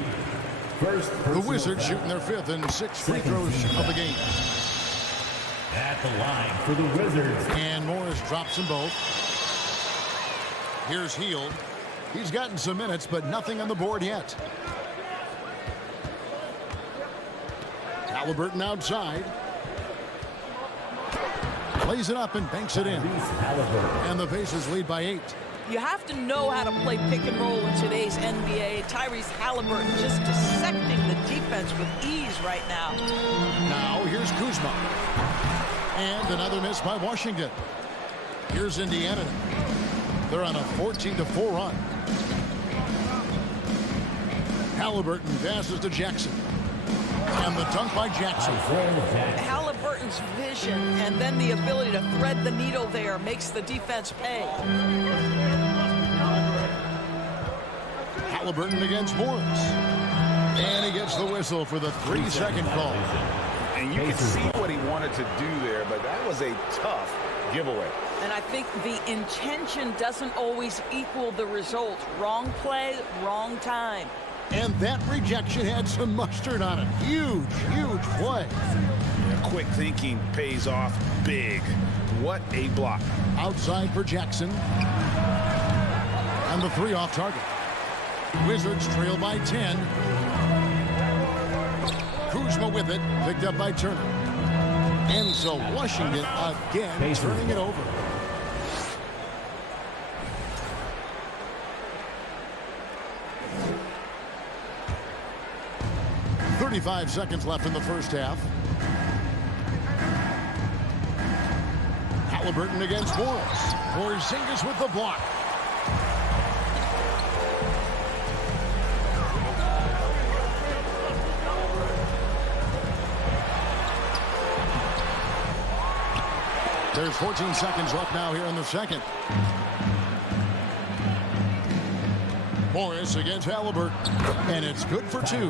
The Wizards shooting their 5th and 6th free throws of the game. At the line for the Wizards. And Morris drops them both. Here's Hield. He's gotten some minutes, but nothing on the board yet. Halliburton outside. Plays it up and banks it in. And the Pacers lead by 8. You have to know how to play pick and roll in today's NBA. Tyrese Halliburton just dissecting the defense with ease right now. Now here's Kuzma. And another miss by Washington. Here's Indiana. They're on a 14-4 run. Halliburton passes to Jackson. And the dunk by Jackson. Halliburton's vision and then the ability to thread the needle there makes the defense pay. Halliburton against Morris. And he gets the whistle for the 3-second call. And you can see what he wanted to do there, but that was a tough giveaway. And I think the intention doesn't always equal the result. Wrong play, wrong time. And that rejection had some mustard on it. Huge, huge play. Quick thinking pays off big. What a block. Outside for Jackson. And the 3 off target. Wizards trail by 10. Kuzma with it, picked up by Turner. And so Washington again turning it over. .35 seconds left in the first half. Halliburton against Morris. Porzingis with the block. There's 14 seconds left now here in the second. Morris against Halliburton. And it's good for 2.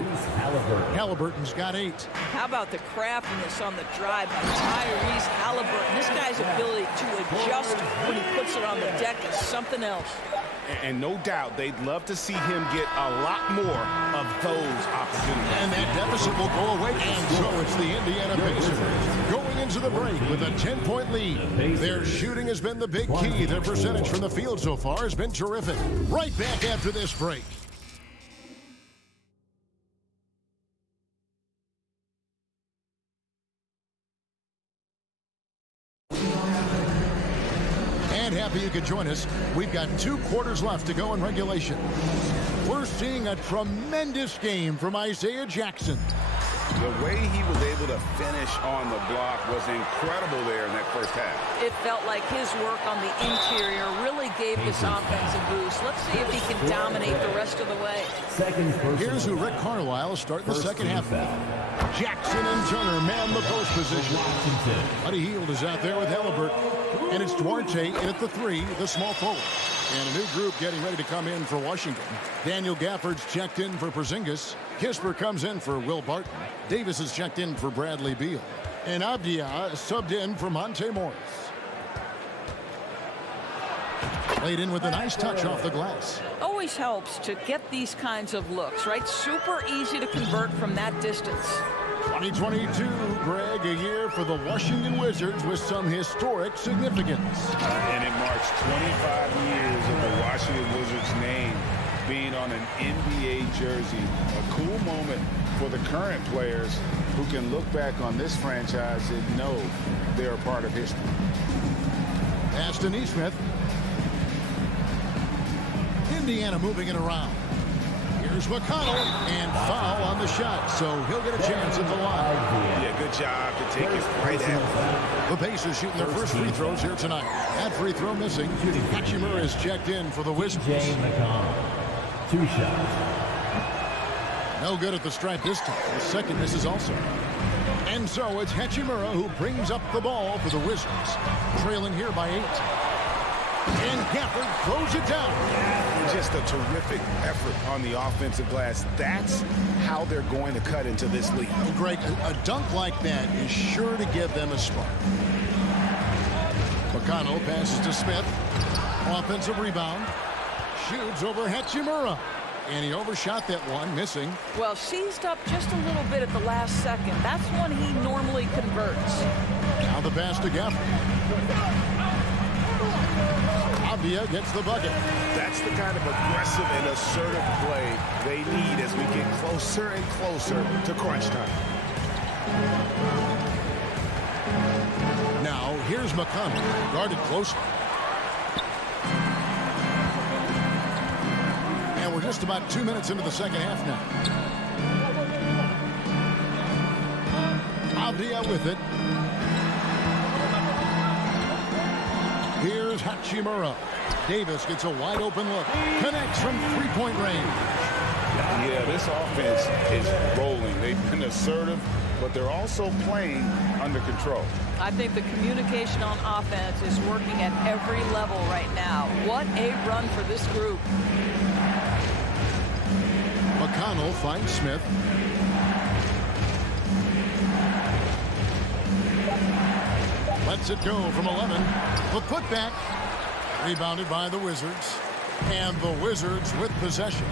Halliburton's got 8. How about the craftiness on the drive by Tyrese Halliburton? This guy's ability to adjust when he puts it on the deck is something else. And no doubt they'd love to see him get a lot more of those opportunities. And that deficit will go away. And so it's the Indiana Pacers going into the break with a 10-point lead. Their shooting has been the big key. Their percentage from the field so far has been terrific. Right back after this break. Happy you could join us. We've got 2 quarters left to go in regulation. We're seeing a tremendous game from Isaiah Jackson. The way he was able to finish on the block was incredible there in that first half. It felt like his work on the interior really gave this offense a boost. Let's see if he can dominate the rest of the way. Here's who Rick Carlisle is starting the second half. Jackson and Turner man the post position. Buddy Hield is out there with Halliburton. And it's Duarte in at the 3, the small forward. And a new group getting ready to come in for Washington. Daniel Gafford's checked in for Porzingis. Kisper comes in for Will Barton. Davis is checked in for Bradley Beal. And Avdia subbed in for Monte Morris. Played in with a nice touch off the glass. Always helps to get these kinds of looks, right? Super easy to convert from that distance. 2022, Greg, a year for the Washington Wizards with some historic significance. And it marks 25 years of the Washington Wizards name being on an NBA jersey. A cool moment for the current players who can look back on this franchise and know they're a part of history. Pass to Nesmith. Indiana moving it around. Here's McConnell, and foul on the shot, so he'll get a chance at the line. Yeah, good job to take it right at the Pacers shooting their first free throws here tonight. That free throw missing. Hachimura is checked in for the Wizards. McConnell, 2 shots. No good at the stripe this time. The second misses also. And so it's Hachimura who brings up the ball for the Wizards, trailing here by 8. And Gafford throws it down. Just a terrific effort on the offensive glass. That's how they're going to cut into this league. Greg, a dunk like that is sure to give them a spark. McConnell passes to Smith. Offensive rebound. Shoots over Hachimura. And he overshot that one, missing. Well, seized up just a little bit at the last second. That's when he normally converts. Now the pass to Gafford. Avdia gets the bucket. That's the kind of aggressive and assertive play they need as we get closer and closer to crunch time. Now, here's McConnell, guarded closely. just about 2 minutes into the second half now. Avdia with it. Here's Hachimura. Davis gets a wide open look. Connects from three-point range. Yeah, this offense is rolling. They've been assertive, but they're also playing under control. I think the communication on offense is working at every level right now. What a run for this group. McConnell finds Smith. Lets it go from 11. The putback. Rebounded by the Wizards. And the Wizards with possession.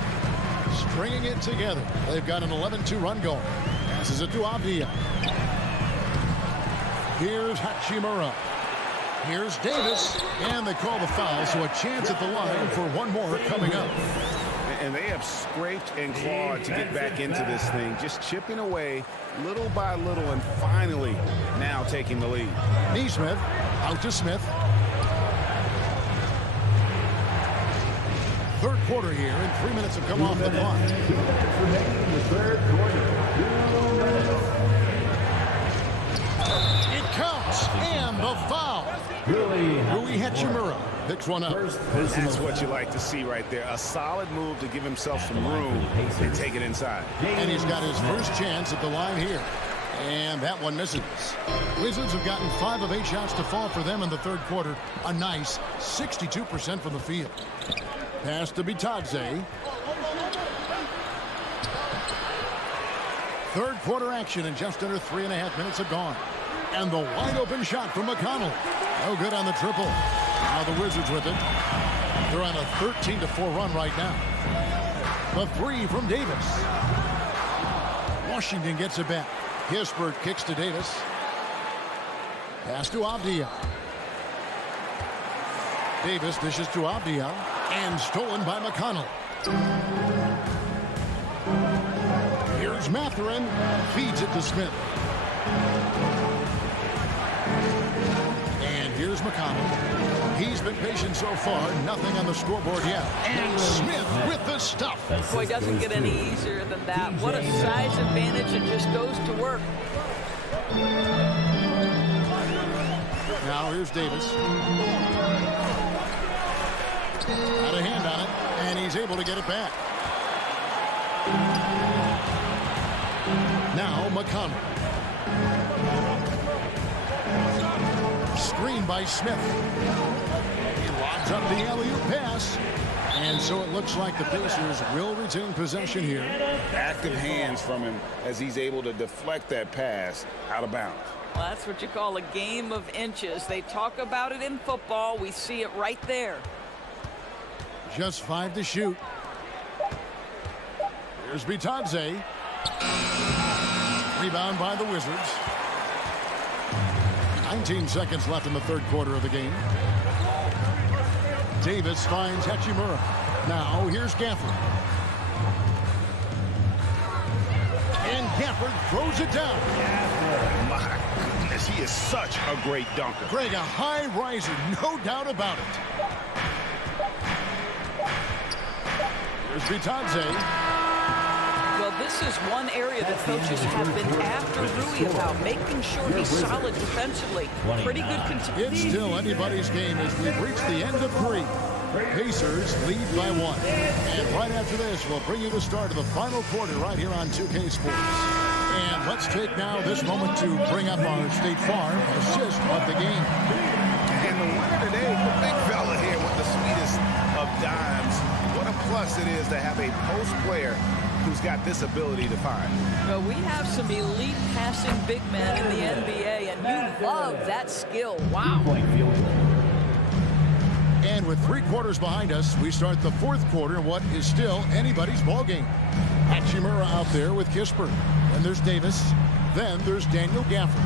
Stringing it together. They've got an 11-2 run going. Passes it to Avdia. Here's Hachimura. Here's Davis. And they call the foul, so a chance at the line for one more coming up. And they have scraped and clawed to get back into this thing, just chipping away little by little and finally now taking the lead. Neesmith out to Smith. Third quarter here, and 3 minutes have come off the clock. 2 minutes remaining in the third quarter. 2 minutes. It counts, and the foul. Rui Hachimura picks one up. That's what you like to see right there. A solid move to give himself some room and take it inside. And he's got his first chance at the line here. And that one misses. Wizards have gotten 5 of 8 shots to fall for them in the third quarter. A nice 62% from the field. Pass to Bitadze. Third quarter action, and just under 3.5 minutes have gone. And the wide open shot from McConnell. No good on the triple. Now the Wizards with it. They're on a 13-4 run right now. The three from Davis. Washington gets it back. Kispert kicks to Davis. Pass to Avdia. Davis dishes to Avdia. And stolen by McConnell. Here's Mathurin. Feeds it to Smith. And here's McConnell. He's been patient so far. Nothing on the scoreboard yet. And Smith with the stuff. Boy, doesn't get any easier than that. What a size advantage, and just goes to work. Now here's Davis. Got a hand on it, and he's able to get it back. Now McConnell. Screen by Smith. He lobs up the alley-oop pass. And so it looks like the Pacers will retain possession here. Active hands from him as he's able to deflect that pass out of bounds. Well, that's what you call a game of inches. They talk about it in football. We see it right there. Just 5 to shoot. Here's Bitadze. Rebound by the Wizards. 19 seconds left in the third quarter of the game. Davis finds Hachimura. Now here's Gafford. And Gafford throws it down. My goodness, he is such a great dunker. Greg, a high riser, no doubt about it. Here's Bitadze. Well, this is one area that coaches have been after Rui about, making sure he's solid defensively. Pretty good control. It's still anybody's game as we've reached the end of 3. Pacers lead by 1. And right after this, we'll bring you the start of the final quarter right here on 2K Sports. And let's take now this moment to bring up our State Farm assist of the game. And the winner today, the big fella here with the sweetest of dimes. What a plus it is to have a post player who's got this ability to find. Well, we have some elite passing big men in the NBA, and you love that skill. Wow. And with 3 quarters behind us, we start the fourth quarter in what is still anybody's ball game. Hachimura out there with Kispert. And there's Davis. Then there's Daniel Gafford.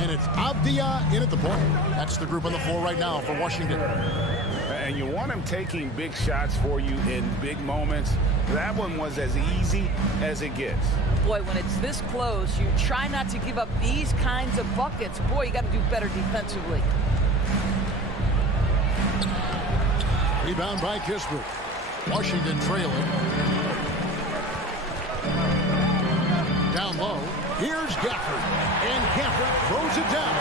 And it's Avdia in at the point. That's the group on the floor right now for Washington. And you want him taking big shots for you in big moments. That one was as easy as it gets. Boy, when it's this close, you try not to give up these kinds of buckets. Boy, you got to do better defensively. Rebound by Kispert. Washington trailing. Down low. Here's Gafford. And Gafford throws it down.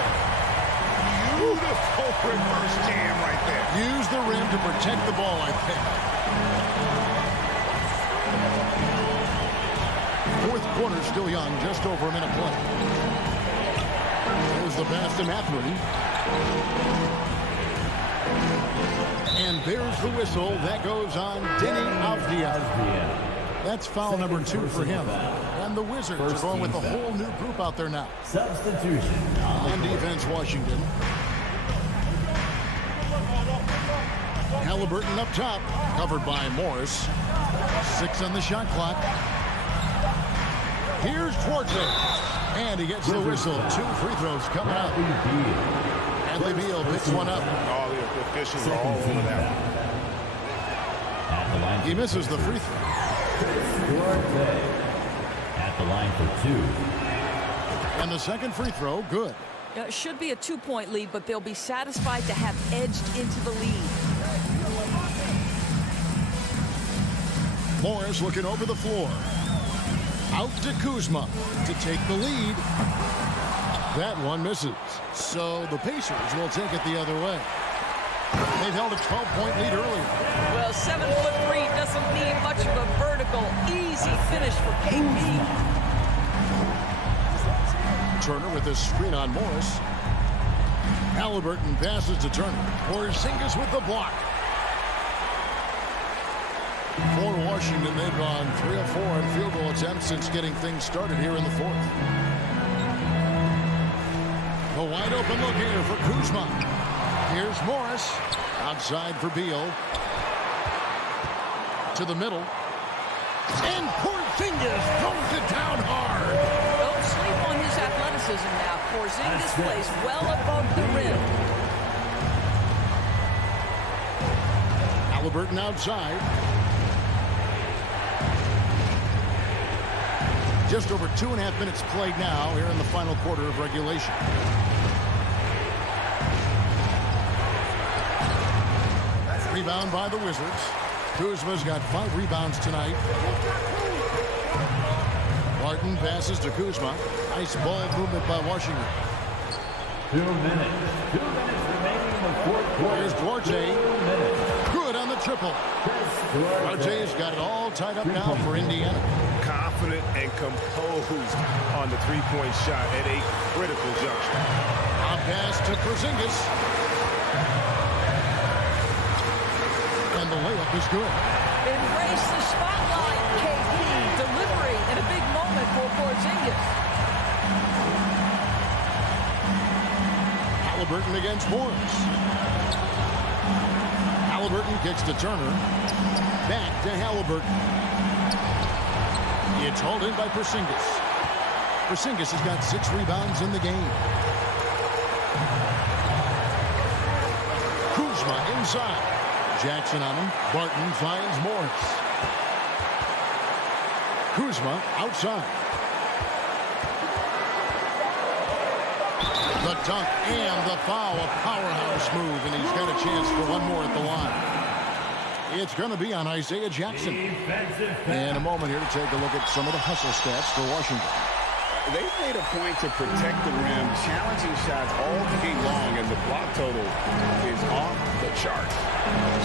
Beautiful reverse jam right there. Use the rim to protect the ball, I think. Fourth quarter still young, just over a minute play. There's the pass to Mathurin. And there's the whistle. That goes on Denny Avdia. That's foul number 2 for him. And the Wizards are going with a whole new group out there now. Substitution. On defense, Washington. Halliburton up top, covered by Morris. 6 on the shot clock. Here's Duarte. And he gets the whistle. 2 free throws coming up. Bradley Beal picks one up. All the officials are all over that. He misses the free throw. At the line for 2. And the second free throw, good. It should be a 2-point lead, but they'll be satisfied to have edged into the lead. Morris looking over the floor. Out to Kuzma to take the lead. That one misses. So the Pacers will take it the other way. They've held a 12-point lead earlier. Well, 7'3" doesn't need much of a vertical. Easy finish for KP. Turner with a screen on Morris. Halliburton passes to Turner. Porzingis with the block. For Washington, they've gone 3 of 4 in field goal attempts since getting things started here in the fourth. The wide open look here for Kuzma. Here's Morris. Outside for Beal. To the middle. And Porzingis throws it down hard. Don't sleep on his athleticism now. Porzingis plays well above the rim. Halliburton outside. Just over 2.5 minutes played now here in the final quarter of regulation. Rebound by the Wizards. Kuzma's got 5 rebounds tonight. Barton passes to Kuzma. Nice ball movement by Washington. 2 minutes. 2 minutes remaining in the fourth quarter. Here's Duarte. Good on the triple. Duarte's got it all tied up now for Indiana. Confident and composed on the three-point shot at a critical juncture. A pass to Porzingis. And the layup is good. Embrace the spotlight, KP. Delivery in a big moment for Porzingis. Halliburton against Morris. Halliburton kicks to Turner. Back to Halliburton. It's hauled in by Porzingis. Porzingis has got 6 rebounds in the game. Kuzma inside. Jackson on him. Barton finds Morris. Kuzma outside. The dunk and the foul. A powerhouse move, and he's got a chance for one more at the line. It's going to be on Isaiah Jackson. In a moment here to take a look at some of the hustle stats for Washington. They've made a point to protect the rim, challenging shots all game long, and the block total is off the charts.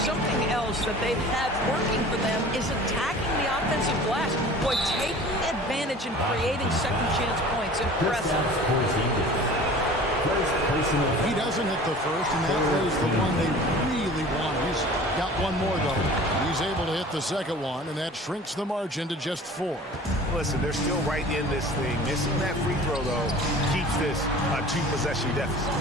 Something else that they've had working for them is attacking the offensive glass. Boy, taking advantage and creating second chance points. Impressive. He doesn't hit the first, and that was the one they really want. He's got one more, though. He's able to hit the second one, and that shrinks the margin to just 4. Listen, they're still right in this thing. Missing that free throw, though, keeps this a 2-possession deficit.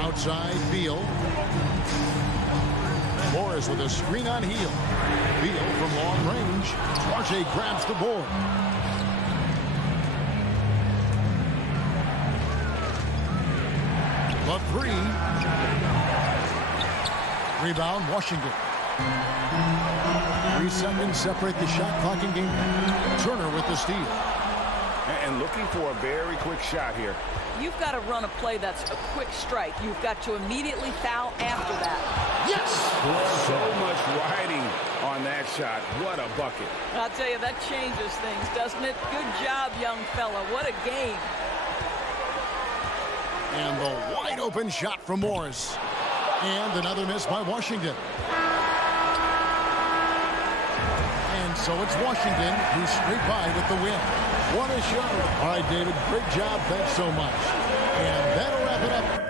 Outside, Beal. Morris with a screen on heel. Beal from long range. Duarte grabs the board. The 3. Rebound, Washington. 3 seconds separate the shot clock in game. Turner with the steal. And looking for a very quick shot here. you've got to run a play that's a quick strike. You've got to immediately foul after that. Yes! So much riding on that shot. What a bucket. I'll tell you, that changes things, doesn't it? Good job, young fella. What a game. And the wide open shot from Morris. And another miss by Washington. And so it's Washington who's straight by with the win. What a show. All right, David, great job. Thanks so much. And that'll wrap it up.